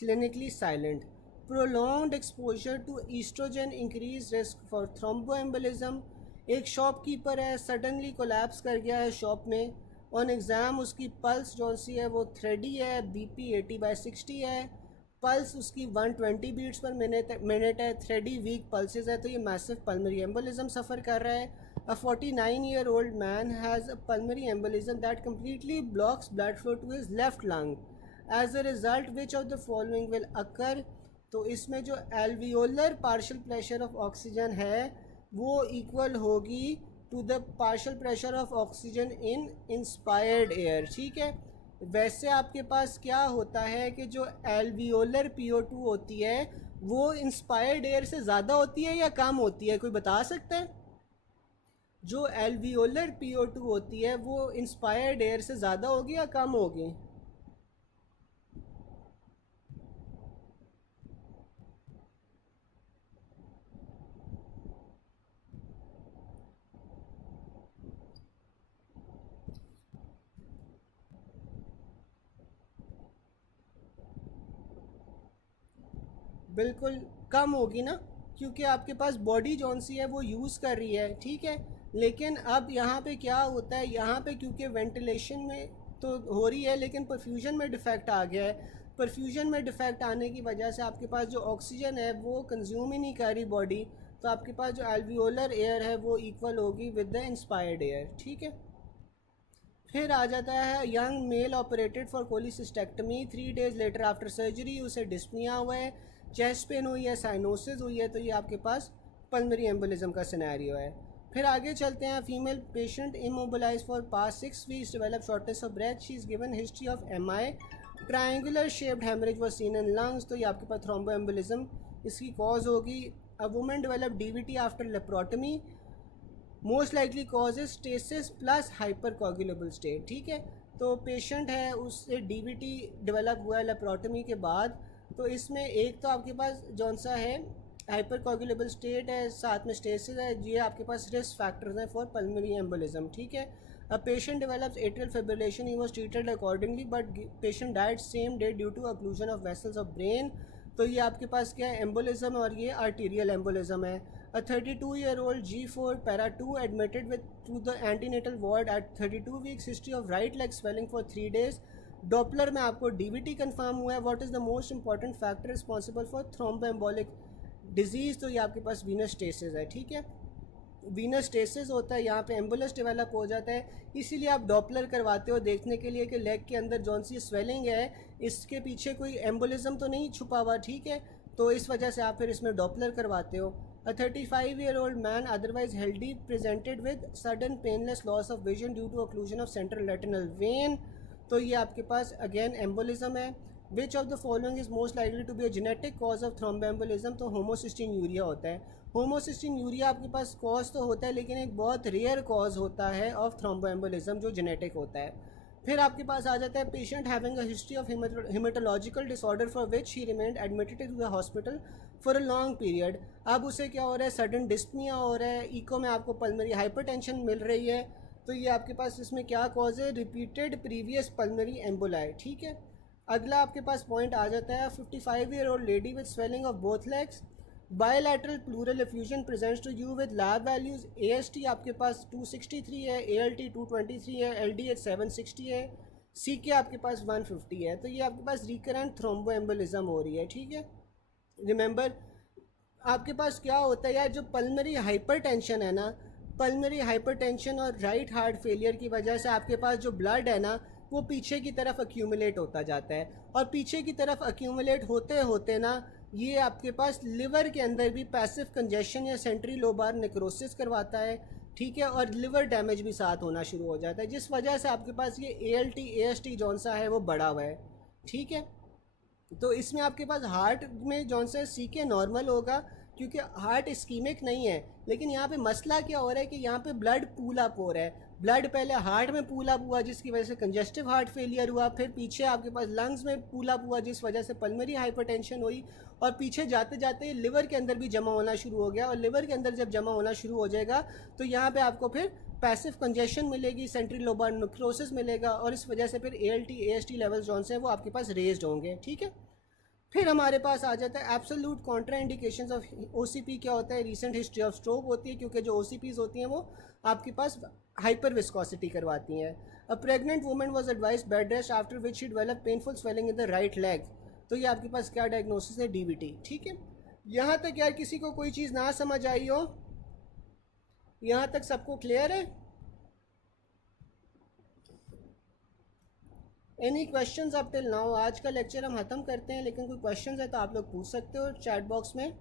clinically silent. Prolonged exposure to oestrogen increase risk for thromboembolism. एक shopkeeper है, suddenly collapse कर गया है शॉप में। ऑन एग्ज़ाम उसकी पल्स जो सी है वो थ्रेडी है, बीपी 80/60 है, पल्स उसकी 120 बीट्स पर मिनट है, थ्रेडी वीक पल्सेस है। तो ये मैसिव पल्मरी एम्बोलिज्म सफ़र कर रहा है। A 49-year-old man has a pulmonary embolism that completely blocks blood flow to his left lung. As a result which of the following will occur. तो इसमें जो alveolar partial pressure of oxygen है वो equal होगी to the partial pressure of oxygen in inspired air, ठीक है। वैसे आपके पास क्या होता है कि जो एल्वियोलर PO2 होती है वो इंस्पायर्ड एयर से ज़्यादा होती है या कम होती है, कोई बता सकता है? जो एल्वियोलर PO2 होती है वो इंस्पायर्ड एयर से ज़्यादा होगी या कम होगी? बिल्कुल कम होगी ना, क्योंकि आपके पास बॉडी जौन सी है वो यूज़ कर रही है, ठीक है। लेकिन अब यहाँ पे क्या होता है, यहाँ पे क्योंकि वेंटिलेशन में तो हो रही है लेकिन परफ्यूजन में डिफेक्ट आ गया है। परफ्यूजन में डिफेक्ट आने की वजह से आपके पास जो ऑक्सीजन है वो कंज्यूम ही नहीं कर रही बॉडी। तो आपके पास जो एल्वियोलर एयर है वो इक्वल होगी विद द इंस्पायर्ड एयर, ठीक है। फिर आ जाता है young male operated for cholecystectomy 3 days later after surgery उसे डिस्पनिया हुआ है, चेस्ट पेन हुई है, साइनोसिस हुई है। तो ये आपके पास पल्मरी एम्बोलिज्म का सिनेरियो है। फिर आगे चलते हैं। Female patient immobilise for past 6 weeks develop shortness of breath, she is given history of MI, triangular shaped haemorrhage was seen in lungs. तो ये आपके पास थ्रोम्बोएम्बोलिज्म इसकी कॉज होगी। A women develop DVT after laparotomy, most likely cause is stasis plus hyper coagulable state, ठीक है। तो patient है उससे DVT डेवलप हुआ है लेप्रोटमी के बाद। तो इसमें एक तो आपके पास जौन सा है हाइपर कोगुलेबल स्टेट है, साथ में स्टेसिस है, ये आपके पास रिस्क फैक्टर्स हैं फॉर पल्मरी एम्बोलिज्म, ठीक है। A patient develops atrial fibrillation, he was treated accordingly but patient died same day due to occlusion of vessels of brain. तो ये आपके पास क्या है, एम्बोलिज्म, और ये आर्टीरियल एम्बोलिज्म है। A 32-year-old G4 para 2 admitted with to the antenatal ward at 32 weeks, history of right leg swelling for 3 days. Doppler में आपको DVT कंफर्म हुआ है। What is the most important factor responsible for thromboembolic disease? तो ये आपके पास Venus stasis है, ठीक है। वीनस स्टेसिस होता है, यहाँ पे एम्बुलस डेवलप हो जाता है, इसीलिए आप डॉपलर करवाते हो देखने के लिए कि लेग के अंदर जौन सी स्वेलिंग है इसके पीछे कोई एम्बुलिज्म तो नहीं छुपा हुआ, ठीक है। तो इस वजह से आप फिर इसमें डॉपलर करवाते हो। A 35-year-old man otherwise healthy presented with sudden painless loss of vision due to occlusion of central retinal vein। तो ये आपके पास अगेन एम्बोलिज्म है। Which of the following is most likely to be a genetic cause of thromboembolism? तो homocystinuria होता है। Homocysteine urea आपके पास cause तो होता है लेकिन एक बहुत रेयर कॉज होता है ऑफ थ्रोम्बोएम्बोलिज्म जो जेनेटिक होता है। फिर आपके पास आ जाता है patient having a history of haematological disorder for which he remained admitted to the hospital for a long period. अब उसे क्या हो रहा है, सडन डिस्पनिया हो रहा है, इको में आपको पल्मरी हाइपरटेंशन मिल रही है। तो ये आपके पास इसमें क्या कॉज है, रिपीटेड प्रीवियस पल्मरी एम्बोलाई, ठीक है। अगला आपके पास पॉइंट आ जाता है 55-year-old lady with swelling of both legs, bilateral pleural effusion presents to you with lab values. AST आपके पास 263 है, ALT 223 है, LDH 760 है, CK आपके पास 150 है। तो ये आपके पास रिकरेंट थ्रोम्बोएम्बोलिज्म हो रही है, ठीक है। रिमेंबर आपके पास क्या होता है यार, जो पल्मरी हाइपरटेंशन है ना, पल्मरी हाइपरटेंशन और राइट हार्ट फेलियर की वजह से आपके पास जो ब्लड है ना वो पीछे की तरफ अक्यूमुलेट होता जाता है, और पीछे की तरफ अक्यूमुलेट होते होते ना ये आपके पास लिवर के अंदर भी पैसिव कंजेशन या सेंट्री लोबार नेक्रोसिस करवाता है, ठीक है, और लिवर डैमेज भी साथ होना शुरू हो जाता है, जिस वजह से आपके पास ये ALT AST जौन सा है वो बढ़ा हुआ है, ठीक है। तो इसमें आपके पास हार्ट में जौन सा CK नॉर्मल होगा, क्योंकि हार्ट इस्कीमिक नहीं है, लेकिन यहाँ पे मसला क्या हो रहा है कि यहाँ पे ब्लड पूल अप हो रहा है, ब्लड पहले हार्ट में पूल अप हुआ जिसकी वजह से कंजेस्टिव हार्ट फेलियर हुआ, फिर पीछे आपके पास लंग्स में पूल अप हुआ जिस वजह से पल्मरी हाइपरटेंशन हुई, और पीछे जाते जाते लिवर के अंदर भी जमा होना शुरू हो गया, और लिवर के अंदर जब जमा होना शुरू हो जाएगा तो यहाँ पे आपको फिर पैसिव कंजेशन मिलेगी, सेंट्रल लोबार नेक्रोसिस मिलेगा, और इस वजह से फिर ALT AST लेवल्स जौन से हैं वो आपके पास रेज्ड होंगे, ठीक है। फिर हमारे पास आ जाता है absolute Contra indications of OCP। क्या होता है? रिसेंट हिस्ट्री ऑफ स्ट्रोक होती है, क्योंकि जो OCPs होती हैं वो आपके पास हाइपर विस्कोसिटी करवाती हैं। अ pregnant woman was advise bed rest after which she develop painful swelling in the right leg. तो ये आपके पास क्या डायग्नोसिस है? DVT, ठीक है। यहाँ तक यार किसी को कोई चीज़ ना समझ आई हो? यहाँ तक सबको क्लियर है? Any questions up till now? आज का लेक्चर हम ख़त्म करते हैं, लेकिन कोई क्वेश्चंस है तो आप लोग पूछ सकते हो चैट बॉक्स में।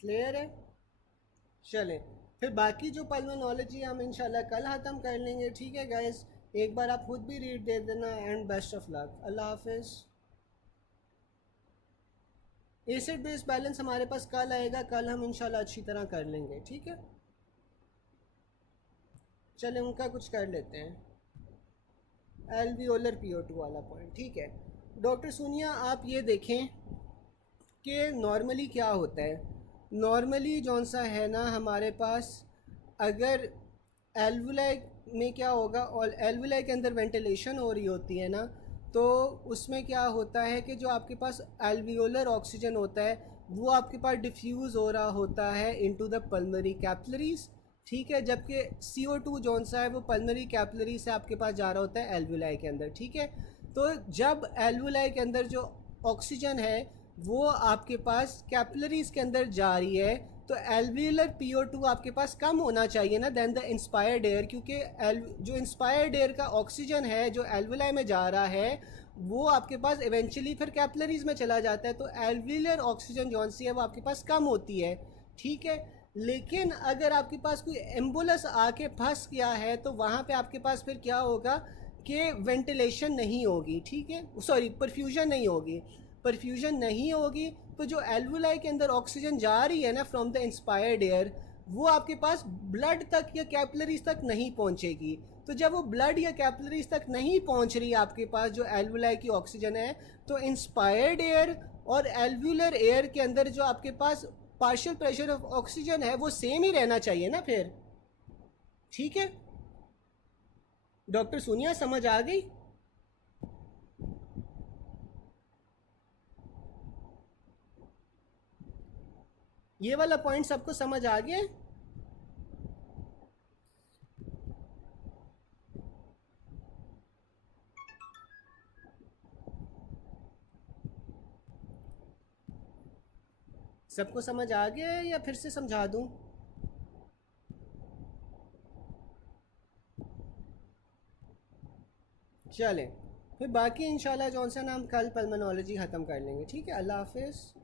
क्लियर है? चलें, फिर बाकी जो पल्मोनोलॉजी हम इंशाल्लाह कल ख़त्म कर लेंगे, ठीक है गाइस। एक बार आप खुद भी रीड दे देना, एंड बेस्ट ऑफ लक। अल्लाह हाफिज़। एसिड बेस बैलेंस हमारे पास कल आएगा, कल हम इंशाल्लाह अच्छी तरह कर लेंगे, ठीक है। चलें, उनका कुछ कर लेते हैं। एल्वियोलर PO2 वाला पॉइंट, ठीक है। डॉक्टर सोनिया आप ये देखें कि नॉर्मली क्या होता है। नॉर्मली जौन सा है ना हमारे पास, अगर एल्वुलाई में क्या होगा, और एल्वुलाई के अंदर वेंटिलेशन हो रही होती है ना, तो उसमें क्या होता है कि जो आपके पास एल्वियोलर ऑक्सीजन होता है वो आपके पास डिफ्यूज़ हो रहा होता है इनटू द पल्मरी कैपिलरीज, ठीक है, जबकि CO2 जौन सा है वो पल्मरी कैपिलरी से आपके पास जा रहा होता है एल्वुलाई के अंदर, ठीक है। तो जब एल्वुलाई के अंदर जो ऑक्सीजन है वो आपके पास कैपिलरीज के अंदर जा रही है, तो एल्वियोलर PO2 आपके पास कम होना चाहिए ना देन द इंस्पायर्ड एयर, क्योंकि जो इंस्पायर्ड एयर का ऑक्सीजन है जो एल्वुलाई में जा रहा है वो आपके पास इवेंचुअली फिर कैपिलरीज में चला जाता है, तो एल्वियोलर ऑक्सीजन जौन सी है वो आपके पास कम होती है, ठीक है। लेकिन अगर आपके पास कोई एम्बुलेंस आके फंस गया है तो वहाँ पे आपके पास फिर क्या होगा कि वेंटिलेशन नहीं होगी, ठीक है, सॉरी परफ्यूजन नहीं होगी। परफ्यूजन नहीं होगी तो जो एल्वुलाई के अंदर ऑक्सीजन जा रही है ना फ्रॉम द इंस्पायर्ड एयर, वो आपके पास ब्लड तक या कैपिलरीज तक नहीं पहुंचेगी। तो जब वो ब्लड या कैपिलरीज तक नहीं पहुंच रही आपके पास जो एल्वुलाई की ऑक्सीजन है, तो इंस्पायर्ड एयर और एल्वुलर एयर के अंदर जो आपके पास पार्शियल प्रेशर ऑफ ऑक्सीजन है वो सेम ही रहना चाहिए ना फिर, ठीक है। डॉक्टर सोनिया समझ आ गई? ये वाला पॉइंट सबको समझ आ गया? सबको समझ आ गया है या फिर से समझा दूं? चलें, फिर बाकी इंशाल्लाह जॉनसन हम कल पल्मोनोलॉजी ख़त्म कर लेंगे, ठीक है। अल्लाह हाफिज़।